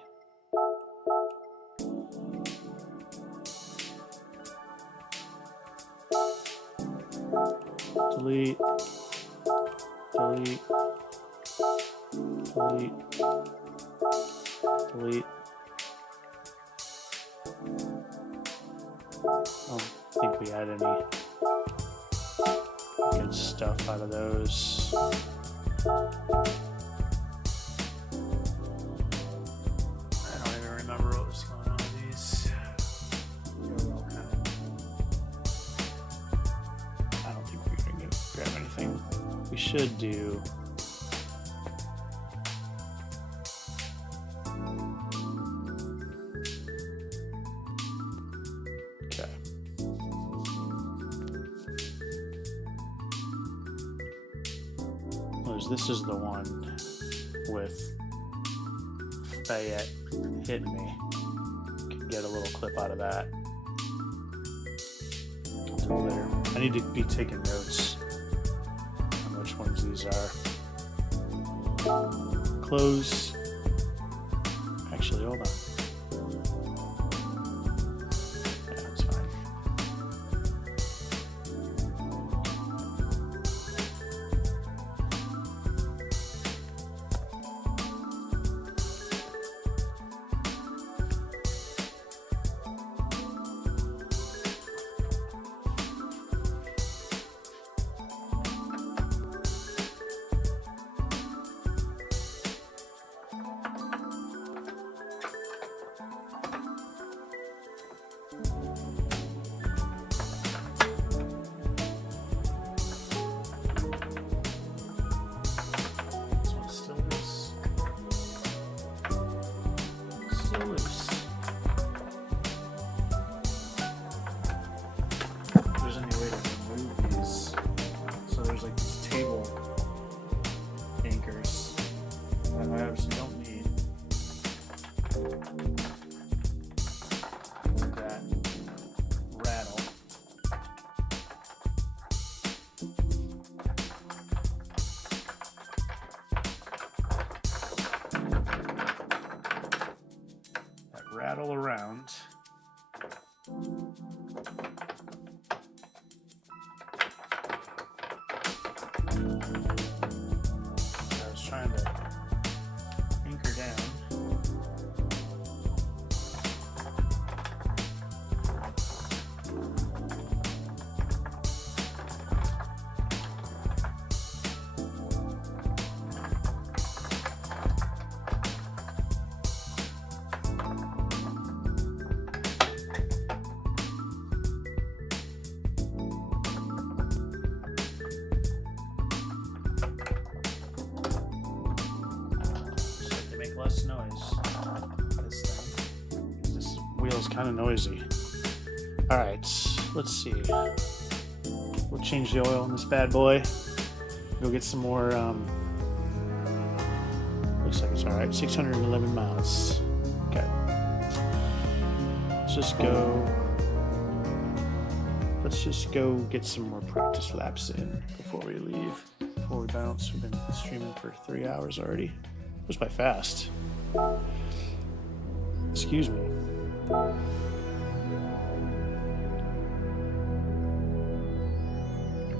delete, delete, delete, delete. I don't think we had any good stuff out of those. I don't even remember what was going on with these. They were all kind of... I don't think we're going to grab anything. We should do... This is the one with Fayette hitting me. Can get a little clip out of that. I'll do it later. I need to be taking notes on which ones these are. close. Actually, hold on. Yeah, that's fine. Rattle around. I was trying to anchor down. Less noise. This thing. This wheel's kind of noisy. All right, let's see. We'll change the oil in this bad boy. Go get some more. Looks like it's all right. 611 miles. Okay. Let's just go. Let's just go get some more practice laps in before we leave. Before we bounce. We've been streaming for 3 hours already. Goes by fast. Excuse me.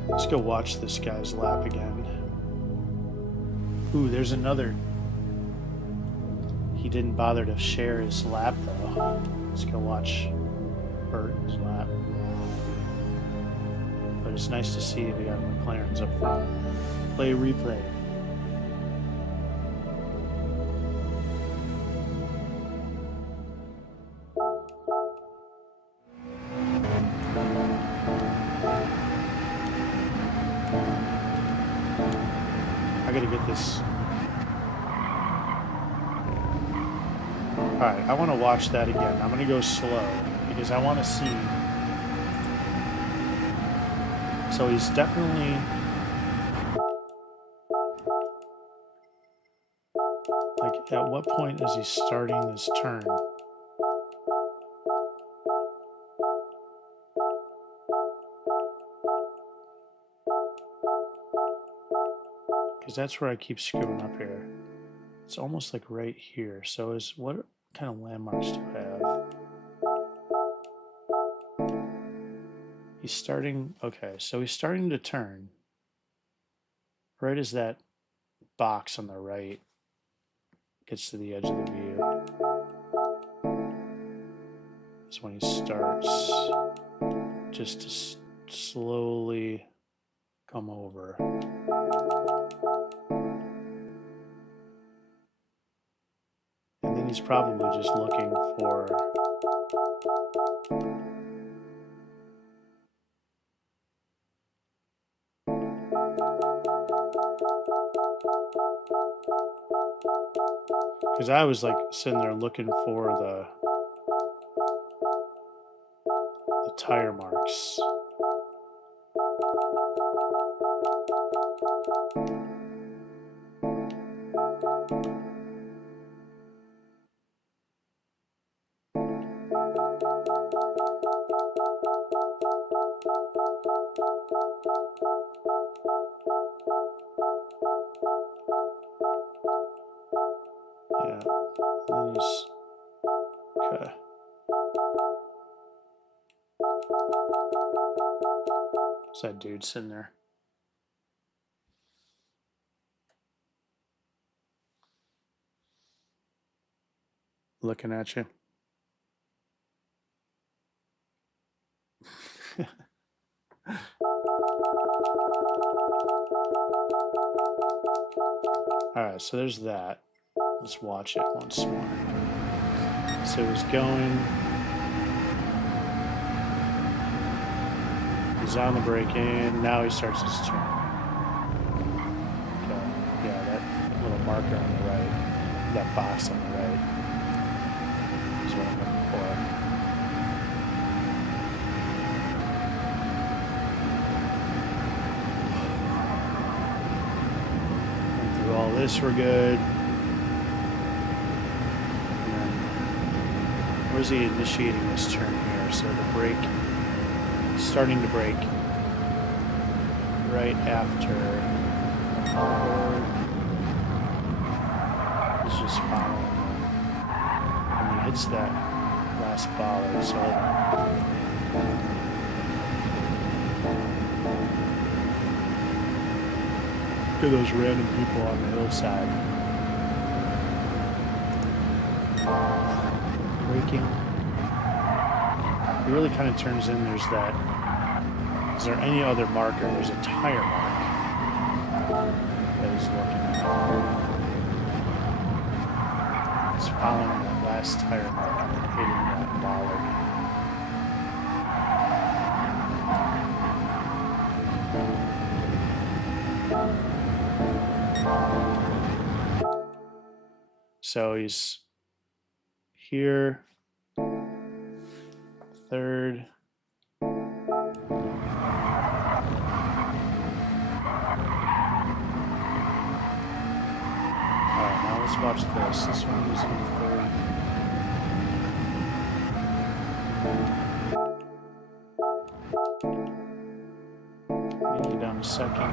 Let's go watch this guy's lap again. Ooh, there's another. He didn't bother to share his lap though. Let's go watch Burton's lap. But it's nice to see the McLaren's up front. Play replay. I gotta get this. Alright, I want to watch that again. I'm gonna go slow because I want to see. So he's definitely like, at what point is he starting this turn? Because that's where I keep screwing up here. It's almost like right here. So what kind of landmarks do I have? He's starting, okay, so he's starting to turn. Right as that box on the right gets to the edge of the view. That's when he starts just to slowly come over. And then he's probably just looking for because I was like sitting there looking for the tire marks. seconds. Okay. What's that dude sitting there? Looking at you. Alright, so there's that. Let's watch it once more. So he's going. He's on the break in. Now he starts his turn. Okay. Yeah, that little marker on the right, that box on the right, is what I'm looking for. Went through all this, we're good. Where's he initiating this turn here? So the break, starting to break right after forward. He's just following him. And he hits that last baller, so look at those random people on the hillside. Braking. It really kind of turns in. There's that. Is there any other marker? There's a tire mark that he's looking at. He's following that last tire mark and hitting that baller. So he's here, third. Alright, now let's watch this. This one is in third. Make it down to second.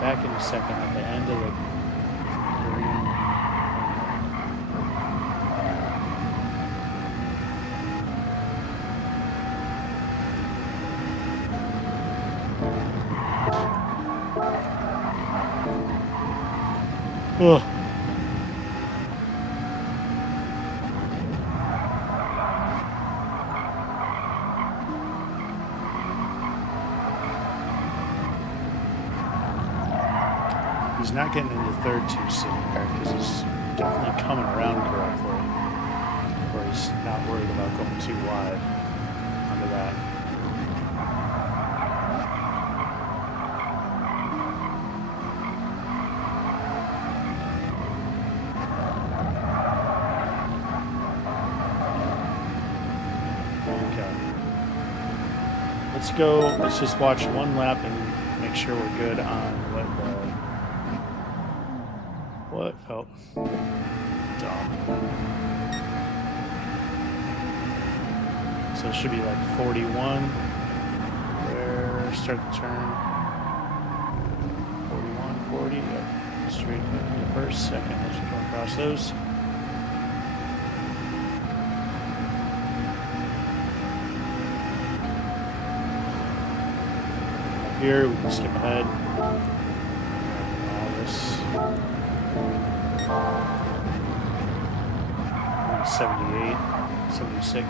Back in a second at the end of the green. Ugh. He's not getting into third too soon there because he's definitely coming around correctly, where he's not worried about going too wide onto that. Okay. Let's go, let's just watch one lap and make sure we're good on what the What? Oh. Dumb. So it should be like 41. There, start the turn. 41, 40. Yep. Straight in the first, second. Let's go across those. Up here, we can skip ahead. All this. 78, 76.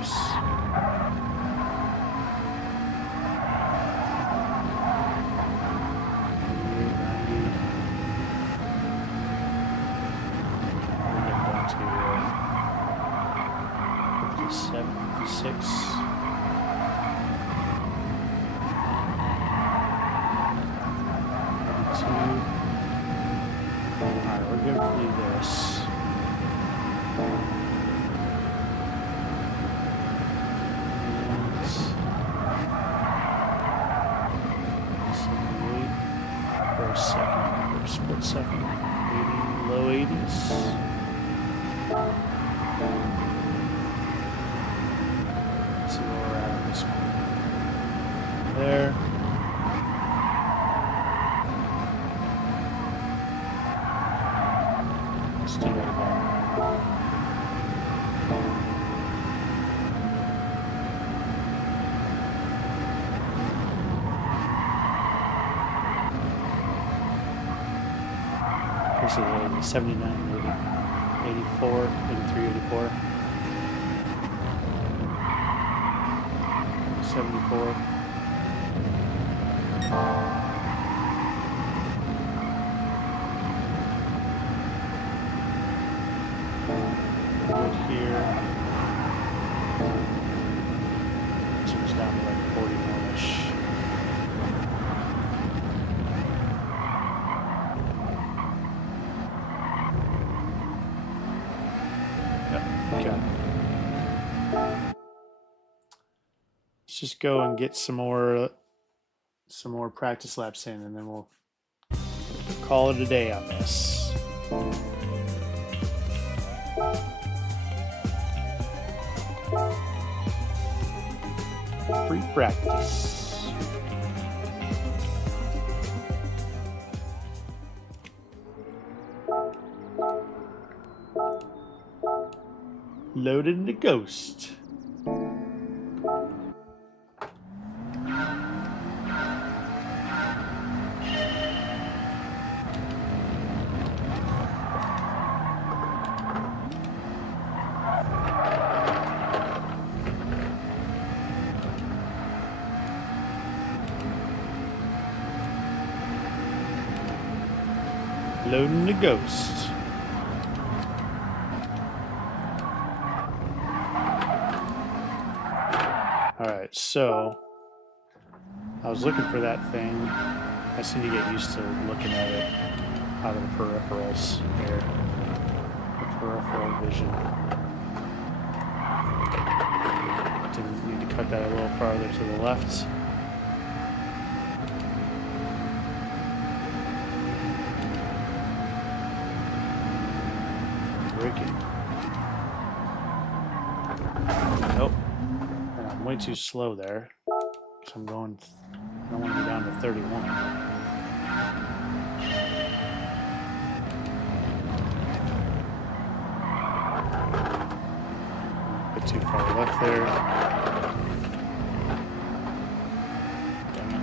Down to 57, 56. Alright, we're good to do this. For a split second, 80, low 80s. Let's see where we're at on this one. There. Let's do that again. This is 79, 80, 84, 83, 84. 74. Good here. This one's down to like 41-ish. Yep, okay. Let's just go and get some more practice laps in, and then we'll call it a day on this. Free practice. Loaded into Ghost. Loading the Ghost. Alright, so I was looking for that thing. I seem to get used to looking at it out of the peripherals here. The peripheral vision. Didn't need to cut that a little farther to the left. Nope. And I'm way too slow there. So I'm going, I don't want to be down to 31. A bit too far left there. Dang it.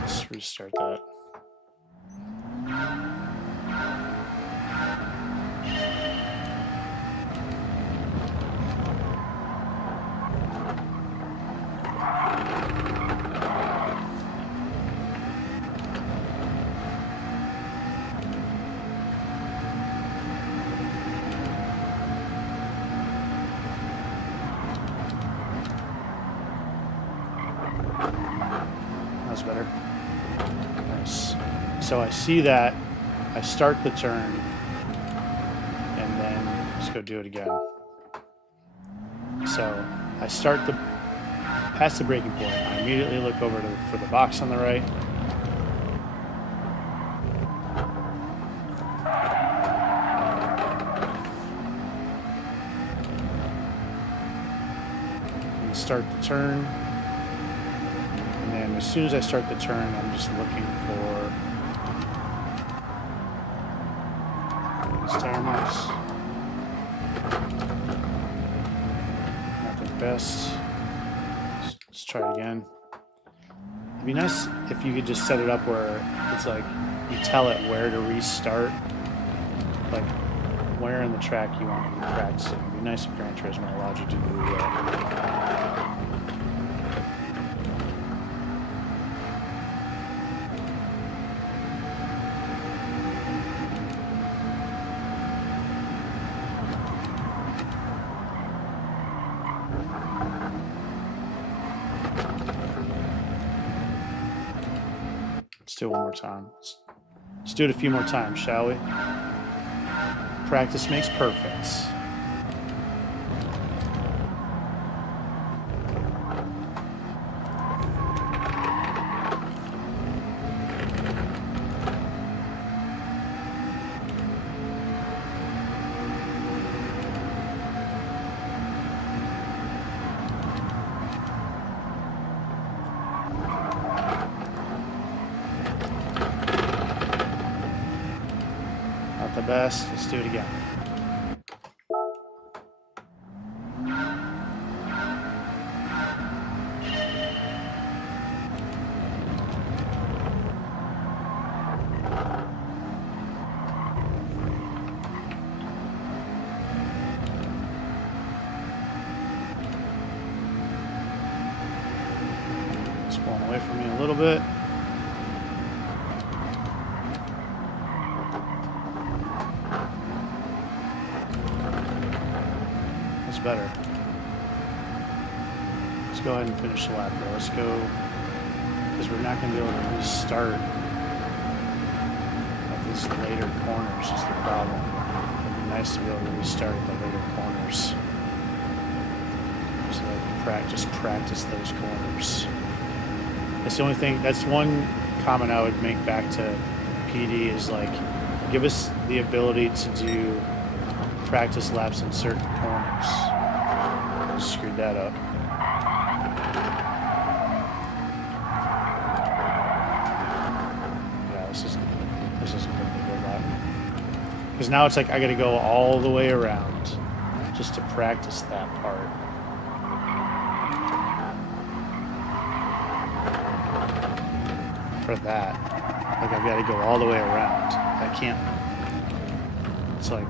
Let's restart that. That's better. Nice. So I see that. I start the turn, and then let's go do it again. So I start the past the braking point. I immediately look over for the box on the right. And start the turn. And then as soon as I start the turn, I'm just looking for these tire marks. Not the best. Let's try it again. It'd be nice if you could just set it up where it's like you tell it where to restart, like where in the track you want to be practicing. It'd be nice if Gran Turismo allowed you to do that. Let's do it one more time. Let's do it a few more times, shall we? Practice makes perfect. the best. Let's do it again. It's pulling away from me a little bit. Better. Let's go ahead and finish the lap though. Let's go, because we're not going to be able to restart at these later corners is the problem. It'd be nice to be able to restart at the later corners. So just practice those corners. That's the only thing, that's one comment I would make back to PD is like, give us the ability to do practice laps in certain corners. Screwed that up. Yeah, this isn't going to be a good lap. Because now it's like I got to go all the way around just to practice that part. For that, like I've got to go all the way around. I can't. It's like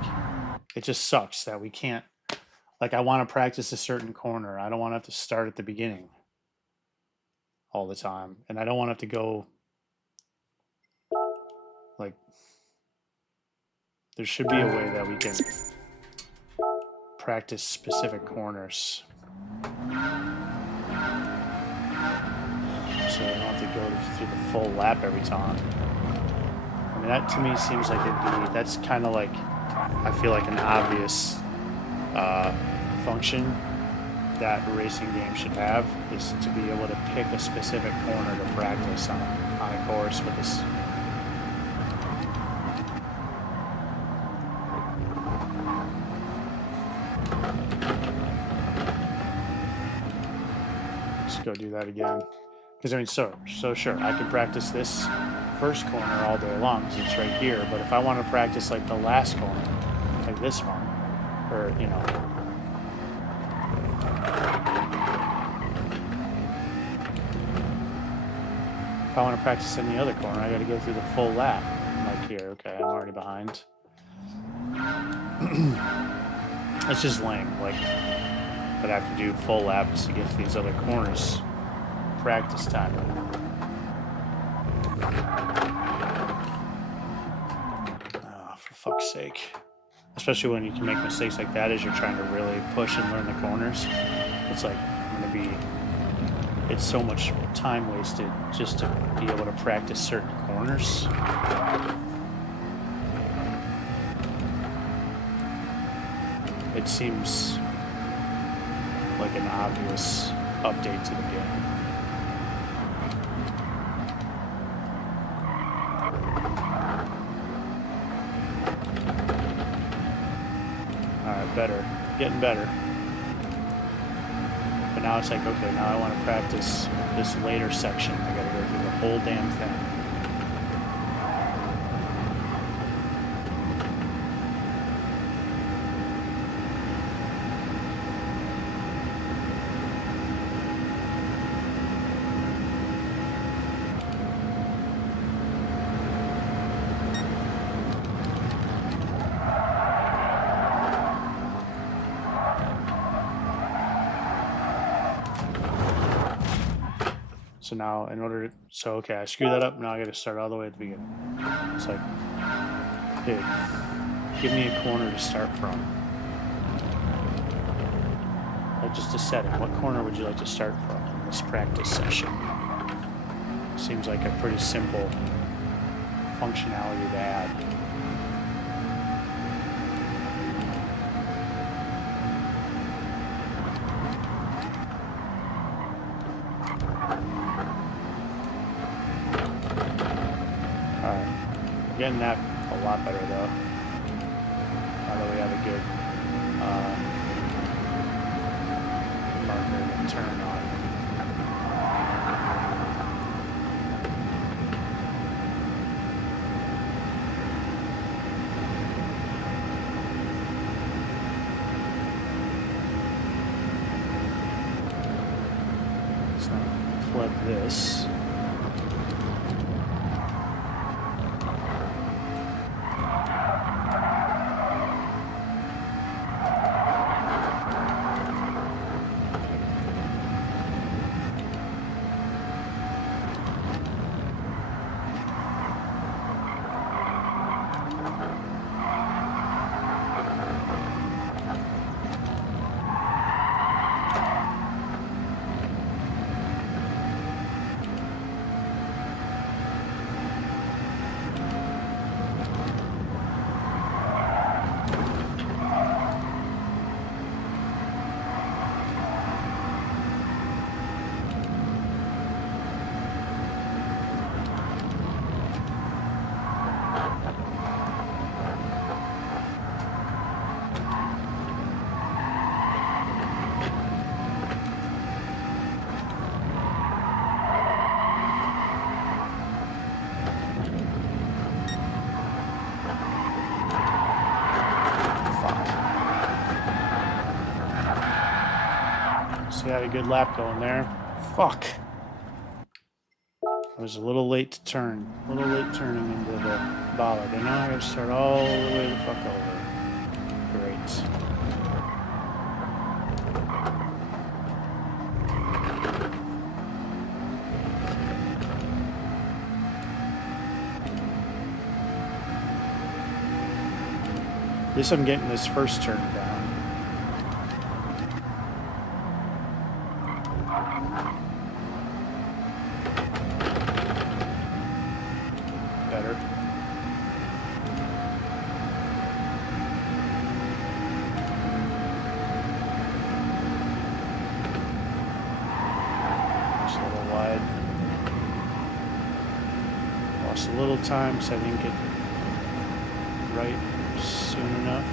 it just sucks that we can't. Like I want to practice a certain corner. I don't want to have to start at the beginning all the time. And I don't want to have to go like there should be a way that we can practice specific corners. So we don't have to go through the full lap every time. I mean that to me seems like that's kind of like I feel like an obvious function that a racing game should have is to be able to pick a specific corner to practice on a course with this. Let's go do that again. Because I mean, so sure, I can practice this first corner all day long because it's right here. But if I want to practice like the last corner, like this one, or you know. If I want to practice in the other corner, I got to go through the full lap. I'm like here, okay, I'm already behind. It's just lame. Like, but I have to do full laps to get to these other corners. Practice time. Oh, for fuck's sake. Especially when you can make mistakes like that as you're trying to really push and learn the corners. It's like, it's so much time wasted just to be able to practice certain corners. It seems like an obvious update to the game. Alright, better. Getting better. But now it's like, okay, now I want to practice this later section. I gotta go through the whole damn thing. So now, in order to, so okay, I screwed that up. Now I got to start all the way at the beginning. It's like, dude, give me a corner to start from. Like just a setting. What corner would you like to start from in this practice session? Seems like a pretty simple functionality to add. Getting that a lot better though. Now that we have a good marker to turn on. So we had a good lap going there. Fuck. I was a little late to turn. A little late turning into the bollard. And now I gotta start all the way the fuck over. Great. At least I'm getting this first turn down. Better. Just a little wide. Lost a little time, so I didn't get right soon enough.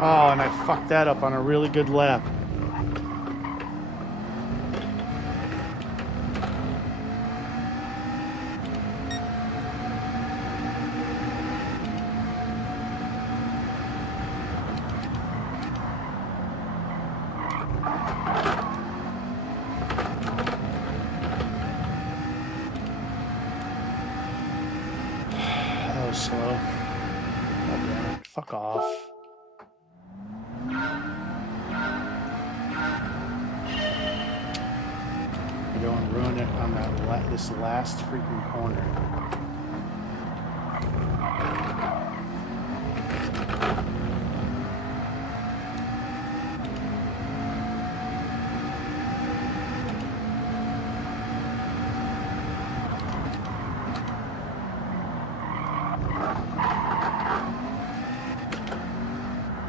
Oh, and I fucked that up on a really good lap. That was slow. Oh, damn it. Fuck off. Go and ruin it on that this last freaking corner.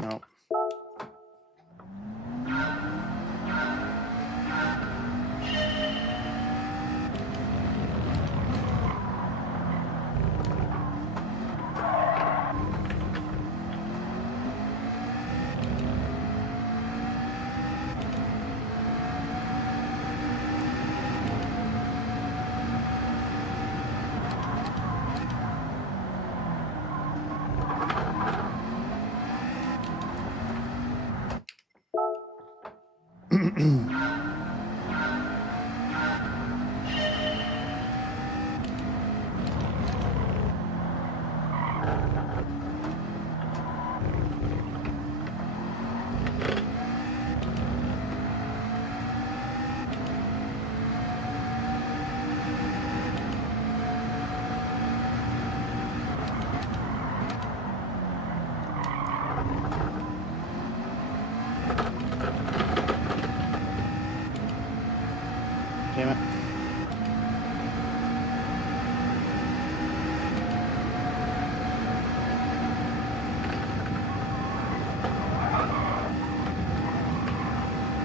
Nope. Damn it.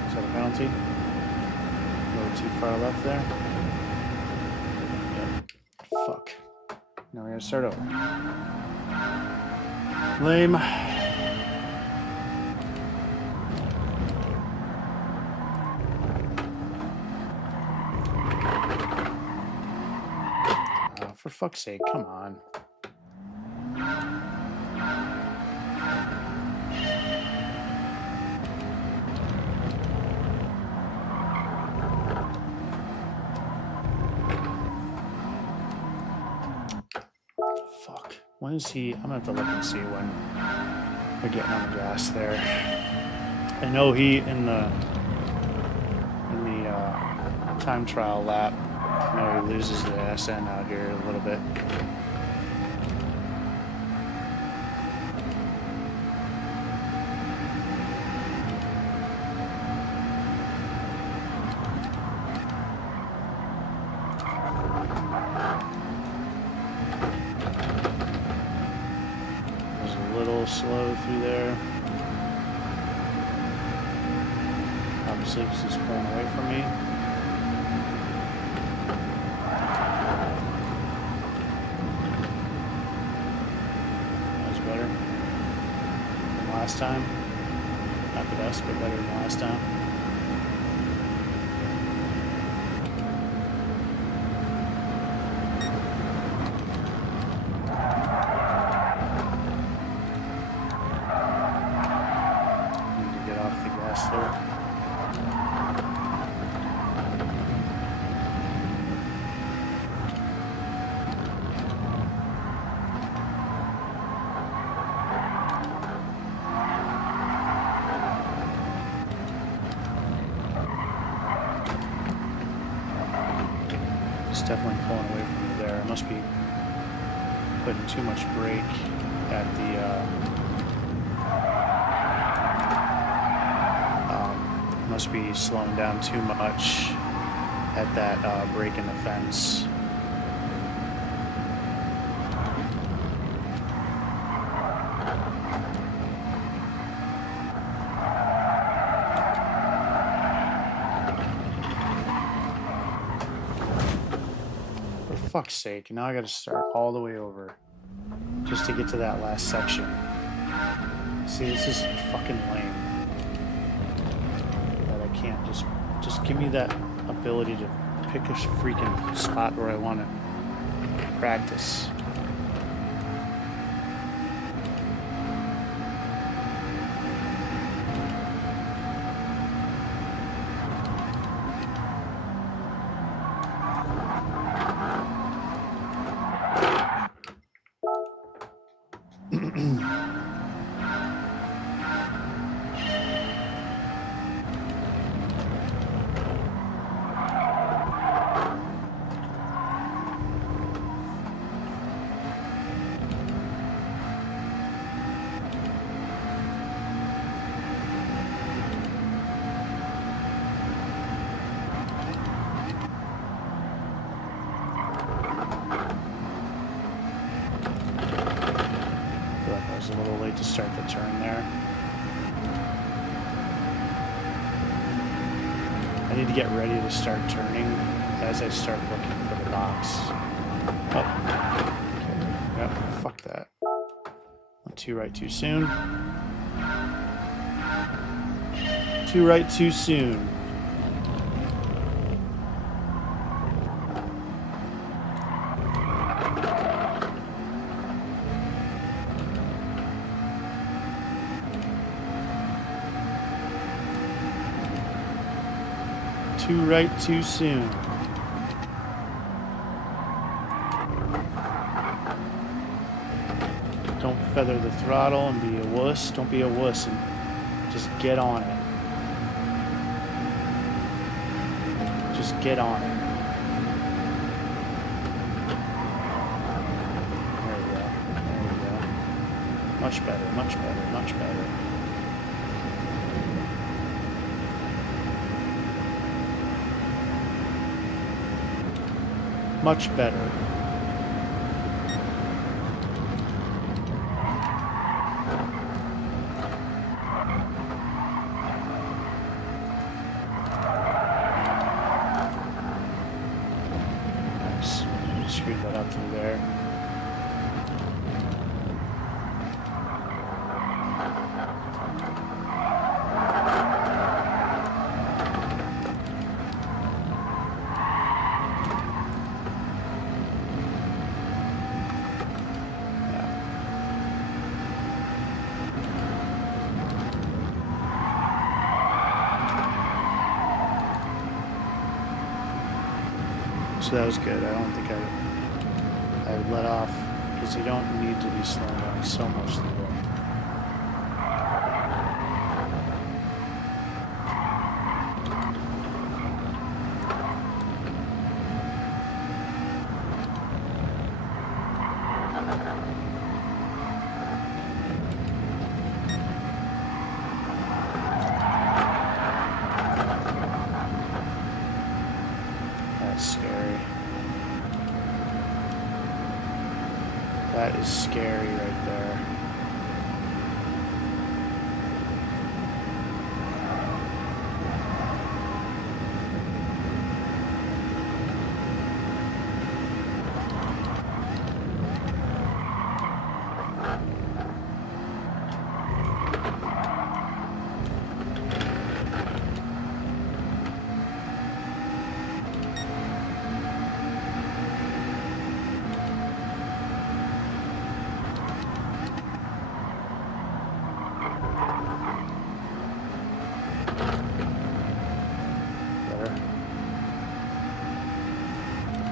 Is that a penalty? A little too far left there. Yep. Fuck. Now we gotta start over. Lame. For fuck's sake, come on. Fuck. When is he? I'm gonna have to look and see when we're getting on the gas there. I know he in the time trial lap. I know he loses the SN out here a little bit. Slow through there. Obviously, because he's pulling away from me. That was better than last time. Not the best, but better than last time. Definitely pulling away from me there. I must be putting too much brake at the must be slowing down too much at that break in the fence. Fuck's sake, now I gotta start all the way over just to get to that last section. See, this is fucking lame. That I can't just give me that ability to pick a freaking spot where I want to practice. A little late to start the turn there. I need to get ready to start turning as I start looking for the box. Oh, okay. Yep, fuck that. Went too right too soon. Too right too soon. Too right too soon. Don't feather the throttle and be a wuss. Don't be a wuss and just get on it. Just get on it. There we go. There we go. Much better, much better, much better. Much better. Nice. Screwed that up through there. So that was good. I don't think I let off because you don't need to be slowing down so much to go. Scary. That is scary right there.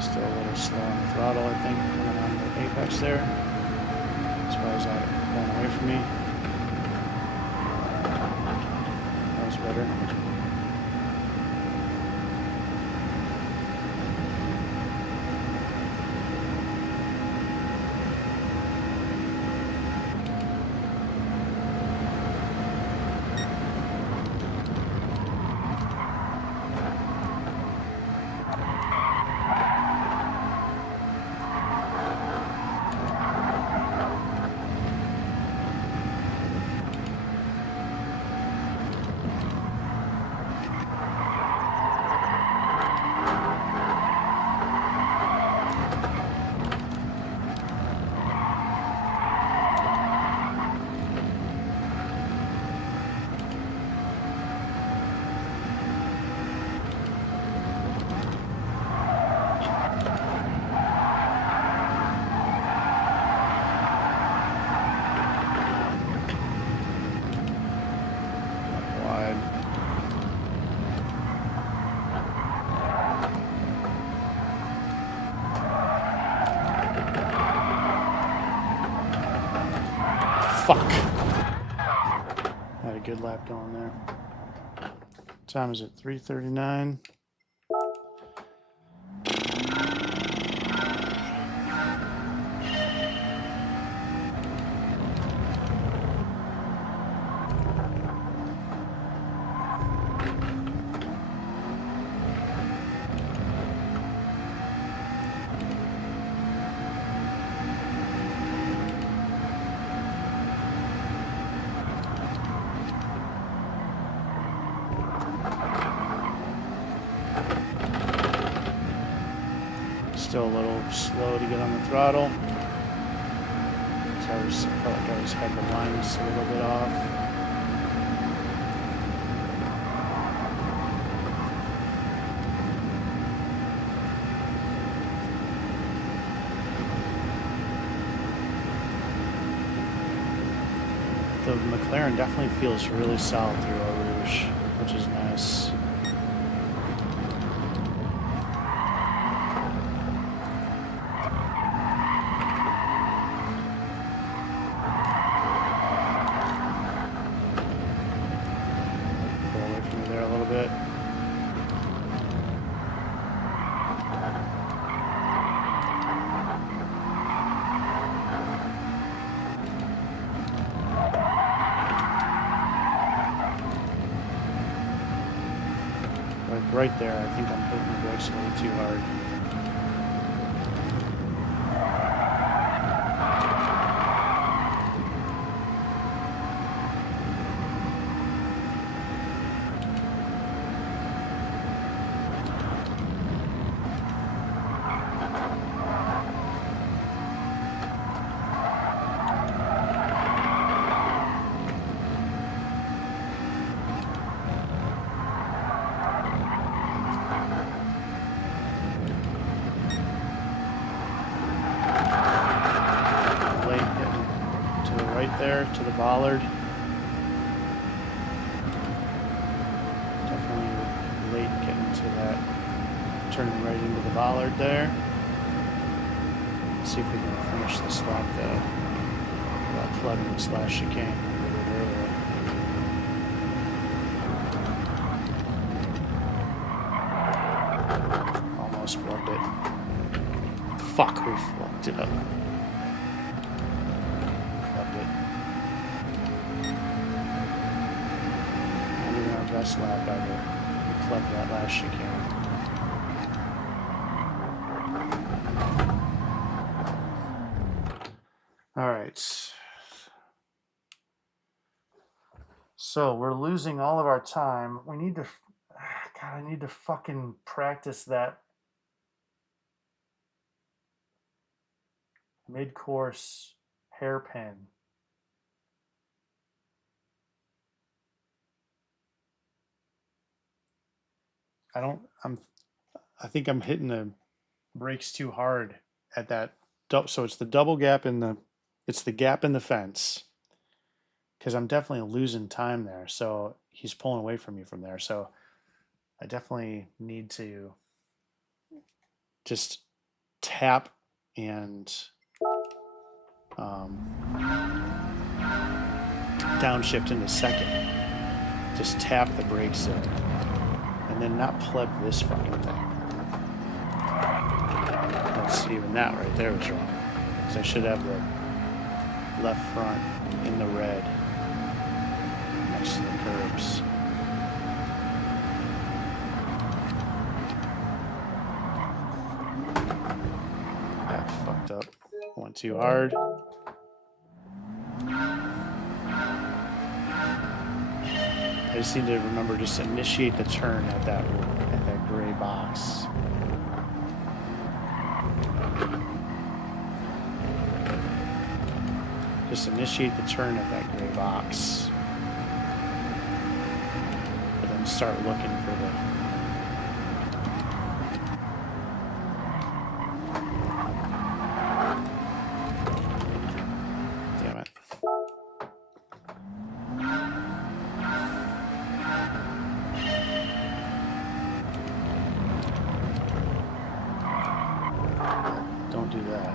Still a little slow on the throttle, I think, coming on the apex there. That's why he's going away from me. That was better. Fuck. Had a good lap going there. What time is it? 3:39. Still a little slow to get on the throttle. So I felt like I had the lines a little bit off. The McLaren definitely feels really solid through Eau Rouge, which is nice. Right there, I think I'm hitting the brakes a little too hard. There to the bollard. Definitely late getting to that turning right into the bollard there. Let's see if we can finish this lap without plugging this last chicane. Almost plugged it. Fuck, we fucked it up. Plugged it. Not even our best lap ever. We plugged that last chicane. All right. So we're losing all of our time. We need to, God, I need to fucking practice that mid-course hairpin. I think I'm hitting the brakes too hard at that. So it's the double gap it's the gap in the fence. Because I'm definitely losing time there. So he's pulling away from me from there. So I definitely need to just tap and downshift into second. Just tap the brakes in. And then not pleb this fucking thing. That's even that right there was wrong. Because I should have the left front in the red next to the curbs. Got fucked up. Went too hard. I just need to remember just to initiate the turn at that gray box. Just initiate the turn at that gray box. But then start looking for the damn it. Don't do that.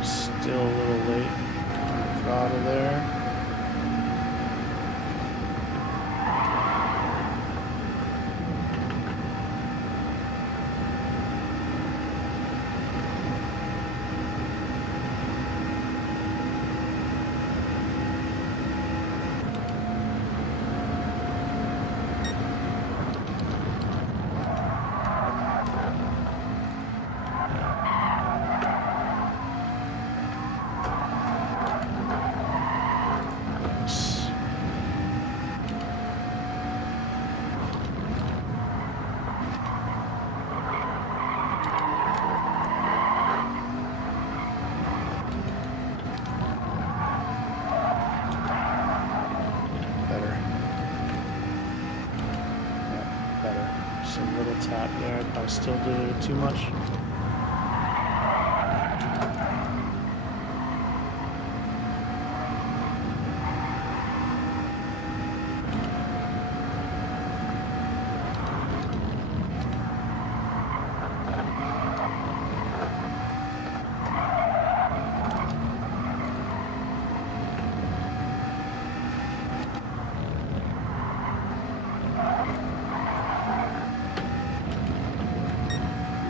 Still a little late on the throttle there. Tap there, I still did it too much.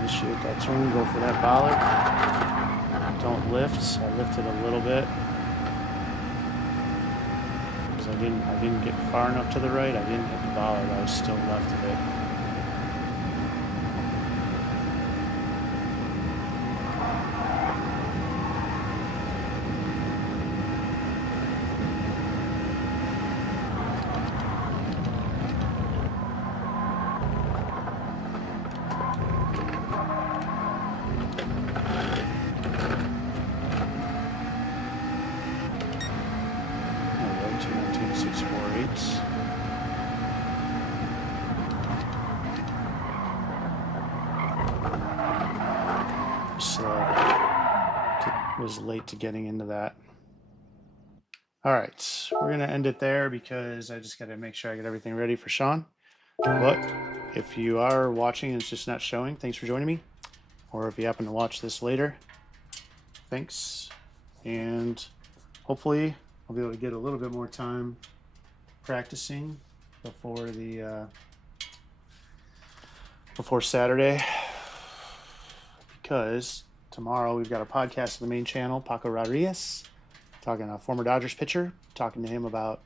Initiate that turn, go for that bollard. Don't lift. I lifted a little bit because I didn't get far enough to the right. I didn't hit the bollard. I was still left of it. was late to getting into that. All right, we're gonna end it there because I just got to make sure I get everything ready for Sean. But if you are watching and it's just not showing, thanks for joining me. Or if you happen to watch this later, thanks. And hopefully I'll be able to get a little bit more time practicing before the before Saturday, because tomorrow we've got a podcast on the main channel, Paco Rodriguez, talking a former Dodgers pitcher, talking to him about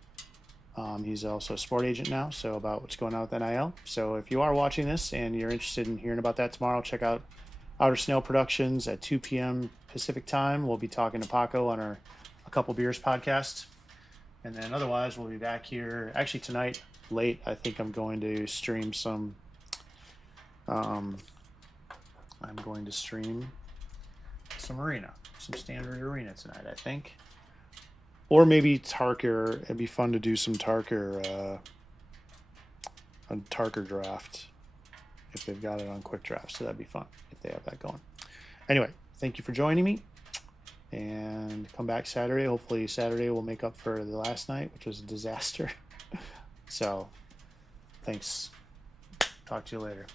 he's also a sport agent now, so about what's going on with NIL. So if you are watching this and you're interested in hearing about that tomorrow, check out Outer Snail Productions at 2 p.m. Pacific time. We'll be talking to Paco on our A Couple Beers podcast. And then otherwise, we'll be back here. Actually, tonight, late, I think I'm going to stream some... I'm going to stream some arena, some standard arena tonight, I think. Or maybe Tarker. It'd be fun to do some Tarker, a Tarker draft if they've got it on Quick Draft. So that'd be fun if they have that going. Anyway, thank you for joining me. And come back Saturday. Hopefully Saturday will make up for the last night, which was a disaster. So thanks. Talk to you later.